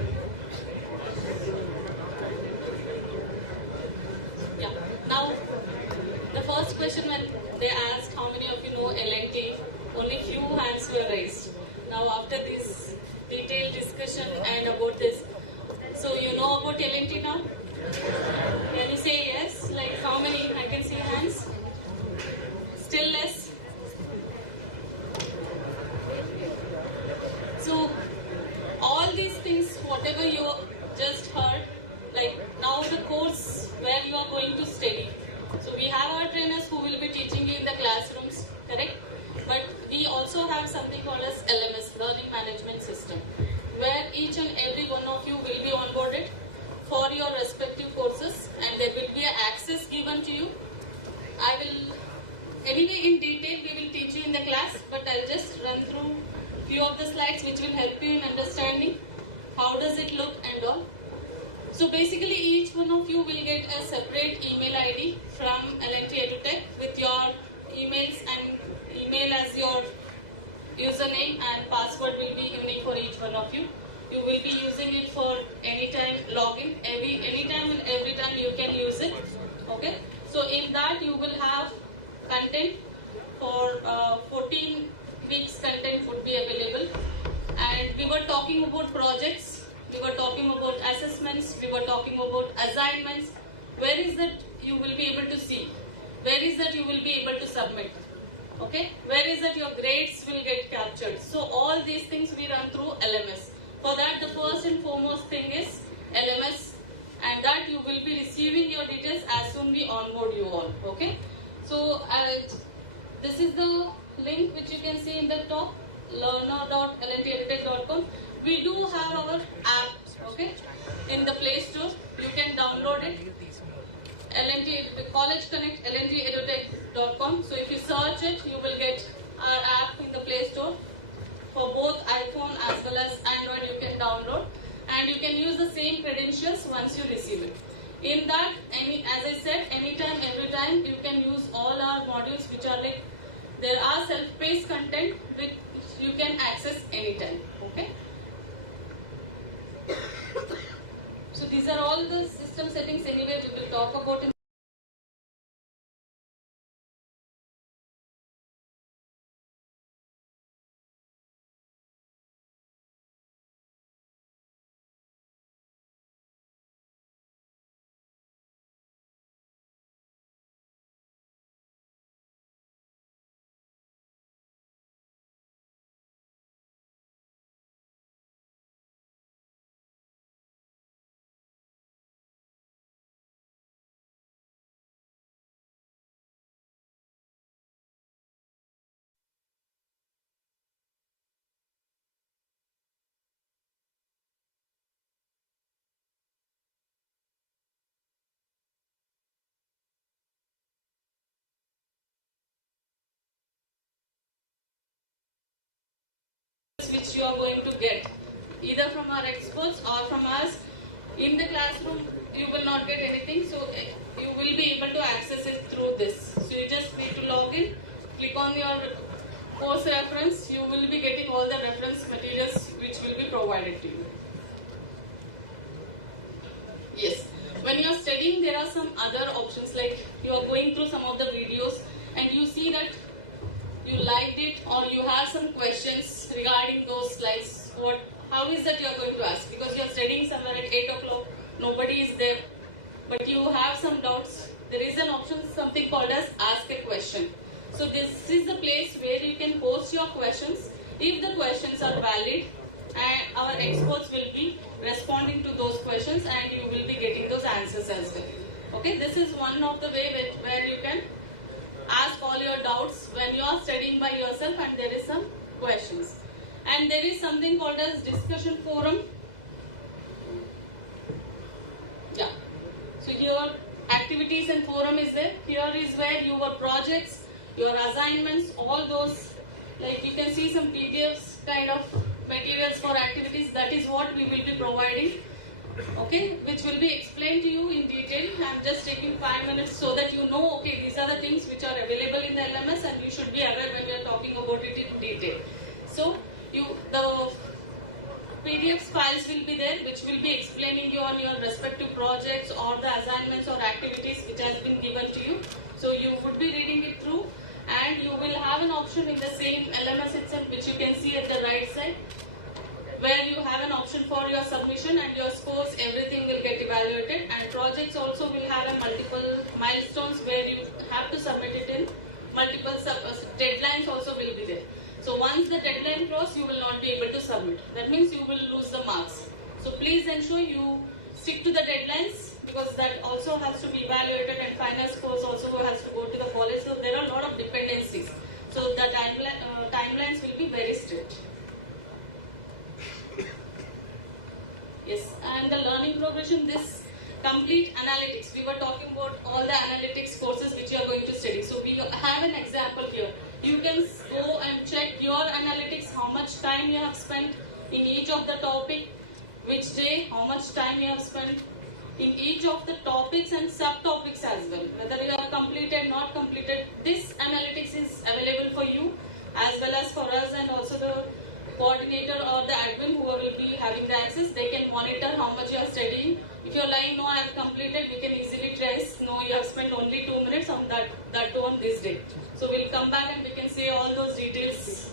Yeah. Now, the first question when they asked how many of you know L&T, only few hands were raised. Now, after this detailed discussion and about this, so you know about L&T now? Can you say yes? Like how many? I can see hands. Still less? So, all these things, whatever you just heard, like now the course where you are going to study. So we have our trainers who will be teaching you in the classrooms, correct? But we also have something called as LMS, Learning Management System, where each and every one of you will be onboarded for your respective courses and there will be an access given to you. I will, anyway in detail we will teach you in the class, but I'll just run through few of the slides which will help you in understanding how does it look and all. So basically each one of you will get a separate email ID from L&T Edutech with your emails and email as your username and password will be unique for each one of you. You will be using it for anytime login, anytime and every time you can use it. Okay. So in that you will have content for 14 weeks content would be available. And we were talking about projects. We were talking about assessments, we were talking about assignments. Where is that you will be able to see? Where is that you will be able to submit? Okay? Where is that your grades will get captured? So all these things we run through LMS. For that the first and foremost thing is LMS, and that you will be receiving your details as soon we onboard you all. Okay? So this is the link which you can see in the top, learner.lntedutech.com. we do have our app, okay, in the Play Store. You can download it. L&T College Connect LNTedutech.com. So if you search it, you will get our app in the Play Store. For both iPhone as well as Android, you can download, and you can use the same credentials once you receive it. In that, as I said, anytime, every time, you can use all our modules, which are like, there are self-paced content which you can access anytime. Okay. So these are all the system settings anyway we will talk about in which you are going to get either from our experts or from us. In the classroom, you will not get anything, so you will be able to access it through this. So you just need to log in, click on your course reference, you will be getting all the reference materials which will be provided to you. Yes, when you are studying, there are some other options, like you are going through some of the videos and you see that you liked it or you have some questions regarding those slides. How is that you are going to ask? Because you are studying somewhere at 8 o'clock, nobody is there, but you have some doubts. There is an option, something called as ask a question. So this is the place where you can post your questions. If the questions are valid, and our experts will be responding to those questions and you will be getting those answers as well. Okay, this is one of the way where you can ask all your doubts when you are studying by yourself and there is some questions. And there is something called as discussion forum. Yeah. So here activities and forum is there. Here is where your projects, your assignments, all those, like you can see some PDFs kind of materials for activities. That is what we will be providing. Okay, which will be explained to you in detail. I'm just taking 5 minutes so that you know, okay, these are the things which are available in the LMS and you should be aware when we are talking about it in detail. So, the PDF files will be there which will be explaining you on your respective projects or the assignments or activities which has been given to you. So, you would be reading it through and you will have an option in the same LMS itself which you can see at the right side, where you have an option for your submission and your scores, everything will get evaluated, and projects also will have a multiple milestones where you have to submit it in multiple deadlines also will be there. So once the deadline crosses, you will not be able to submit. That means you will lose the marks. So please ensure you stick to the deadlines because that also has to be evaluated and final scores also has to go to the college. So there are a lot of dependencies. So the timelines will be very strict. Yes, and the learning progression, this complete analytics. We were talking about all the analytics courses which you are going to study. So we have an example here. You can go and check your analytics, how much time you have spent in each of the topic, which day, how much time you have spent in each of the topics and subtopics as well. Whether you are completed, not completed, this analytics is available for you as well as for us, and also the coordinator or the admin who will be having the access. They can monitor how much you are studying. If you are lying, no, I have completed, we can easily trace, no, you have spent only 2 minutes on that too on this day. So we'll come back and we can see all those details.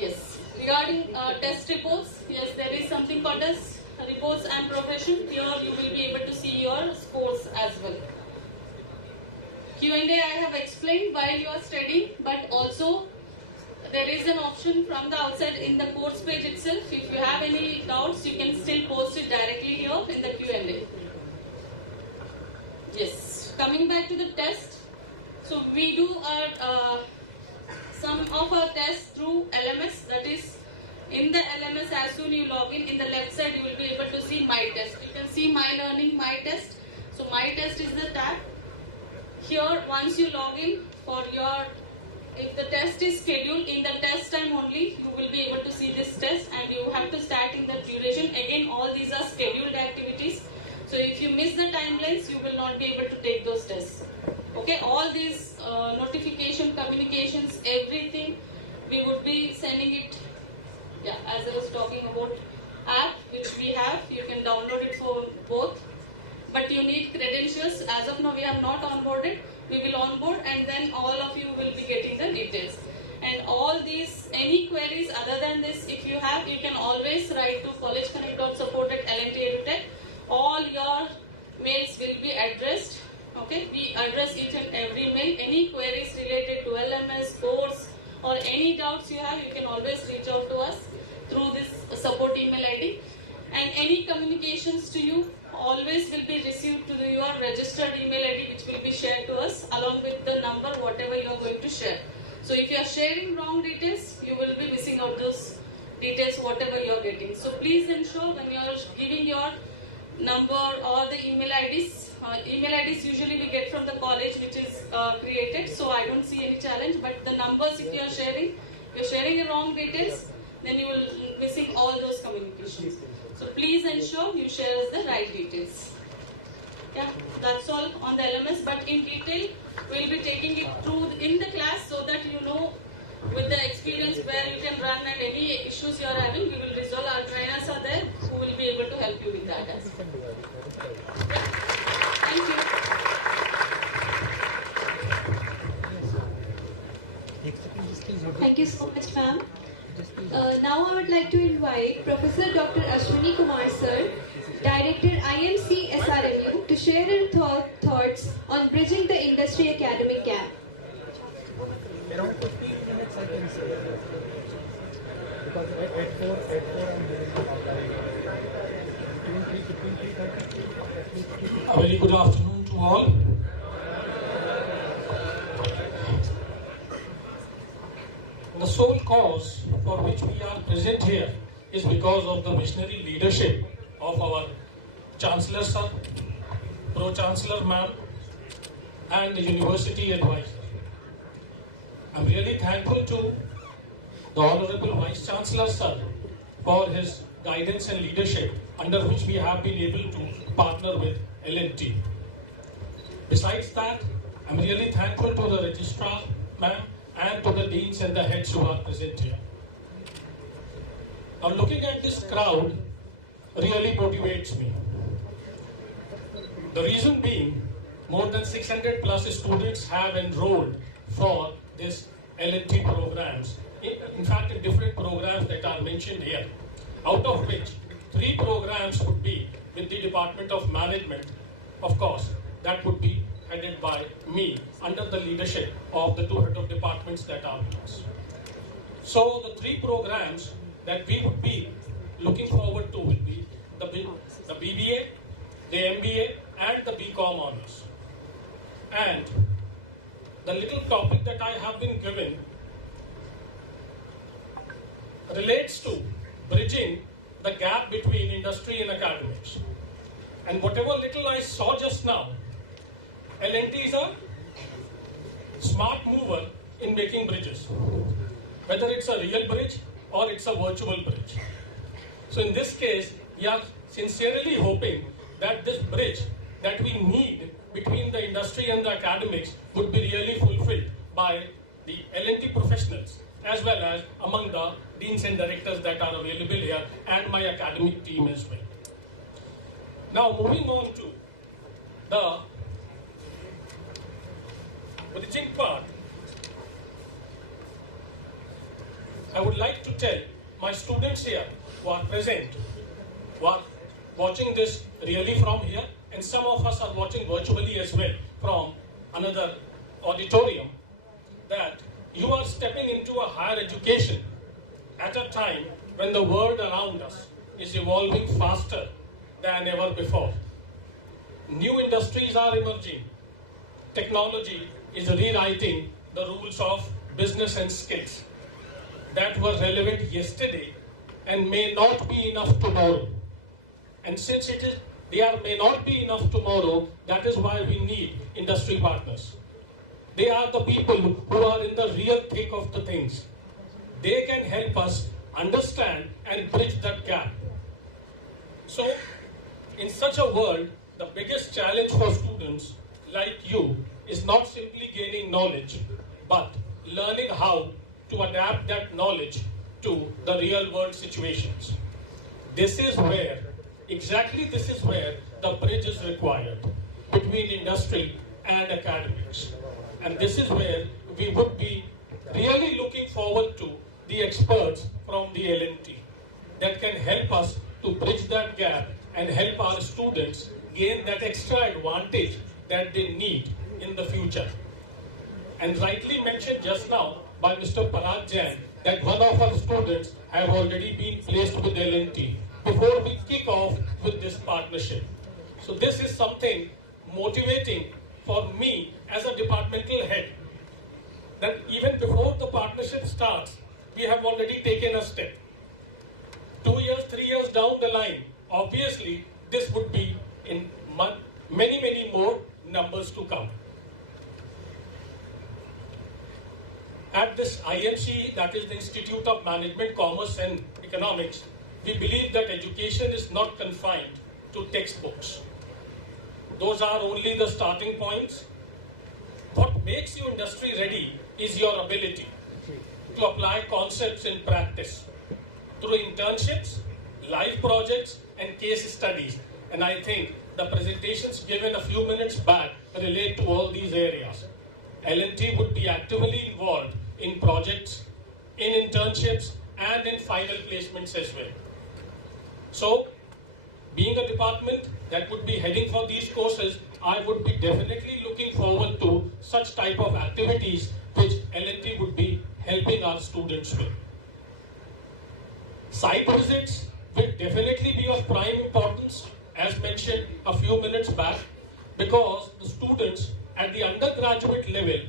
Yes, regarding test reports, yes, there is something called as reports and progression. Here you will be able to see your scores as well. Q&A I have explained while you are studying, but also there is an option from the outside in the course page itself. If you have any doubts, you can still post it directly here in the Q&A. Yes, coming back to the test. So we do our some of our tests through LMS. That is, in the LMS, as soon you log in the left side, you will be able to see My Test. You can see My Learning, My Test. So My Test is the tab. Here, once you log in for if the test is scheduled in the test time only, you will be able to see this test, and you have to start in the duration. Again, all these are scheduled activities. So if you miss the timelines, you will not be able to take those tests. Okay, all these notification, communications, everything, we would be sending it, as I was talking about app, which we have. You can download it for both. But you need credentials. As of now, we have not onboarded. We will onboard, and then all of you will be getting the details. And all these, any queries other than this, if you have, you can always write to collegeconnect.support@L&T Edutech. All your mails will be addressed. Okay, we address each and every mail. Any queries related to LMS, course, or any doubts you have, you can always reach out to us through this support email ID. And any communications to you always will be received to your registered email ID, which will be shared to us along with the number, whatever you are going to share. So if you are sharing wrong details, you will be missing out those details, whatever you are getting. So please ensure when you are giving your number or the email IDs usually we get from the college, which is created. So I don't see any challenge. But the numbers, if you are sharing the wrong details, then you will be missing all those communications. So please ensure you share us the right details. Yeah, that's all on the LMS. But in detail, we'll be taking it through in the class so that you know with the experience where you can run and any issues you are having, we will resolve. Our trainers are there who will be able to help you with that as well. Yeah. Thank you. Thank you so much, ma'am. Now I would like to invite Professor Dr. Ashwini Kumar Sir, Director IMC SRMU, to share her thoughts on bridging the industry academic gap. Around 15 minutes I can say. Because at 4 I'm doing between 3:30. A very good afternoon to all. The sole cause for which we are present here is because of the visionary leadership of our Chancellor Sir, Pro-Chancellor Ma'am, and the University Advisor. I'm really thankful to the Honorable Vice Chancellor Sir for his guidance and leadership, under which we have been able to partner with L&T. Besides that, I'm really thankful to the Registrar Ma'am and to the Deans and the heads who are present here. Now, looking at this crowd really motivates me. The reason being, more than 600 plus students have enrolled for this L&T programs, in fact in different programs that are mentioned here, out of which 3 programs would be with the Department of Management. Of course, that would be headed by me under the leadership of the 2 head of departments that are with us. So the 3 programs that we would be looking forward to will be the BBA, the MBA and the BCom honors. And the little topic that I have been given relates to bridging the gap between industry and academics. And whatever little I saw just now, L&T is a smart mover in making bridges, whether it's a real bridge or it's a virtual bridge. So in this case, we are sincerely hoping that this bridge that we need between the industry and the academics would be really fulfilled by the L&T professionals as well as among the deans and directors that are available here and my academic team as well. Now moving on to the bridging part, I would like to tell my students here who are present, who are watching this really from here, and some of us are watching virtually as well from another auditorium, that you are stepping into a higher education at a time when the world around us is evolving faster than ever before. New industries are emerging. Technology is rewriting the rules of business and skills that were relevant yesterday and may not be enough tomorrow. And since may not be enough tomorrow, that is why we need industry partners. They are the people who are in the real thick of the things. They can help us understand and bridge that gap. So, in such a world, the biggest challenge for students like you is not simply gaining knowledge, but learning how to adapt that knowledge to the real world situations. Exactly this is where the bridge is required between industry and academics. And this is where we would be really looking forward to the experts from the L&T that can help us to bridge that gap and help our students gain that extra advantage that they need in the future. And rightly mentioned just now by Mr. Parag Jain that one of our students have already been placed with L&T before we kick off with this partnership. So this is something motivating for me as a departmental head, that even before the partnership starts, we have already taken a step. 2 years, 3 years down the line, obviously this would be in many, many more numbers to come. At this IMC, that is the Institute of Management, Commerce and Economics, we believe that education is not confined to textbooks. Those are only the starting points. What makes you industry ready is your ability to apply concepts in practice through internships, live projects, and case studies. And I think the presentations given a few minutes back relate to all these areas. L&T would be actively involved in projects, in internships, and in final placements as well. So, being a department that would be heading for these courses, I would be definitely looking forward to such type of activities which L&T would be helping our students with. Site visits will definitely be of prime importance, as mentioned a few minutes back, because the students at the undergraduate level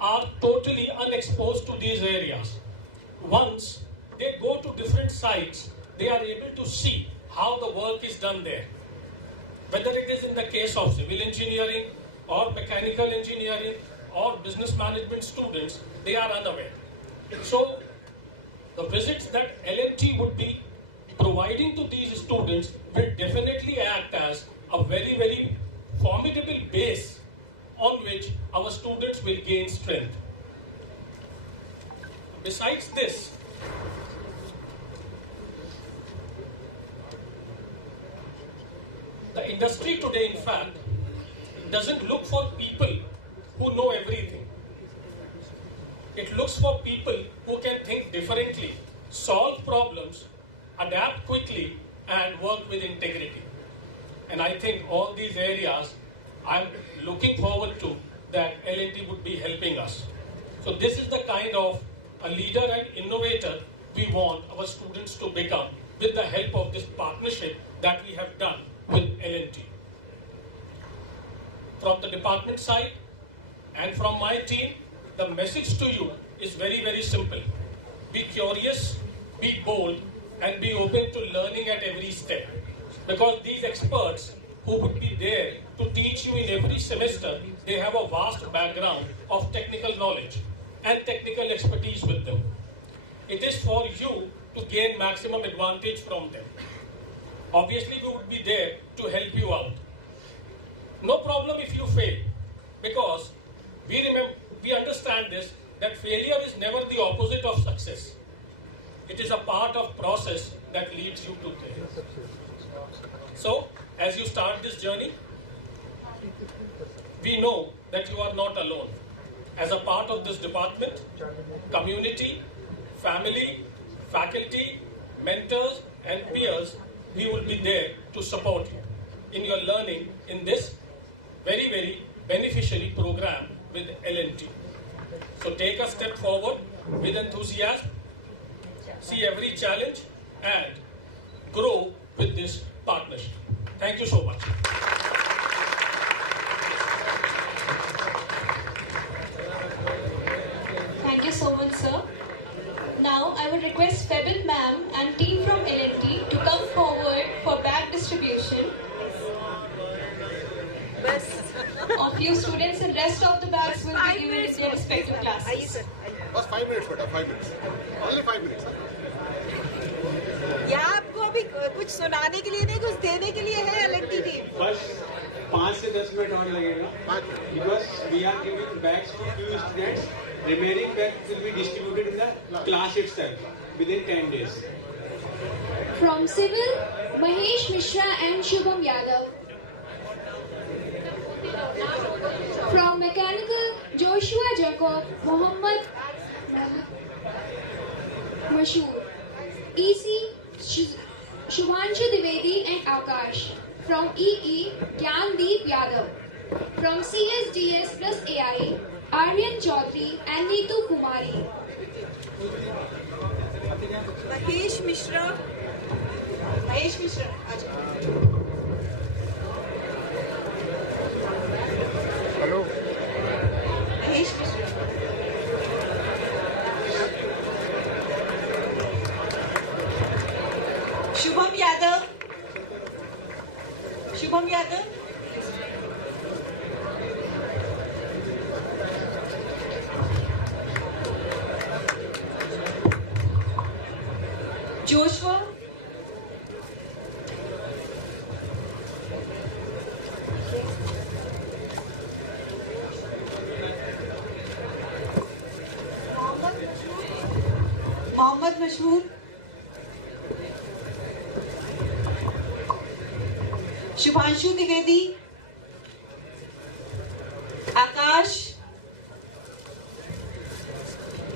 are totally unexposed to these areas. Once they go to different sites, they are able to see how the work is done there. Whether it is in the case of civil engineering or mechanical engineering or business management students, they are unaware. So the visits that L&T would be providing to these students will definitely act as a very, very formidable base on which our students will gain strength. Besides this, the industry today, in fact, doesn't look for people who know everything. It looks for people who can think differently, solve problems, adapt quickly, and work with integrity. And I think all these areas, I'm looking forward to that L&T would be helping us. So this is the kind of a leader and innovator we want our students to become with the help of this partnership that we have done with L&T. From the department side and from my team, the message to you is very, very simple. Be curious, be bold, and be open to learning at every step. Because these experts who would be there to teach you in every semester, they have a vast background of technical knowledge and technical expertise with them. It is for you to gain maximum advantage from them. Obviously, we would be there to help you out. No problem if you fail, because we understand this, that failure is never the opposite of success. It is a part of process that leads you to there. So, as you start this journey, we know that you are not alone. As a part of this department, community, family, faculty, mentors, and peers, we will be there to support you in your learning in this very, very beneficially program with L&T. So take a step forward with enthusiasm, see every challenge, and grow with this partnership. Thank you so much. Thank rest of the bags will be given in their respective classes. बस 5 minutes बेटा, 5 minutes. Only 5 minutes. यहाँ आपको अभी कुछ सुनाने के लिए नहीं, कुछ देने के लिए है L&T टीम. बस 5 से 10 मिनट और लगेगा. Because we are giving bags to few students. Remaining bags will be distributed in the class itself within 10 days. From Civil, Mahesh Mishra and Shubham Yadav. From Mechanical, Joshua Jacob, Mohammad Mashoor. EC, Shubhanshu Dwivedi and Akash. From EE, Gyandeep Yadav. From CSDS plus AI, Aryan Chaudhary and Neetu Kumari. Mahesh Mishra. Hello. Mahesh Mishra. Shubham Yadav. Joshua. Mohammad Mashoor. Shubhanshu Dwivedi. Akash.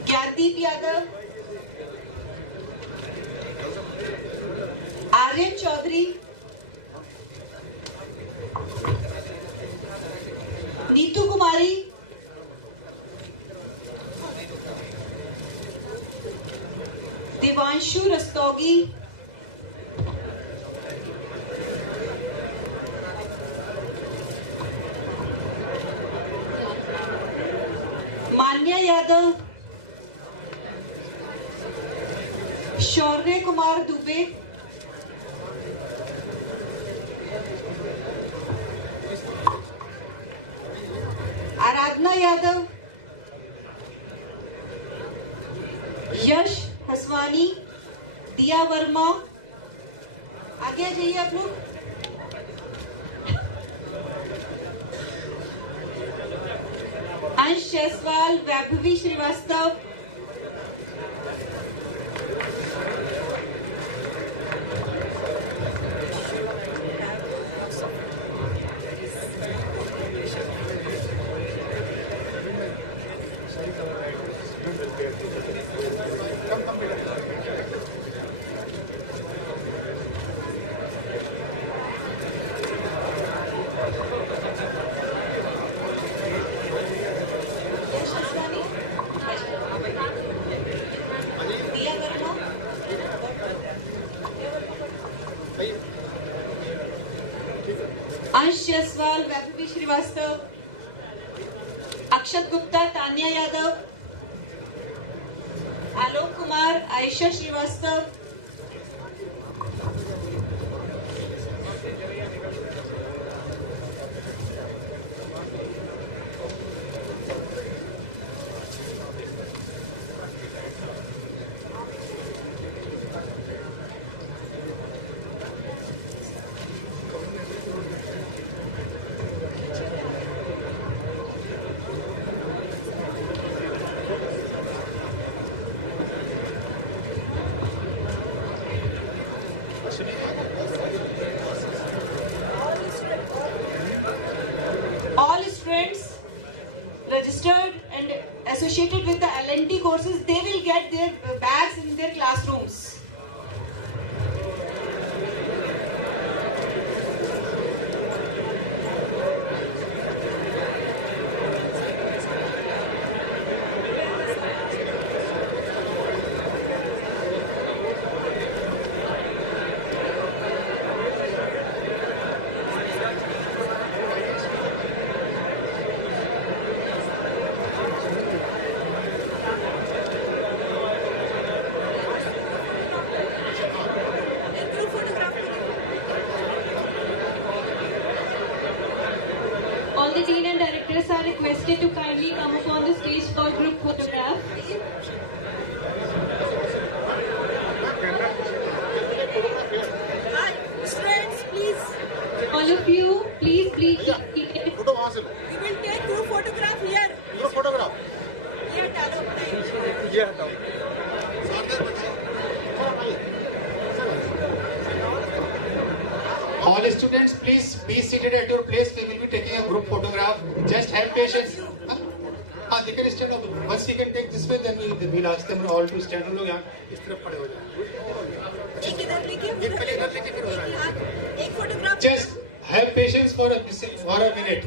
Gyandeep Yadav. Aryan Chaudhary. Neetu Kumari. Devanshu Rastogi. Manya Yadav. Shaurya Kumar Dubey. Aradhana Yadav. यश हसवानी, दिया वर्मा. आगे आ जाइए आप लोग. अंश जायसवाल, वैभवी श्रीवास्तव. अंश जायसवाल, वैभवी श्रीवास्तव. अक्षत Gupta, Tanya Yadav. Alok Kumar, Ayesha Srivastava. All students registered and associated with the L&T courses, they will get their bags in their classrooms. requested to kindly come up on the stage for group photograph. Students, please. All of you, please. We will take group photograph here. Group photograph. Here, Talo. All students, please be seated at your place. We will be taking a group photograph. Just have patience. They can stand up. Once you can take this way, then we'll ask them all to stand. हम लोग यहाँ इस तरफ खड़े हो जाएं. Just have patience for a minute.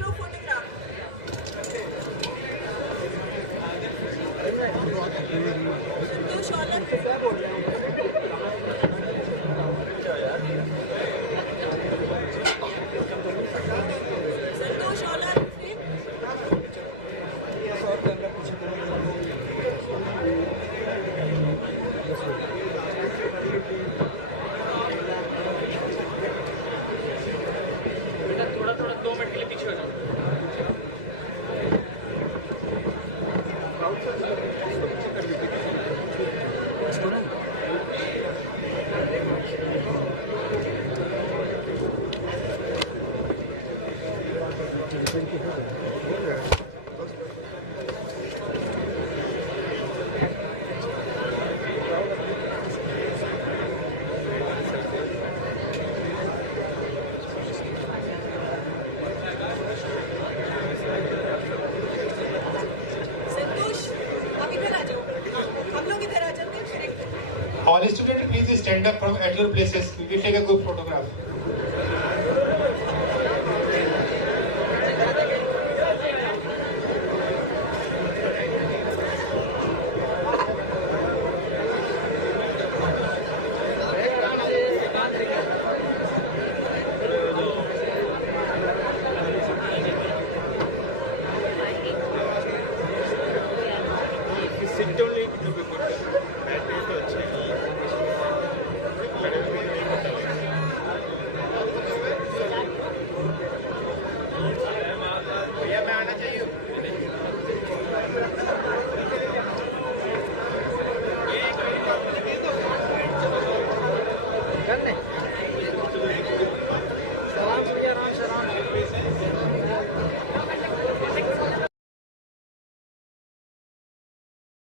All students, please stand up from at your places. We will take a group photograph.